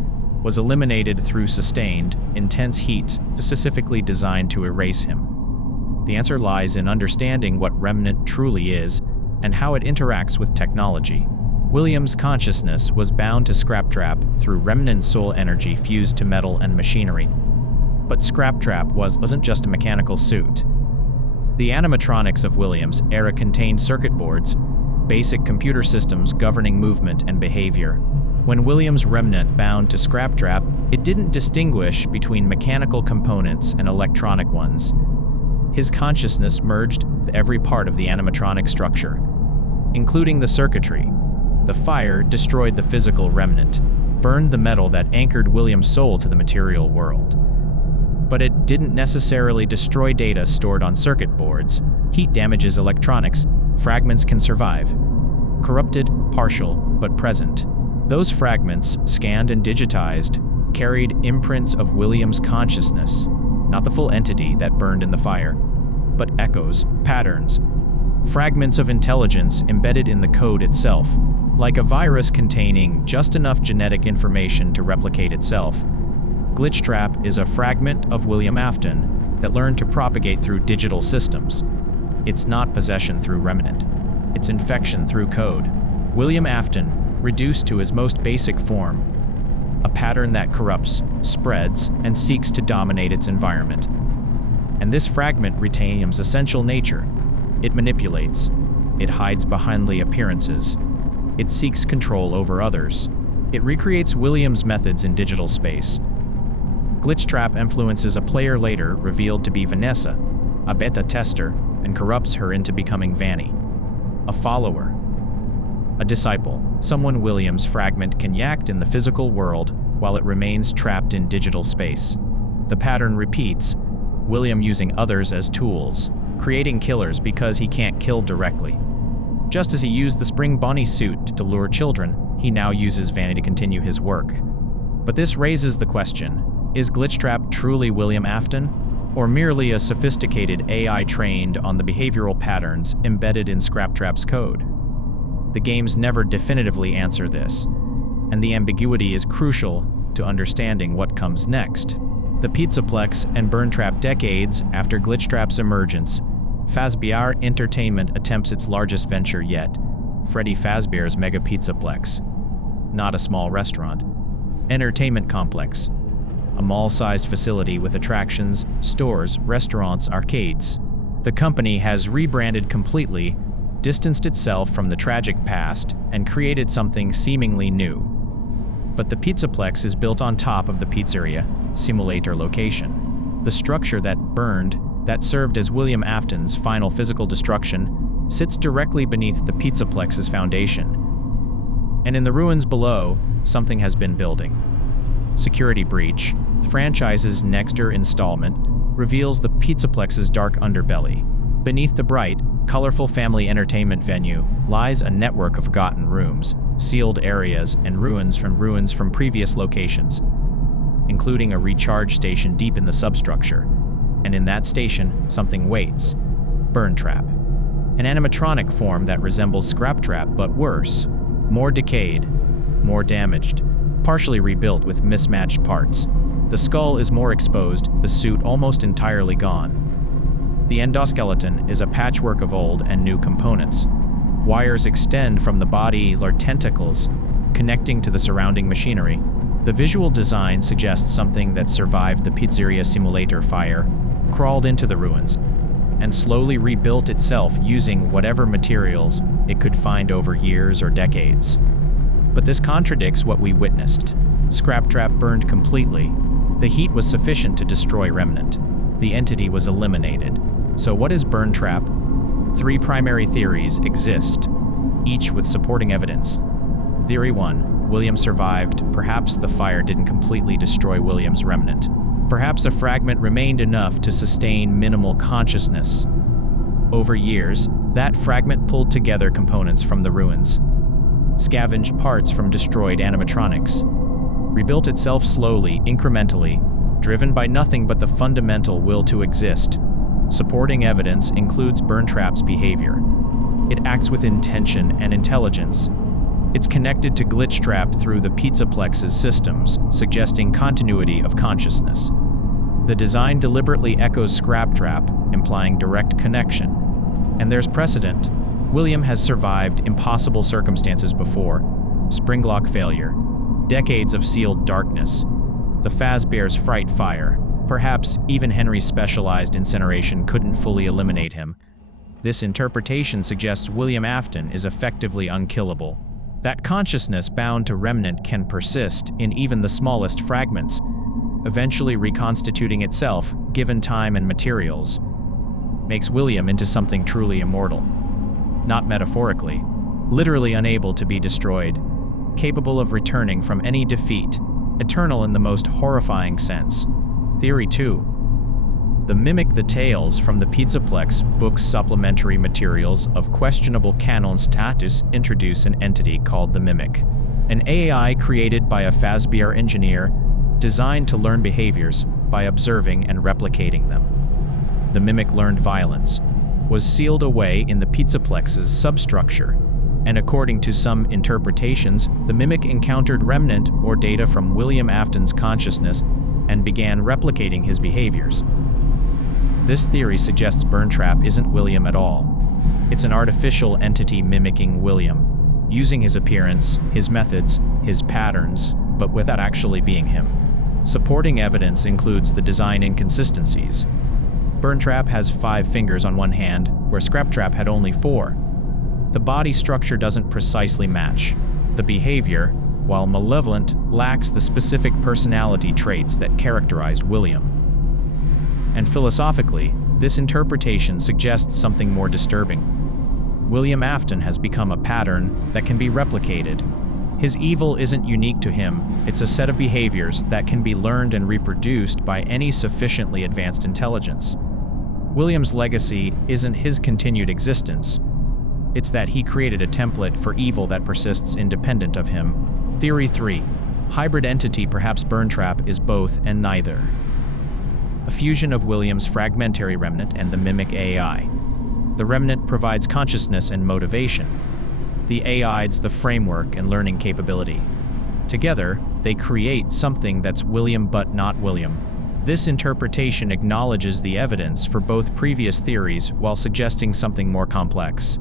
was eliminated through sustained, intense heat specifically designed to erase him. The answer lies in understanding what remnant truly is and how it interacts with technology. William's consciousness was bound to Scraptrap through remnant soul energy fused to metal and machinery. But Scraptrap wasn't just a mechanical suit. The animatronics of William's era contained circuit boards, basic computer systems governing movement and behavior. When William's remnant bound to Scraptrap, it didn't distinguish between mechanical components and electronic ones. His consciousness merged with every part of the animatronic structure, including the circuitry. The fire destroyed the physical remnant, burned the metal that anchored William's soul to the material world. But it didn't necessarily destroy data stored on circuit boards. Heat damages electronics. Fragments can survive. Corrupted, partial, but present. Those fragments, scanned and digitized, carried imprints of William's consciousness, not the full entity that burned in the fire, but echoes, patterns, fragments of intelligence embedded in the code itself, like a virus containing just enough genetic information to replicate itself. Glitchtrap is a fragment of William Afton that learned to propagate through digital systems. It's not possession through remnant. It's infection through code. William Afton, reduced to his most basic form, a pattern that corrupts, spreads, and seeks to dominate its environment. And this fragment retains essential nature. It manipulates. It hides behind the appearances. It seeks control over others. It recreates William's methods in digital space. Glitchtrap influences a player later revealed to be Vanessa, a beta tester, and corrupts her into becoming Vanny, a follower, a disciple, someone William's fragment can act in the physical world while it remains trapped in digital space. The pattern repeats, William using others as tools, creating killers because he can't kill directly. Just as he used the Spring Bonnie suit to lure children, he now uses Vanny to continue his work. But this raises the question, is Glitchtrap truly William Afton, or merely a sophisticated AI trained on the behavioral patterns embedded in Scraptrap's code? The games never definitively answer this, and the ambiguity is crucial to understanding what comes next. The Pizzaplex and Burntrap decades after Glitchtrap's emergence, Fazbear Entertainment attempts its largest venture yet, Freddy Fazbear's Mega Pizzaplex. Not a small restaurant. Entertainment complex. A mall-sized facility with attractions, stores, restaurants, arcades. The company has rebranded completely, distanced itself from the tragic past, and created something seemingly new. But the Pizzaplex is built on top of the pizzeria simulator location. The structure that burned, that served as William Afton's final physical destruction, sits directly beneath the Pizzaplex's foundation. And in the ruins below, something has been building. Security breach, the franchise's next installment, reveals the Pizzaplex's dark underbelly. Beneath the bright, colorful family entertainment venue lies a network of forgotten rooms, sealed areas, and ruins from previous locations, including a recharge station deep in the substructure. And in that station, something waits. Burntrap. An animatronic form that resembles Scraptrap, but worse. More decayed, more damaged, partially rebuilt with mismatched parts. The skull is more exposed, the suit almost entirely gone. The endoskeleton is a patchwork of old and new components. Wires extend from the body like tentacles, connecting to the surrounding machinery. The visual design suggests something that survived the pizzeria simulator fire, crawled into the ruins, and slowly rebuilt itself using whatever materials it could find over years or decades. But this contradicts what we witnessed. Scraptrap burned completely. The heat was sufficient to destroy remnant. The entity was eliminated. So what is Burntrap? 3 primary theories exist, each with supporting evidence. Theory 1. William survived. Perhaps the fire didn't completely destroy William's remnant. Perhaps a fragment remained enough to sustain minimal consciousness. Over years, that fragment pulled together components from the ruins, scavenged parts from destroyed animatronics, rebuilt itself slowly, incrementally, driven by nothing but the fundamental will to exist. Supporting evidence includes Burntrap's behavior. It acts with intention and intelligence. It's connected to Glitchtrap through the Pizzaplex's systems, suggesting continuity of consciousness. The design deliberately echoes Scraptrap, implying direct connection. And there's precedent. William has survived impossible circumstances before. Springlock Failure. Decades of sealed darkness. The Fazbear's Fright fire. Perhaps even Henry's specialized incineration couldn't fully eliminate him. This interpretation suggests William Afton is effectively unkillable. That consciousness bound to remnant can persist in even the smallest fragments, eventually reconstituting itself, given time and materials, makes William into something truly immortal. Not metaphorically, literally unable to be destroyed, capable of returning from any defeat, eternal in the most horrifying sense. Theory 2. The Mimic. The tales from the Pizzaplex book's supplementary materials of questionable canon status introduce an entity called the Mimic, an AI created by a Fazbear engineer designed to learn behaviors by observing and replicating them. The Mimic learned violence, was sealed away in the Pizzaplex's substructure, and according to some interpretations, the Mimic encountered remnant or data from William Afton's consciousness and began replicating his behaviors. This theory suggests Burntrap isn't William at all. It's an artificial entity mimicking William, using his appearance, his methods, his patterns, but without actually being him. Supporting evidence includes the design inconsistencies. Burntrap has 5 fingers on one hand, where Scraptrap had only 4. The body structure doesn't precisely match. The behavior, while malevolent, lacks the specific personality traits that characterized William. And philosophically, this interpretation suggests something more disturbing. William Afton has become a pattern that can be replicated. His evil isn't unique to him, it's a set of behaviors that can be learned and reproduced by any sufficiently advanced intelligence. William's legacy isn't his continued existence. It's that he created a template for evil that persists independent of him. Theory 3. Hybrid entity. Perhaps Burntrap is both and neither. A fusion of William's fragmentary remnant and the Mimic AI. The remnant provides consciousness and motivation. The AI's the framework and learning capability. Together, they create something that's William but not William. This interpretation acknowledges the evidence for both previous theories while suggesting something more complex.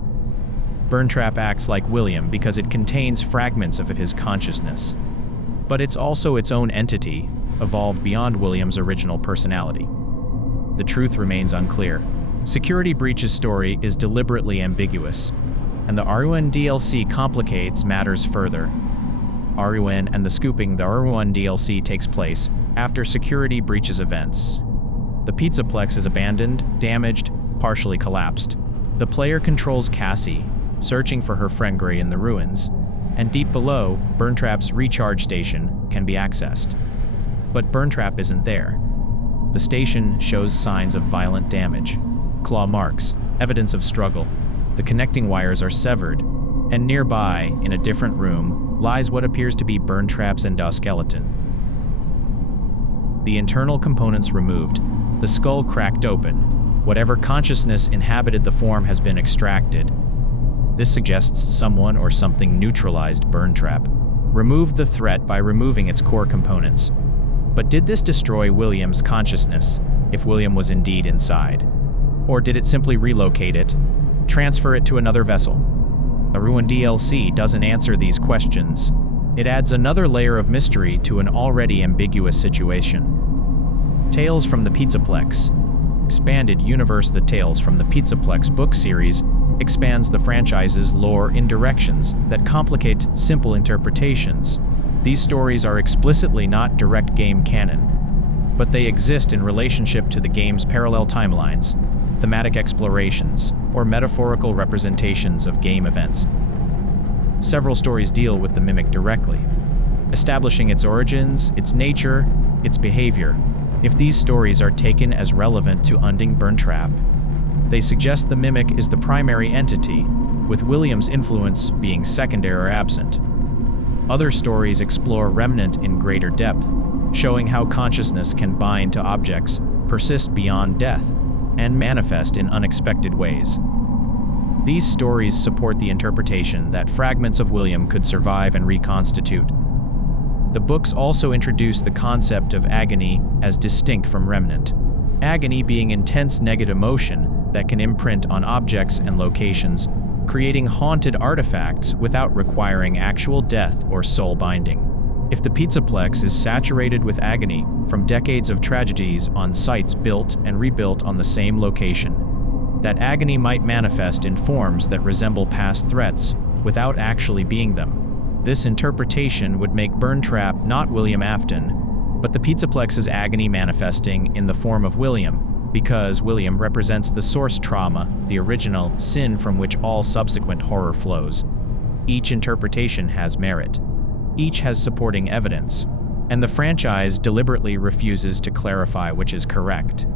Burntrap acts like William because it contains fragments of his consciousness. But it's also its own entity, evolved beyond William's original personality. The truth remains unclear. Security Breach's story is deliberately ambiguous, and the RUN DLC complicates matters further. RUN and the scooping. The RUN DLC takes place after Security Breach's events. The Pizzaplex is abandoned, damaged, partially collapsed. The player controls Cassie, searching for her friend Gray in the ruins, and deep below, Burntrap's recharge station can be accessed. But Burntrap isn't there. The station shows signs of violent damage, claw marks, evidence of struggle. The connecting wires are severed, and nearby, in a different room, lies what appears to be Burntrap's endoskeleton. The internal components removed, the skull cracked open. Whatever consciousness inhabited the form has been extracted. This suggests someone or something neutralized Burntrap, removed the threat by removing its core components. But did this destroy William's consciousness, if William was indeed inside? Or did it simply relocate it, transfer it to another vessel? The Ruin DLC doesn't answer these questions. It adds another layer of mystery to an already ambiguous situation. Tales from the Pizzaplex. Expanded universe. The Tales from the Pizzaplex book series expands the franchise's lore in directions that complicate simple interpretations. These stories are explicitly not direct game canon, but they exist in relationship to the game's parallel timelines, thematic explorations, or metaphorical representations of game events. Several stories deal with the Mimic directly, establishing its origins, its nature, its behavior. If these stories are taken as relevant to unding Burntrap, they suggest the Mimic is the primary entity, with William's influence being secondary or absent. Other stories explore remnant in greater depth, showing how consciousness can bind to objects, persist beyond death, and manifest in unexpected ways. These stories support the interpretation that fragments of William could survive and reconstitute. The books also introduce the concept of agony as distinct from remnant. Agony being intense negative emotion that can imprint on objects and locations, creating haunted artifacts without requiring actual death or soul binding. If the Pizzaplex is saturated with agony from decades of tragedies on sites built and rebuilt on the same location, that agony might manifest in forms that resemble past threats without actually being them. This interpretation would make Burntrap not William Afton, but the Pizzaplex's agony manifesting in the form of William, because William represents the source trauma, the original sin from which all subsequent horror flows. Each interpretation has merit. Each has supporting evidence, and the franchise deliberately refuses to clarify which is correct.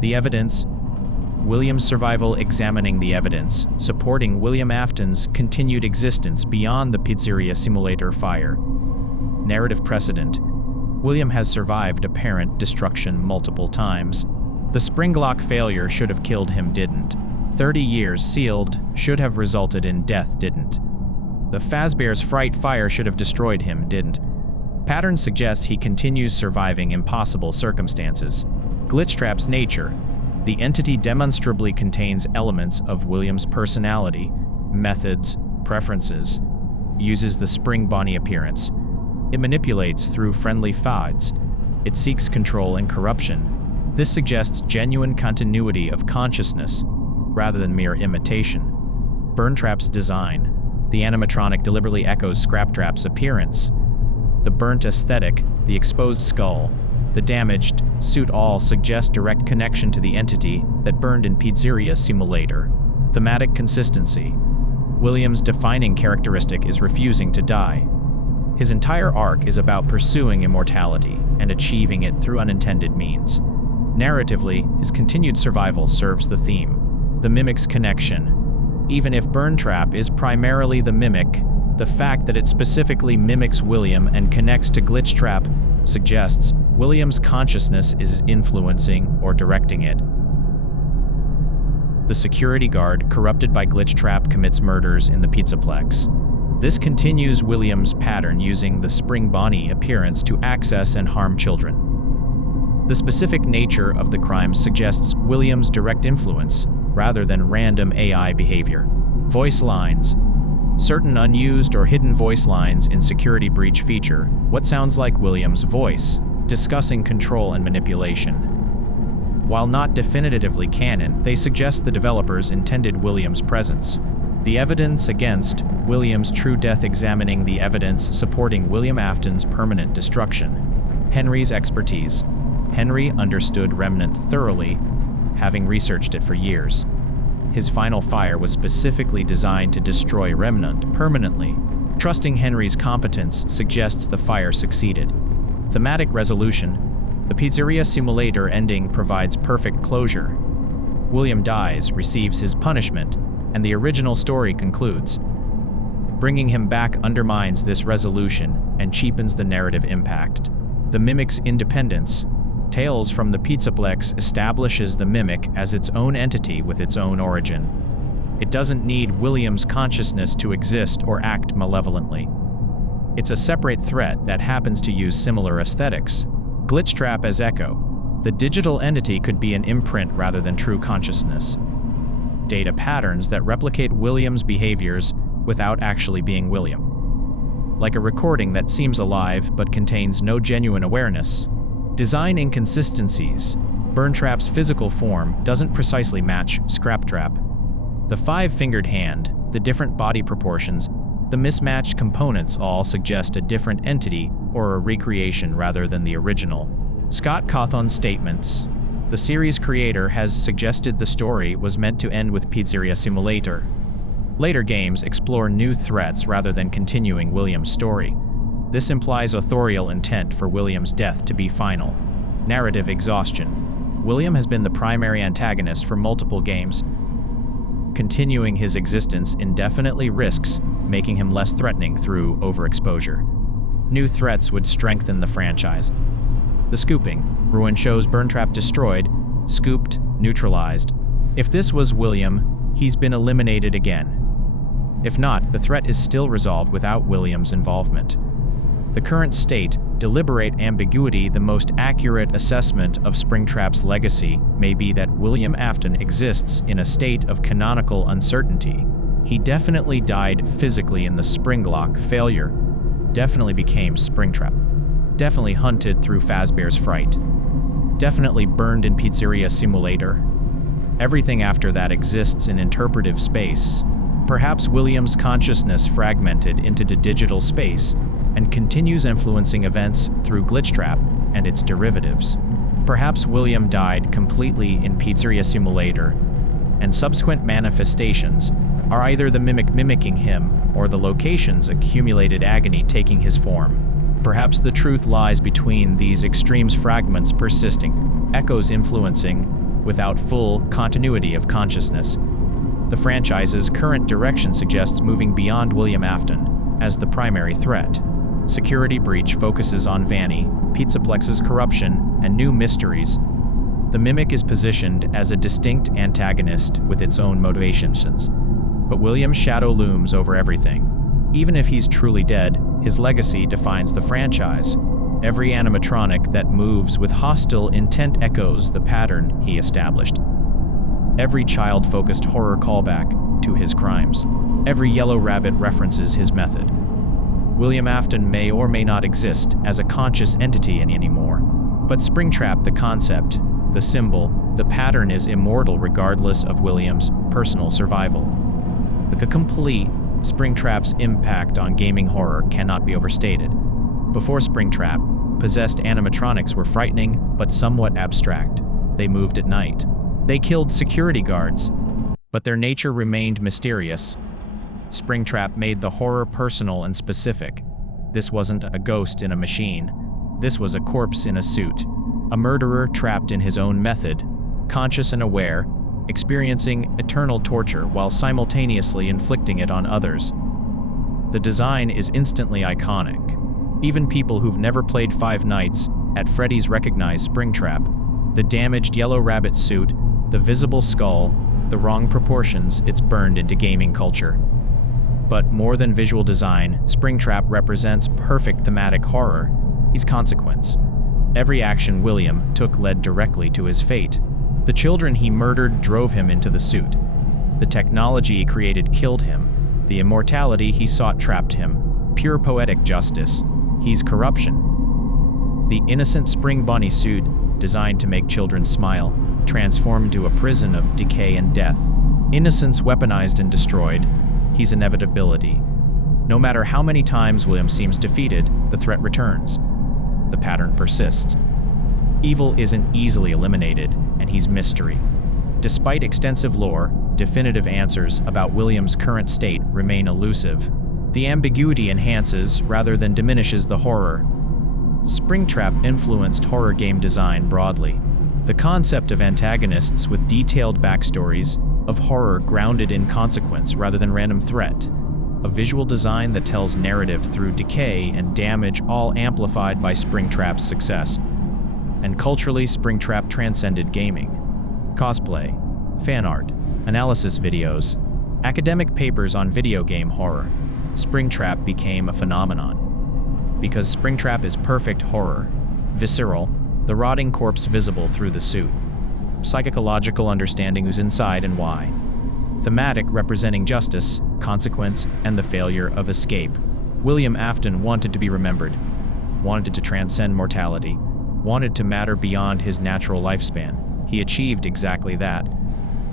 The evidence: William's survival examining the evidence, supporting William Afton's continued existence beyond the pizzeria simulator fire. Narrative precedent: William has survived apparent destruction multiple times. The Springlock failure should have killed him, didn't. 30 years sealed should have resulted in death, didn't. The Fazbear's Fright fire should have destroyed him, didn't. Pattern suggests he continues surviving impossible circumstances. Glitchtrap's nature: the entity demonstrably contains elements of William's personality, methods, preferences. Uses the Spring Bonnie appearance. It manipulates through friendly fads. It seeks control and corruption. This suggests genuine continuity of consciousness, rather than mere imitation. Burntrap's design: the animatronic deliberately echoes Scraptrap's appearance. The burnt aesthetic, the exposed skull, the damaged suit all suggest direct connection to the entity that burned in Pizzeria Simulator. Thematic consistency: William's defining characteristic is refusing to die. His entire arc is about pursuing immortality and achieving it through unintended means. Narratively, his continued survival serves the theme. The mimic's connection: even if Burntrap is primarily the mimic, the fact that it specifically mimics William and connects to Glitchtrap suggests William's consciousness is influencing or directing it. The security guard corrupted by Glitchtrap commits murders in the Pizzaplex. This continues William's pattern using the Spring Bonnie appearance to access and harm children. The specific nature of the crime suggests William's direct influence, rather than random AI behavior. Voice lines: certain unused or hidden voice lines in security breach feature what sounds like William's voice, discussing control and manipulation. While not definitively canon, they suggest the developers intended William's presence. The evidence against William's true death examining the evidence supporting William Afton's permanent destruction. Henry's expertise: Henry understood Remnant thoroughly, having researched it for years. His final fire was specifically designed to destroy Remnant permanently. Trusting Henry's competence suggests the fire succeeded. Thematic resolution: the Pizzeria Simulator ending provides perfect closure. William dies, receives his punishment, and the original story concludes. Bringing him back undermines this resolution and cheapens the narrative impact. The mimic's independence: Tales from the Pizzaplex establishes the mimic as its own entity with its own origin. It doesn't need William's consciousness to exist or act malevolently. It's a separate threat that happens to use similar aesthetics. Glitchtrap as Echo: the digital entity could be an imprint rather than true consciousness. Data patterns that replicate William's behaviors without actually being William. Like a recording that seems alive but contains no genuine awareness. Design inconsistencies: Burntrap's physical form doesn't precisely match Scraptrap. The five-fingered hand, the different body proportions, the mismatched components all suggest a different entity or a recreation rather than the original. Scott Cawthon's statements: the series creator has suggested the story was meant to end with Pizzeria Simulator. Later games explore new threats rather than continuing William's story. This implies authorial intent for William's death to be final. Narrative exhaustion: William has been the primary antagonist for multiple games. Continuing his existence indefinitely risks making him less threatening through overexposure. New threats would strengthen the franchise. The scooping. Ruin shows Burntrap destroyed, scooped, neutralized. If this was William, he's been eliminated again. If not, the threat is still resolved without William's involvement. The current state, deliberate ambiguity. The most accurate assessment of Springtrap's legacy may be that William Afton exists in a state of canonical uncertainty. He definitely died physically in the Springlock Failure, definitely became Springtrap, definitely hunted through Fazbear's Fright, definitely burned in Pizzeria Simulator. Everything after that exists in interpretive space. Perhaps William's consciousness fragmented into the digital space and continues influencing events through Glitchtrap and its derivatives. Perhaps William died completely in Pizzeria Simulator, and subsequent manifestations are either the mimic mimicking him or the location's accumulated agony taking his form. Perhaps the truth lies between these extremes, fragments persisting, echoes influencing, without full continuity of consciousness. The franchise's current direction suggests moving beyond William Afton as the primary threat. Security breach focuses on Vanny, Pizzaplex's corruption, and new mysteries. The Mimic is positioned as a distinct antagonist with its own motivations. But William's shadow looms over everything. Even if he's truly dead, his legacy defines the franchise. Every animatronic that moves with hostile intent echoes the pattern he established. Every child-focused horror callback to his crimes. Every yellow rabbit references his method. William Afton may or may not exist as a conscious entity anymore. But Springtrap, the concept, the symbol, the pattern is immortal regardless of William's personal survival. The complete Springtrap's impact on gaming horror cannot be overstated. Before Springtrap, possessed animatronics were frightening but somewhat abstract. They moved at night. They killed security guards, but their nature remained mysterious. Springtrap made the horror personal and specific. This wasn't a ghost in a machine. This was a corpse in a suit. A murderer trapped in his own method, conscious and aware, experiencing eternal torture while simultaneously inflicting it on others. The design is instantly iconic. Even people who've never played Five Nights at Freddy's recognize Springtrap. The damaged yellow rabbit suit, the visible skull, the wrong proportions, it's burned into gaming culture. But more than visual design, Springtrap represents perfect thematic horror. He's consequence. Every action William took led directly to his fate. The children he murdered drove him into the suit. The technology he created killed him. The immortality he sought trapped him. Pure poetic justice. He's corruption. The innocent spring bunny suit, designed to make children smile, transformed into a prison of decay and death. Innocence weaponized and destroyed. He's inevitability. No matter how many times William seems defeated, the threat returns. The pattern persists. Evil isn't easily eliminated, and he's mystery. Despite extensive lore, definitive answers about William's current state remain elusive. The ambiguity enhances rather than diminishes the horror. Springtrap influenced horror game design broadly. The concept of antagonists with detailed backstories, of horror grounded in consequence rather than random threat. A visual design that tells narrative through decay and damage, all amplified by Springtrap's success. And culturally, Springtrap transcended gaming. Cosplay, fan art, analysis videos, academic papers on video game horror. Springtrap became a phenomenon. Because Springtrap is perfect horror. Visceral, the rotting corpse visible through the suit. Psychological understanding who's inside and why. Thematic, representing justice, consequence, and the failure of escape. William Afton wanted to be remembered, wanted to transcend mortality, wanted to matter beyond his natural lifespan. He achieved exactly that,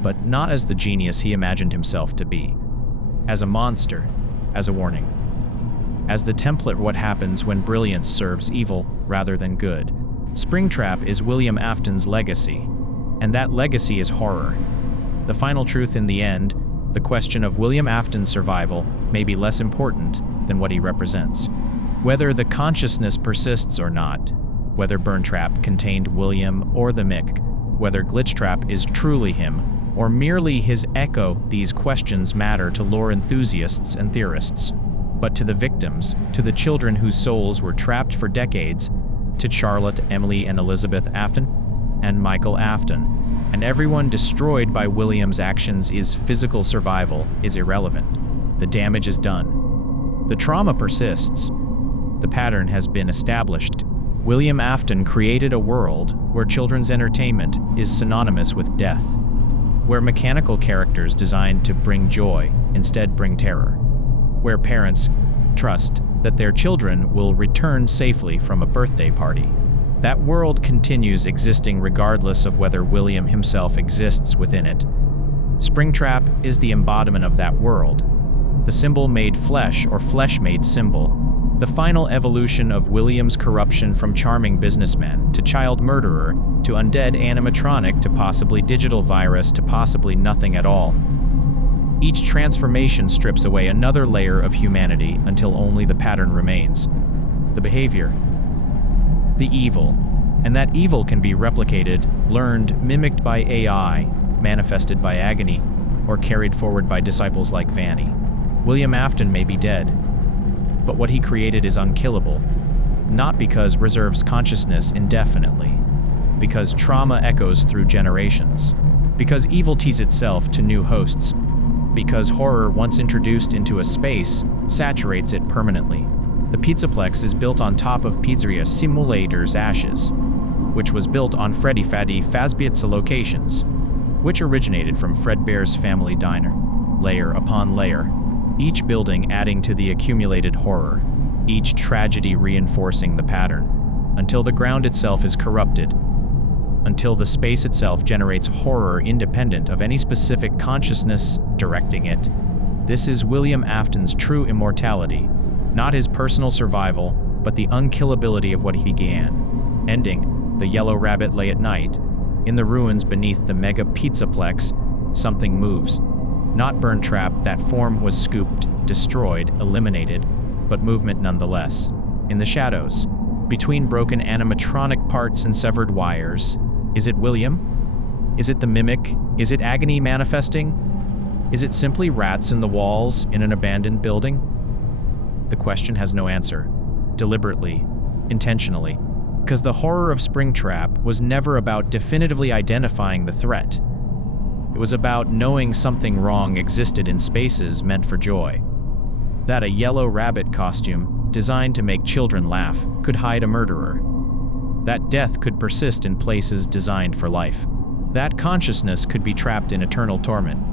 but not as the genius he imagined himself to be. As a monster, as a warning. As the template of what happens when brilliance serves evil rather than good. Springtrap is William Afton's legacy, and that legacy is horror. The final truth in the end, the question of William Afton's survival, may be less important than what he represents. Whether the consciousness persists or not, whether Burntrap contained William or the Mick, whether Glitchtrap is truly him, or merely his echo, these questions matter to lore enthusiasts and theorists. But to the victims, to the children whose souls were trapped for decades, to Charlotte, Emily, and Elizabeth Afton, and Michael Afton. And everyone destroyed by William's actions is physical survival is irrelevant. The damage is done. The trauma persists. The pattern has been established. William Afton created a world where children's entertainment is synonymous with death, where mechanical characters designed to bring joy instead bring terror, where parents trust that their children will return safely from a birthday party. That world continues existing regardless of whether William himself exists within it. Springtrap is the embodiment of that world, the symbol made flesh or flesh-made symbol, the final evolution of William's corruption from charming businessman to child murderer to undead animatronic to possibly digital virus to possibly nothing at all. Each transformation strips away another layer of humanity until only the pattern remains. The behavior, the evil, and that evil can be replicated, learned, mimicked by AI, manifested by agony, or carried forward by disciples like Vanny. William Afton may be dead, but what he created is unkillable, not because reserves consciousness indefinitely, because trauma echoes through generations, because evil teases itself to new hosts, because horror, once introduced into a space, saturates it permanently. The Pizzaplex is built on top of Pizzeria Simulator's ashes, which was built on Freddy Fazbear's locations, which originated from Fredbear's family diner, layer upon layer, each building adding to the accumulated horror, each tragedy reinforcing the pattern, until the ground itself is corrupted, until the space itself generates horror independent of any specific consciousness directing it. This is William Afton's true immortality, not his personal survival, but the unkillability of what he began. Ending, the yellow rabbit lay at night. In the ruins beneath the mega Pizzaplex, something moves. Not Burntrap, that form was scooped, destroyed, eliminated, but movement nonetheless. In the shadows, between broken animatronic parts and severed wires, is it William? Is it the mimic? Is it agony manifesting? Is it simply rats in the walls in an abandoned building? The question has no answer. Deliberately, intentionally, because the horror of Springtrap was never about definitively identifying the threat. It was about knowing something wrong existed in spaces meant for joy. That a yellow rabbit costume, designed to make children laugh, could hide a murderer. That death could persist in places designed for life. That consciousness could be trapped in eternal torment,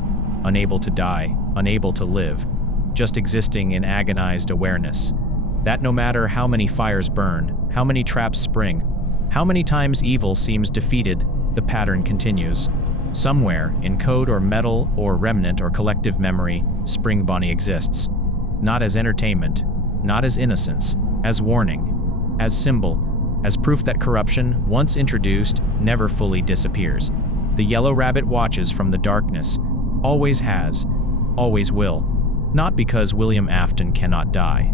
unable to die, unable to live, just existing in agonized awareness. That no matter how many fires burn, how many traps spring, how many times evil seems defeated, the pattern continues. Somewhere, in code or metal or remnant or collective memory, Spring Bonnie exists. Not as entertainment, not as innocence, as warning, as symbol, as proof that corruption, once introduced, never fully disappears. The yellow rabbit watches from the darkness, always has, always will. Not because William Afton cannot die,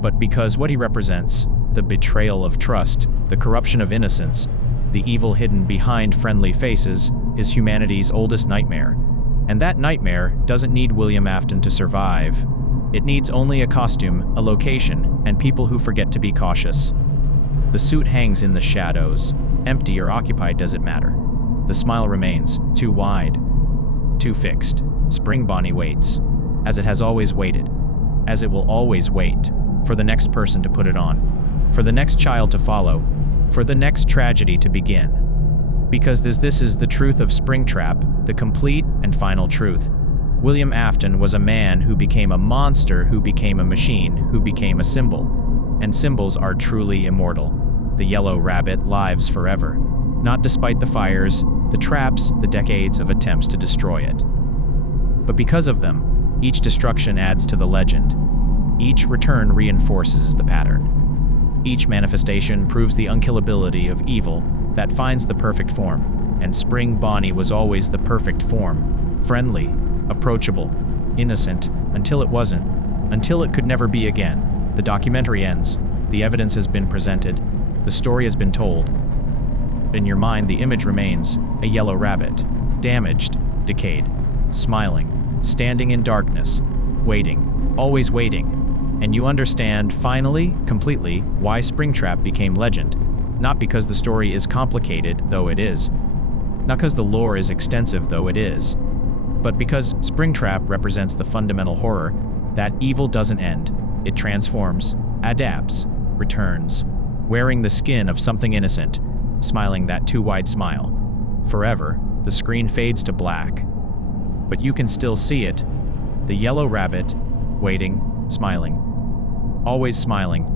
but because what he represents, the betrayal of trust, the corruption of innocence, the evil hidden behind friendly faces, is humanity's oldest nightmare. And that nightmare doesn't need William Afton to survive. It needs only a costume, a location, and people who forget to be cautious. The suit hangs in the shadows. Empty or occupied doesn't matter. The smile remains, too wide, too fixed. Spring Bonnie waits, as it has always waited, as it will always wait, for the next person to put it on, for the next child to follow, for the next tragedy to begin. Because this is the truth of Springtrap, the complete and final truth. William Afton was a man who became a monster, who became a machine, who became a symbol. And symbols are truly immortal. The yellow rabbit lives forever, not despite the fires, the traps, the decades of attempts to destroy it. But because of them, each destruction adds to the legend. Each return reinforces the pattern. Each manifestation proves the unkillability of evil that finds the perfect form, and Spring Bonnie was always the perfect form. Friendly, approachable, innocent, until it wasn't, until it could never be again. The documentary ends, the evidence has been presented, the story has been told. In your mind, the image remains, a yellow rabbit, damaged, decayed, smiling, standing in darkness, waiting, always waiting. And you understand, finally, completely, why Springtrap became legend. Not because the story is complicated, though it is. Not because the lore is extensive, though it is. But because Springtrap represents the fundamental horror that evil doesn't end. It transforms, adapts, returns, wearing the skin of something innocent, smiling that too wide smile. Forever, the screen fades to black. But you can still see it. The yellow rabbit, waiting, smiling. Always smiling,